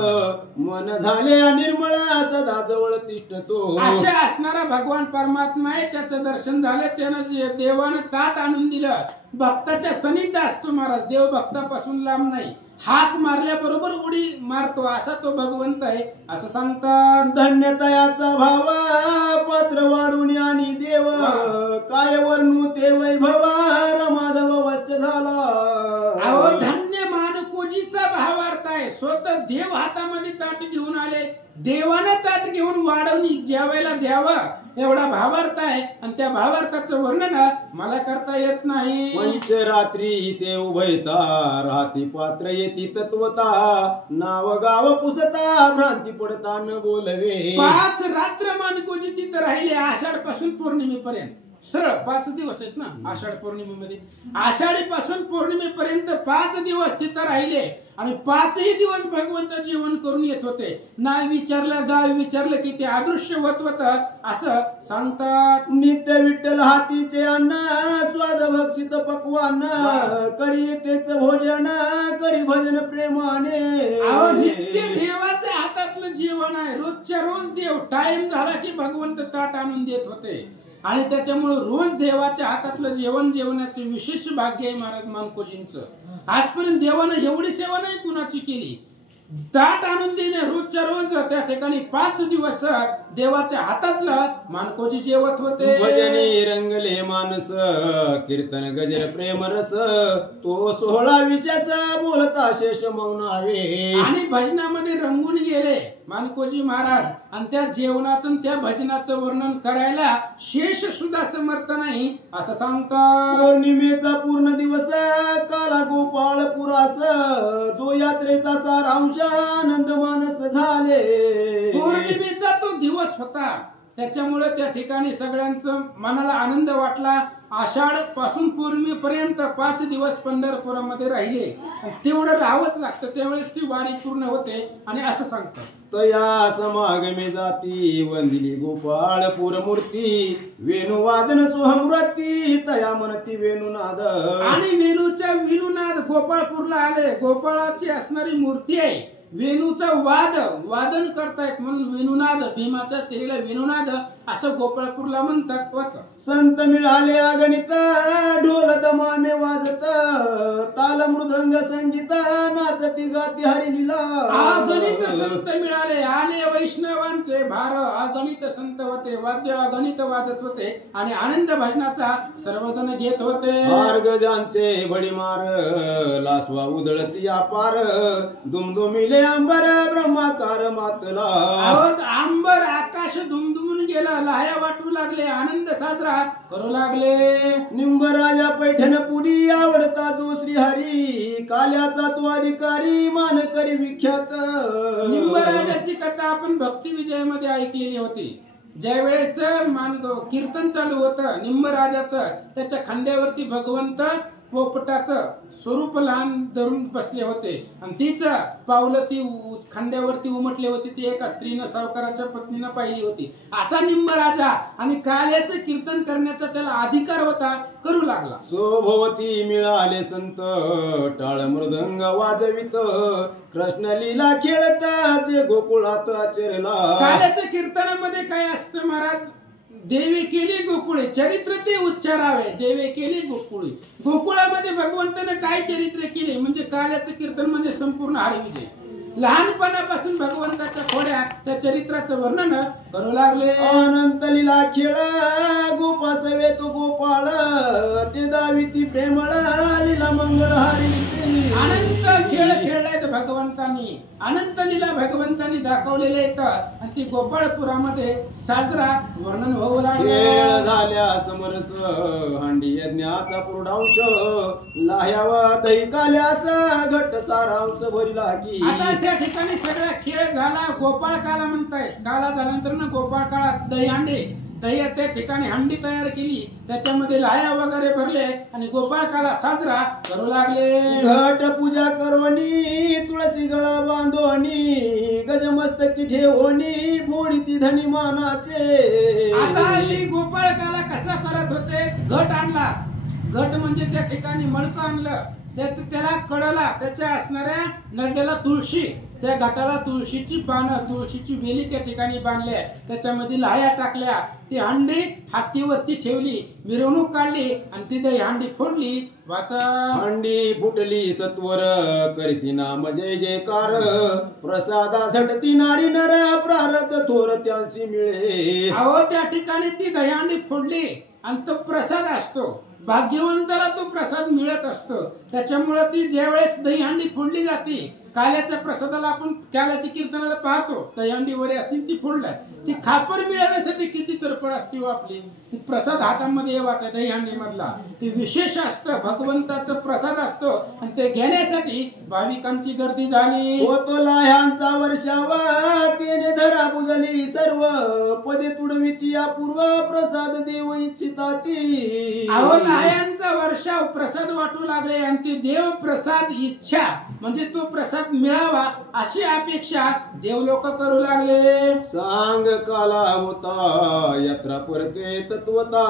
मन झाले अनिर्मळ सदा जवळ तिष्ठतो. अशा असणारा भगवान परमात्मा आहे. त्याचं दर्शन झालं, त्यानं जे देवानं ताट आणून दिलं. भक्ताच्या सनिध असतो महाराज. देव भक्तापासून लांब नाही. हाक मारल्याबरोबर उडी मारतो असा तो भगवंत आहे असं सांगतात. धन्यतयाचा भाव पत्र वाढून आणि देव काय वर्णू ते वैभव रमाधव वश्य झाला. अहो धन्य मानकोजीचा भावार्थ आहे. स्वतः देव हातामध्ये ताट घेऊन आले. देवानं ताट घेऊन वाढवणी जेवायला द्यावं एवढा भावार्थ आहे. आणि त्या भावार्थाचं वर्णन मला करता येत नाही. पंचरात्री ते उभयता राहती पात्र येती तत्वता नाव गाव पुसता भ्रांती पडता न बोलवे. 5 रात्र मानकोजी तिथं राहिले आषाढ पासून पौर्णिमेपर्यंत. सरळ 5 दिवस आहेत ना आषाढ पौर्णिमेमध्ये. आषाढी पासून पौर्णिमेपर्यंत 5 दिवस तिथं राहिले आणि 5ही दिवस भगवंत जेवण करून येत होते. नाही विचारलं गाव विचारलं की ते अदृश्य होत होतं असं सांगतात. नित्य विठ्ठल हातीचे अन्न स्वाद भक्षित पक्वान करी तेच भोजन करी भजन प्रेमाने. अहो नित्य देवाच्या हातातलं जेवण आहे. रोजच्या रोज देव टाइम झाला की भगवंत ताट आणून देत होते. आणि त्याच्यामुळे रोज देवाच्या हातातलं जेवण जेवणाचे विशेष भाग्य आहे महाराज मानकोजींचं. आजपर्यंत देवानं एवढी सेवा नाही कुणाची केली. ताट आणून देणे रोजच्या रोज त्या ठिकाणी 5 दिवस देवाच्या हातातलं मानकोजी जेवत होते. भजनी रंगले मानस कीर्तन गजर प्रेम रस तो सोहळा विषयाचा बोलता शेष मौन आहे. आणि भजनामध्ये रंगून गेले मानकोजी महाराज. आणि त्या जेवणाचं त्या भजनाचं वर्णन करायला शेष सुद्धा समर्थ नाही असं सांगतात. पौर्णिमेचा पूर्ण दिवस काला गोपाळ पुरास जो यात्रेचा सारांश आनंद मानस झाले. पौर्णिमेचा तो दिवस होता. त्याच्यामुळे त्या ठिकाणी सगळ्यांचं मनाला आनंद वाटला. आषाढ पासून पौर्णिमेपर्यंत 5 दिवस पंढरपुरामध्ये राहिले. तेवढं राहावंच लागतं, त्यावेळेस ती वारी पूर्ण होते. आणि असं सांगतात. तया समागमे जाती वंदिली गोपाळ पुरमूर्ती वेणुवादन सोहमृती तया मनती वेणुनाद. आणि वेणूच्या विनुनाद गोपाळपूरला आले. गोपाळाची असणारी मूर्ती आहे. वेणूचा वादन करतायत म्हणून वेणुनाद. भीमाच्या तेरीला वेणुनाद असं गोपाळपूरला म्हणतात. वाचा. संत मिळाले अगणित ढोल दमामे वाजत ताल मृदंग संगीत नाचती गाती हरी लीला. अगणित संत मिळाले, आले वैष्णवांचे भार, अगणित संत होते, वाद्य अगणित वाजत होते आणि आनंद भजनाचा सर्वजण घेत होते. मार्गजांचे बडीमार लासवा उधळती अपार दुमदुमिले अंबर ब्रह्माकार मातला. आंबर आकाश दुमदुमून गेला, लाह्या वाटू लागले, आनंद साजरा करू लागले. निंबराजा पैठण पुरी आवडता जो श्रीहरी काल्याचा तो अधिकारी मान करी विख्यात. निंबराजाची कथा आपण भक्ती विजयामध्ये ऐकलेली होती. ज्यावेळेस कीर्तन चालू होतं निंबराजाचं, त्याच्या खांद्यावरती भगवंत पोपटाचं स्वरूप लहान धरून बसले होते आणि तीच पावलं ती खांद्यावरती उमटली होती. ती एका स्त्रीनं सावकाराच्या पत्नीनं पाहिली होती. असा निंबराजा आणि काल्याचं कीर्तन करण्याचा त्याला अधिकार होता, करू लागला. सोभवती मिळाले संत टाळ मृदंग वाजवित कृष्ण लीला खेळत जे गोकुळात आचरला. काल्याच्या कीर्तनामध्ये काय असतं महाराज? देवी केली गोकुळे, चरित्र ते उच्चारावे. देवे केली गोकुळी. गोकुळामध्ये भगवंतानं काय चरित्र केले म्हणजे काल्याचं कीर्तन म्हणजे संपूर्ण हरिविजय. लहानपणापासून भगवंताच्या खोड्या त्या चरित्राचं वर्णन करू लागले. अनंत लीला खेळ गोपासवे तो गोपाळ ते दाविती प्रेमळ लीला मंगळ हरी. अनंत खेळ खेळलेत भगवंतांनी, अनंत लीला भगवंतांनी दाखवलेले आहेत आणि ती गोपाळपुरामध्ये साजरा वर्णन होऊ लागले. खेळ झाल्या समरस हांडी यज्ञाचा पुरडांश लाह्यावा दही काल्यास घट सारांश भरी लागी. आता त्या ठिकाणी सगळा खेळ झाला. गोपाळ काला म्हणताय. काला झाल्यानंतर ना गोपाळ काळात दही हांडे, दही त्या ठिकाणी हंडी तयार केली, त्याच्यामध्ये लाह्या वगैरे भरले आणि गोपाळ काला साजरा करू लागले. घट पूजा करोनी तुळसी गळा बांधोनी गजमस्तकी ठेवोनी फोडी ती धनी मानाचे. आता ती गोपाळ काला कसा करत होते? घट आणला. घट म्हणजे त्या ठिकाणी मडकं आणलं, त्याला कडला त्याच्या असणाऱ्या नड्याला तुळशी, त्या घाटाला तुळशीची पानं, तुळशीची वेली त्या ठिकाणी बांधल्या, त्याच्यामध्ये लाह्या टाकल्या, ती हंडी हातीवरती ठेवली, मिरवणूक काढली आणि तिथे हंडी फोडली. वाचा. हंडी फुटली सत्वर करीती नाम जय जयकार प्रसादा झटती नारी नर प्रारब्ध थोर त्यांशी मिळे. अहो त्या ठिकाणी ती दहीहंडी फोडली आणि तो प्रसाद असतो, भाग्यवंताला तो प्रसाद मिळत असतो. त्याच्यामुळे ती ज्यावेळेस दहीहंडी फोडली जाते, काल्याच्या प्रसादाला आपण काल्याच्या कीर्तनाला पाहतो, दहीहंडी वरे असतील ती फोडलाय, ती खापर मिळवण्यासाठी किती तरफड असते हो आपली. ती प्रसाद हातामध्ये येवाचा दहीहंडी मधला ते विशेष असतं, भगवंताचा प्रसाद असतो आणि ते घेण्यासाठी भाविकांची गर्दी झाली. होतो लाह्यांचा वर्षावा तेने धरा बुजली सर्व पदे तुडविती अपूर्व प्रसाद देव इच्छिता ती. अहो लाह्यांचा वर्षाव प्रसाद वाटू लागले आणि ती देव प्रसाद इच्छा म्हणजे तो प्रसाद मिळावा अशी अपेक्षा देव लोक करू लागले. सांग काला होता यात्रा परते तत्वता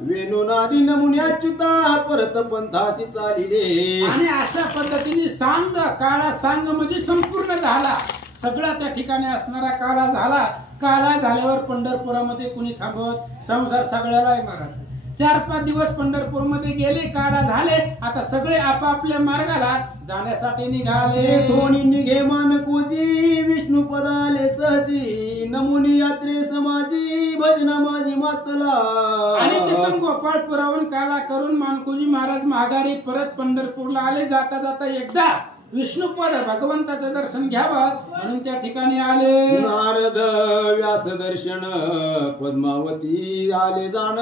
वेणुनादी नमुन्याच्युता परत पंथाची चालिले. आणि अशा पद्धतीने सांग काळा सांग म्हणजे संपूर्ण झाला, सगळा त्या ठिकाणी असणारा काळा झाला. काळा झाल्यावर पंढरपुरामध्ये कुणी थांबवत? संसार सगळ्याला आहे महाराज. 4-5 दिवस पंढरपूरमध्ये गेले, काळा झाले, आता सगळे आपापल्या मार्गाला जाण्यासाठी निघाले. थोणी निघे मानकोजी विष्णू पदाले सहजी नमुनी यात्रे समाजी भजना माझी मातला. आणि तिथून गोपाळपुरावरून काला करून मानकोजी महाराज माघारी परत पंढरपूरला आले. जाता जाता एकदा विष्णुपद भगवंताचं दर्शन घ्यावं म्हणून त्या ठिकाणी आले. नारद व्यास दर्शन पद्मावती आले जाण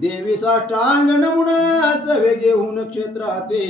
देवी साष्टांग नमुना सवे घेऊन क्षेत्राते.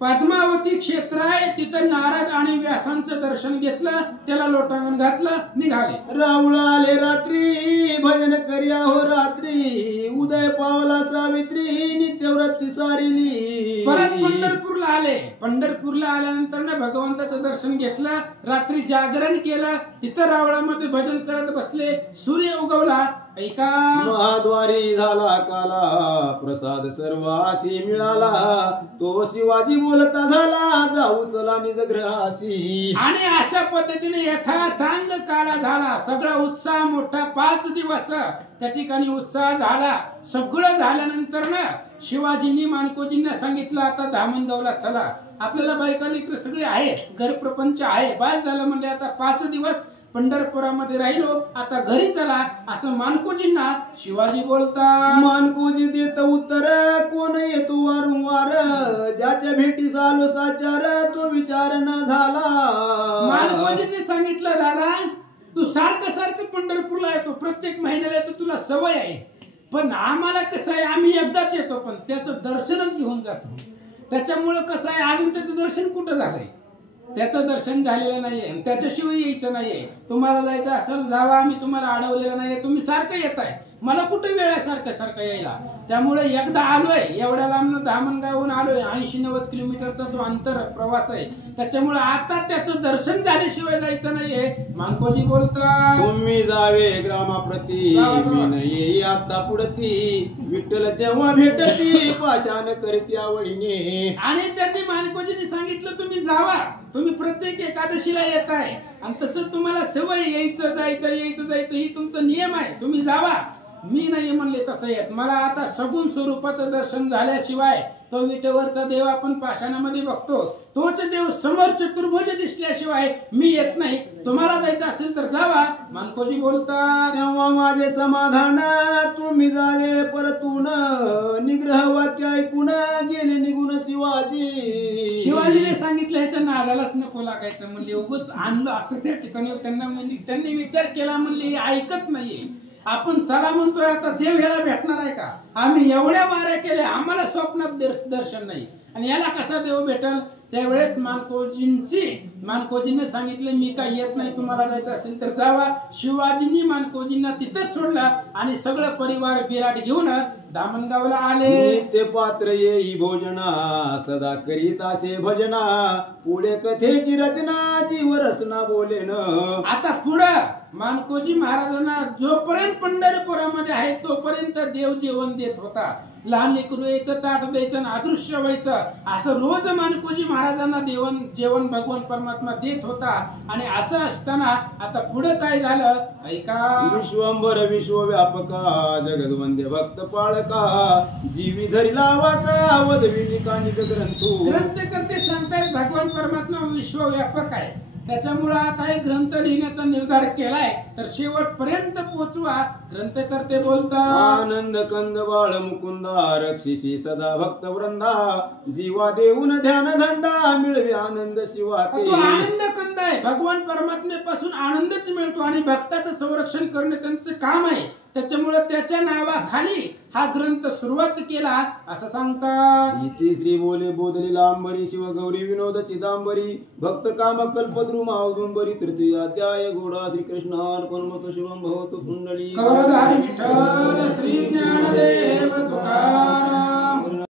पद्मावती क्षेत्र आहे, तिथं नारद आणि व्यासांचं दर्शन घेतलं, त्याला लोटांगण घातलं, निघाले. रावळ आले रात्री भजन कर्या हो रात्री उदय पावला सावित्री नित्यव्रती सारिली. परत पंढरपूरला आले. पंढरपूरला आल्यानंतर ना भगवंताचं दर्शन घेतलं, रात्री जागरण केलं, तिथं रावळामध्ये भजन करत बसले. सूर्य उगवला, ऐका महाद्वारी झाला काला प्रसाद सर्वासी मिळाला तो शिवाजी बोलता झाला जाऊ चला निजग्रहासी. आणि अशा पद्धतीने यथा सांग काला झाला. सगळा उत्साह मोठा 5 दिवस त्या ठिकाणी उत्साह झाला. सगळं झाल्यानंतर ना शिवाजींनी मानकोजींना सांगितलं आता धामणगावला चला. आपल्याला बायका लेकरं सगळे आहे, घर प्रपंच आहे, बास झालं म्हणजे आता 5 दिवस पंढरपुरामध्ये राहिलो, आता घरी चला असं मानकोजींना शिवाजी बोलतात. मानकोजी देत उत्तर कोण येतो वारंवार ज्याच्या भेटीस आलो साचार तो विचार न झाला. मानकोजींनी सांगितलं दादा तू सारखं पंढरपूरला येतो, प्रत्येक महिन्याला येतो, तुला सवय आहे. पण आम्हाला कसं आहे आम्ही एकदाच येतो पण त्याचं दर्शनच घेऊन जातो. त्याच्यामुळं कसं आहे अजून त्याचं दर्शन कुठं झालंय, त्याचं दर्शन झालेलं नाहीये, त्याच्याशिवाय यायचं नाहीये. तुम्हाला जायचं असेल जावा, आम्ही तुम्हाला अडवलेलं नाहीये, तुम्ही सारखं येताय, मला कुठे वेळ आहे सारखं यायला. त्यामुळे एकदा आलोय, एवढ्या लांब धामणगावहून आलोय, 80-90 किलोमीटरचा तो अंतर प्रवास आहे. त्याच्यामुळे आता त्याचं दर्शन झाल्याशिवाय जायचं नाहीये. मानकोजी बोलतात तुम्ही जावे ग्रामाप्रती मी नाही आता पुढती विठ्ठल जेव्हा भेटती पाशान करती आवडीने. आणि त्यांनी मानकोजींनी सांगितलं तुम्ही जावा, तुम्ही प्रत्येक एकादशीला येताय आणि तसं तुम्हाला सवय यायचं जायचं ही तुमचा नियम आहे, तुम्ही जावा. मी नाही म्हणले तसं येत, मला आता सगुण स्वरूपाचं दर्शन झाल्याशिवाय तो विटेवरचा देव आपण पाषाणामध्ये बघतो, तोच देव समोर चतुर्भुज दिसल्याशिवाय मी येत नाही. तुम्हाला जायचं असेल तर जावा. मानकोजी बोलतात तेव्हा माझे समाधान तुम्ही जावे परतून निग्रह वाक्य ऐकून गेले निघून शिवाजी. शिवाजीने सांगितलं ह्याच्या नादालाच नको लागायचं म्हणले, उगाच आणलं असं त्या ठिकाणी त्यांनी विचार केला म्हणले ऐकत नाहीये. आपण चला म्हणतोय आता देव ह्याला भेटणार आहे का, आम्ही एवढ्या वाऱ्या केल्या आम्हाला स्वप्नात दर्शन नाही आणि याला कसा देव भेटल. त्यावेळेस मानकोजींनी सांगितलं मी काय येत नाही, तुम्हाला जायचं असेल तर जावा. शिवाजींनी मानकोजींना तिथंच सोडला आणि सगळं परिवार बिराट घेऊन धामणगावला आले. ते पात्र येई भोजना सदा करीत असे भजना पुढे कथेची रचना जीव रचना बोलेन. आता पुढं मानकोजी महाराजांना जोपर्यंत पंढरपुरामध्ये आहे तोपर्यंत देव जेवण देत होता. लहान लेकरू यायचं, ताट द्यायचं, अदृश्य व्हायचं, असं रोज मानकोजी महाराजांना जेवण भगवान परमात्मा देत होता. आणि असं असताना आता पुढे काय झालं ऐका. विश्वंभर विश्वव्यापका जगदवंद्य भक्त पाळका जीवी धरी लावा का वदविली का निज ग्रंथू. ग्रंथ करते सांगतायत भगवान परमात्मा विश्वव्यापक आहे, त्याच्यामुळे आता एक ग्रंथ लिहिण्याचा निर्धार केलाय तर शेवटपर्यंत पोचवा. ग्रंथ करते बोलतात आनंद कंद बाळ मुकुंदा रक्षिसी सदा भक्त वृंदा जीवा देऊन ध्यान धंदा मिळवे आनंद शिवा. तो आनंद कंद आहे, भगवान परमात्मेपासून आनंदच मिळतो आणि भक्ताचं संरक्षण करणे त्यांचं काम आहे. त्याच्यामुळे त्याच्या नावाखाली हा ग्रंथ सुरुवात केला असं सांगतात. इति श्री बोले बोधली लांबरी शिव गौरी विनोद चिदांबरी भक्त काम कल्पद्रुम औदुंबरी तृतीय अध्याय घोडा श्रीकृष्णार्पणमस्तु शिवं भवतु कुंडली कवरधारी विठ्ठल श्री ज्ञानदेव तुकाराम.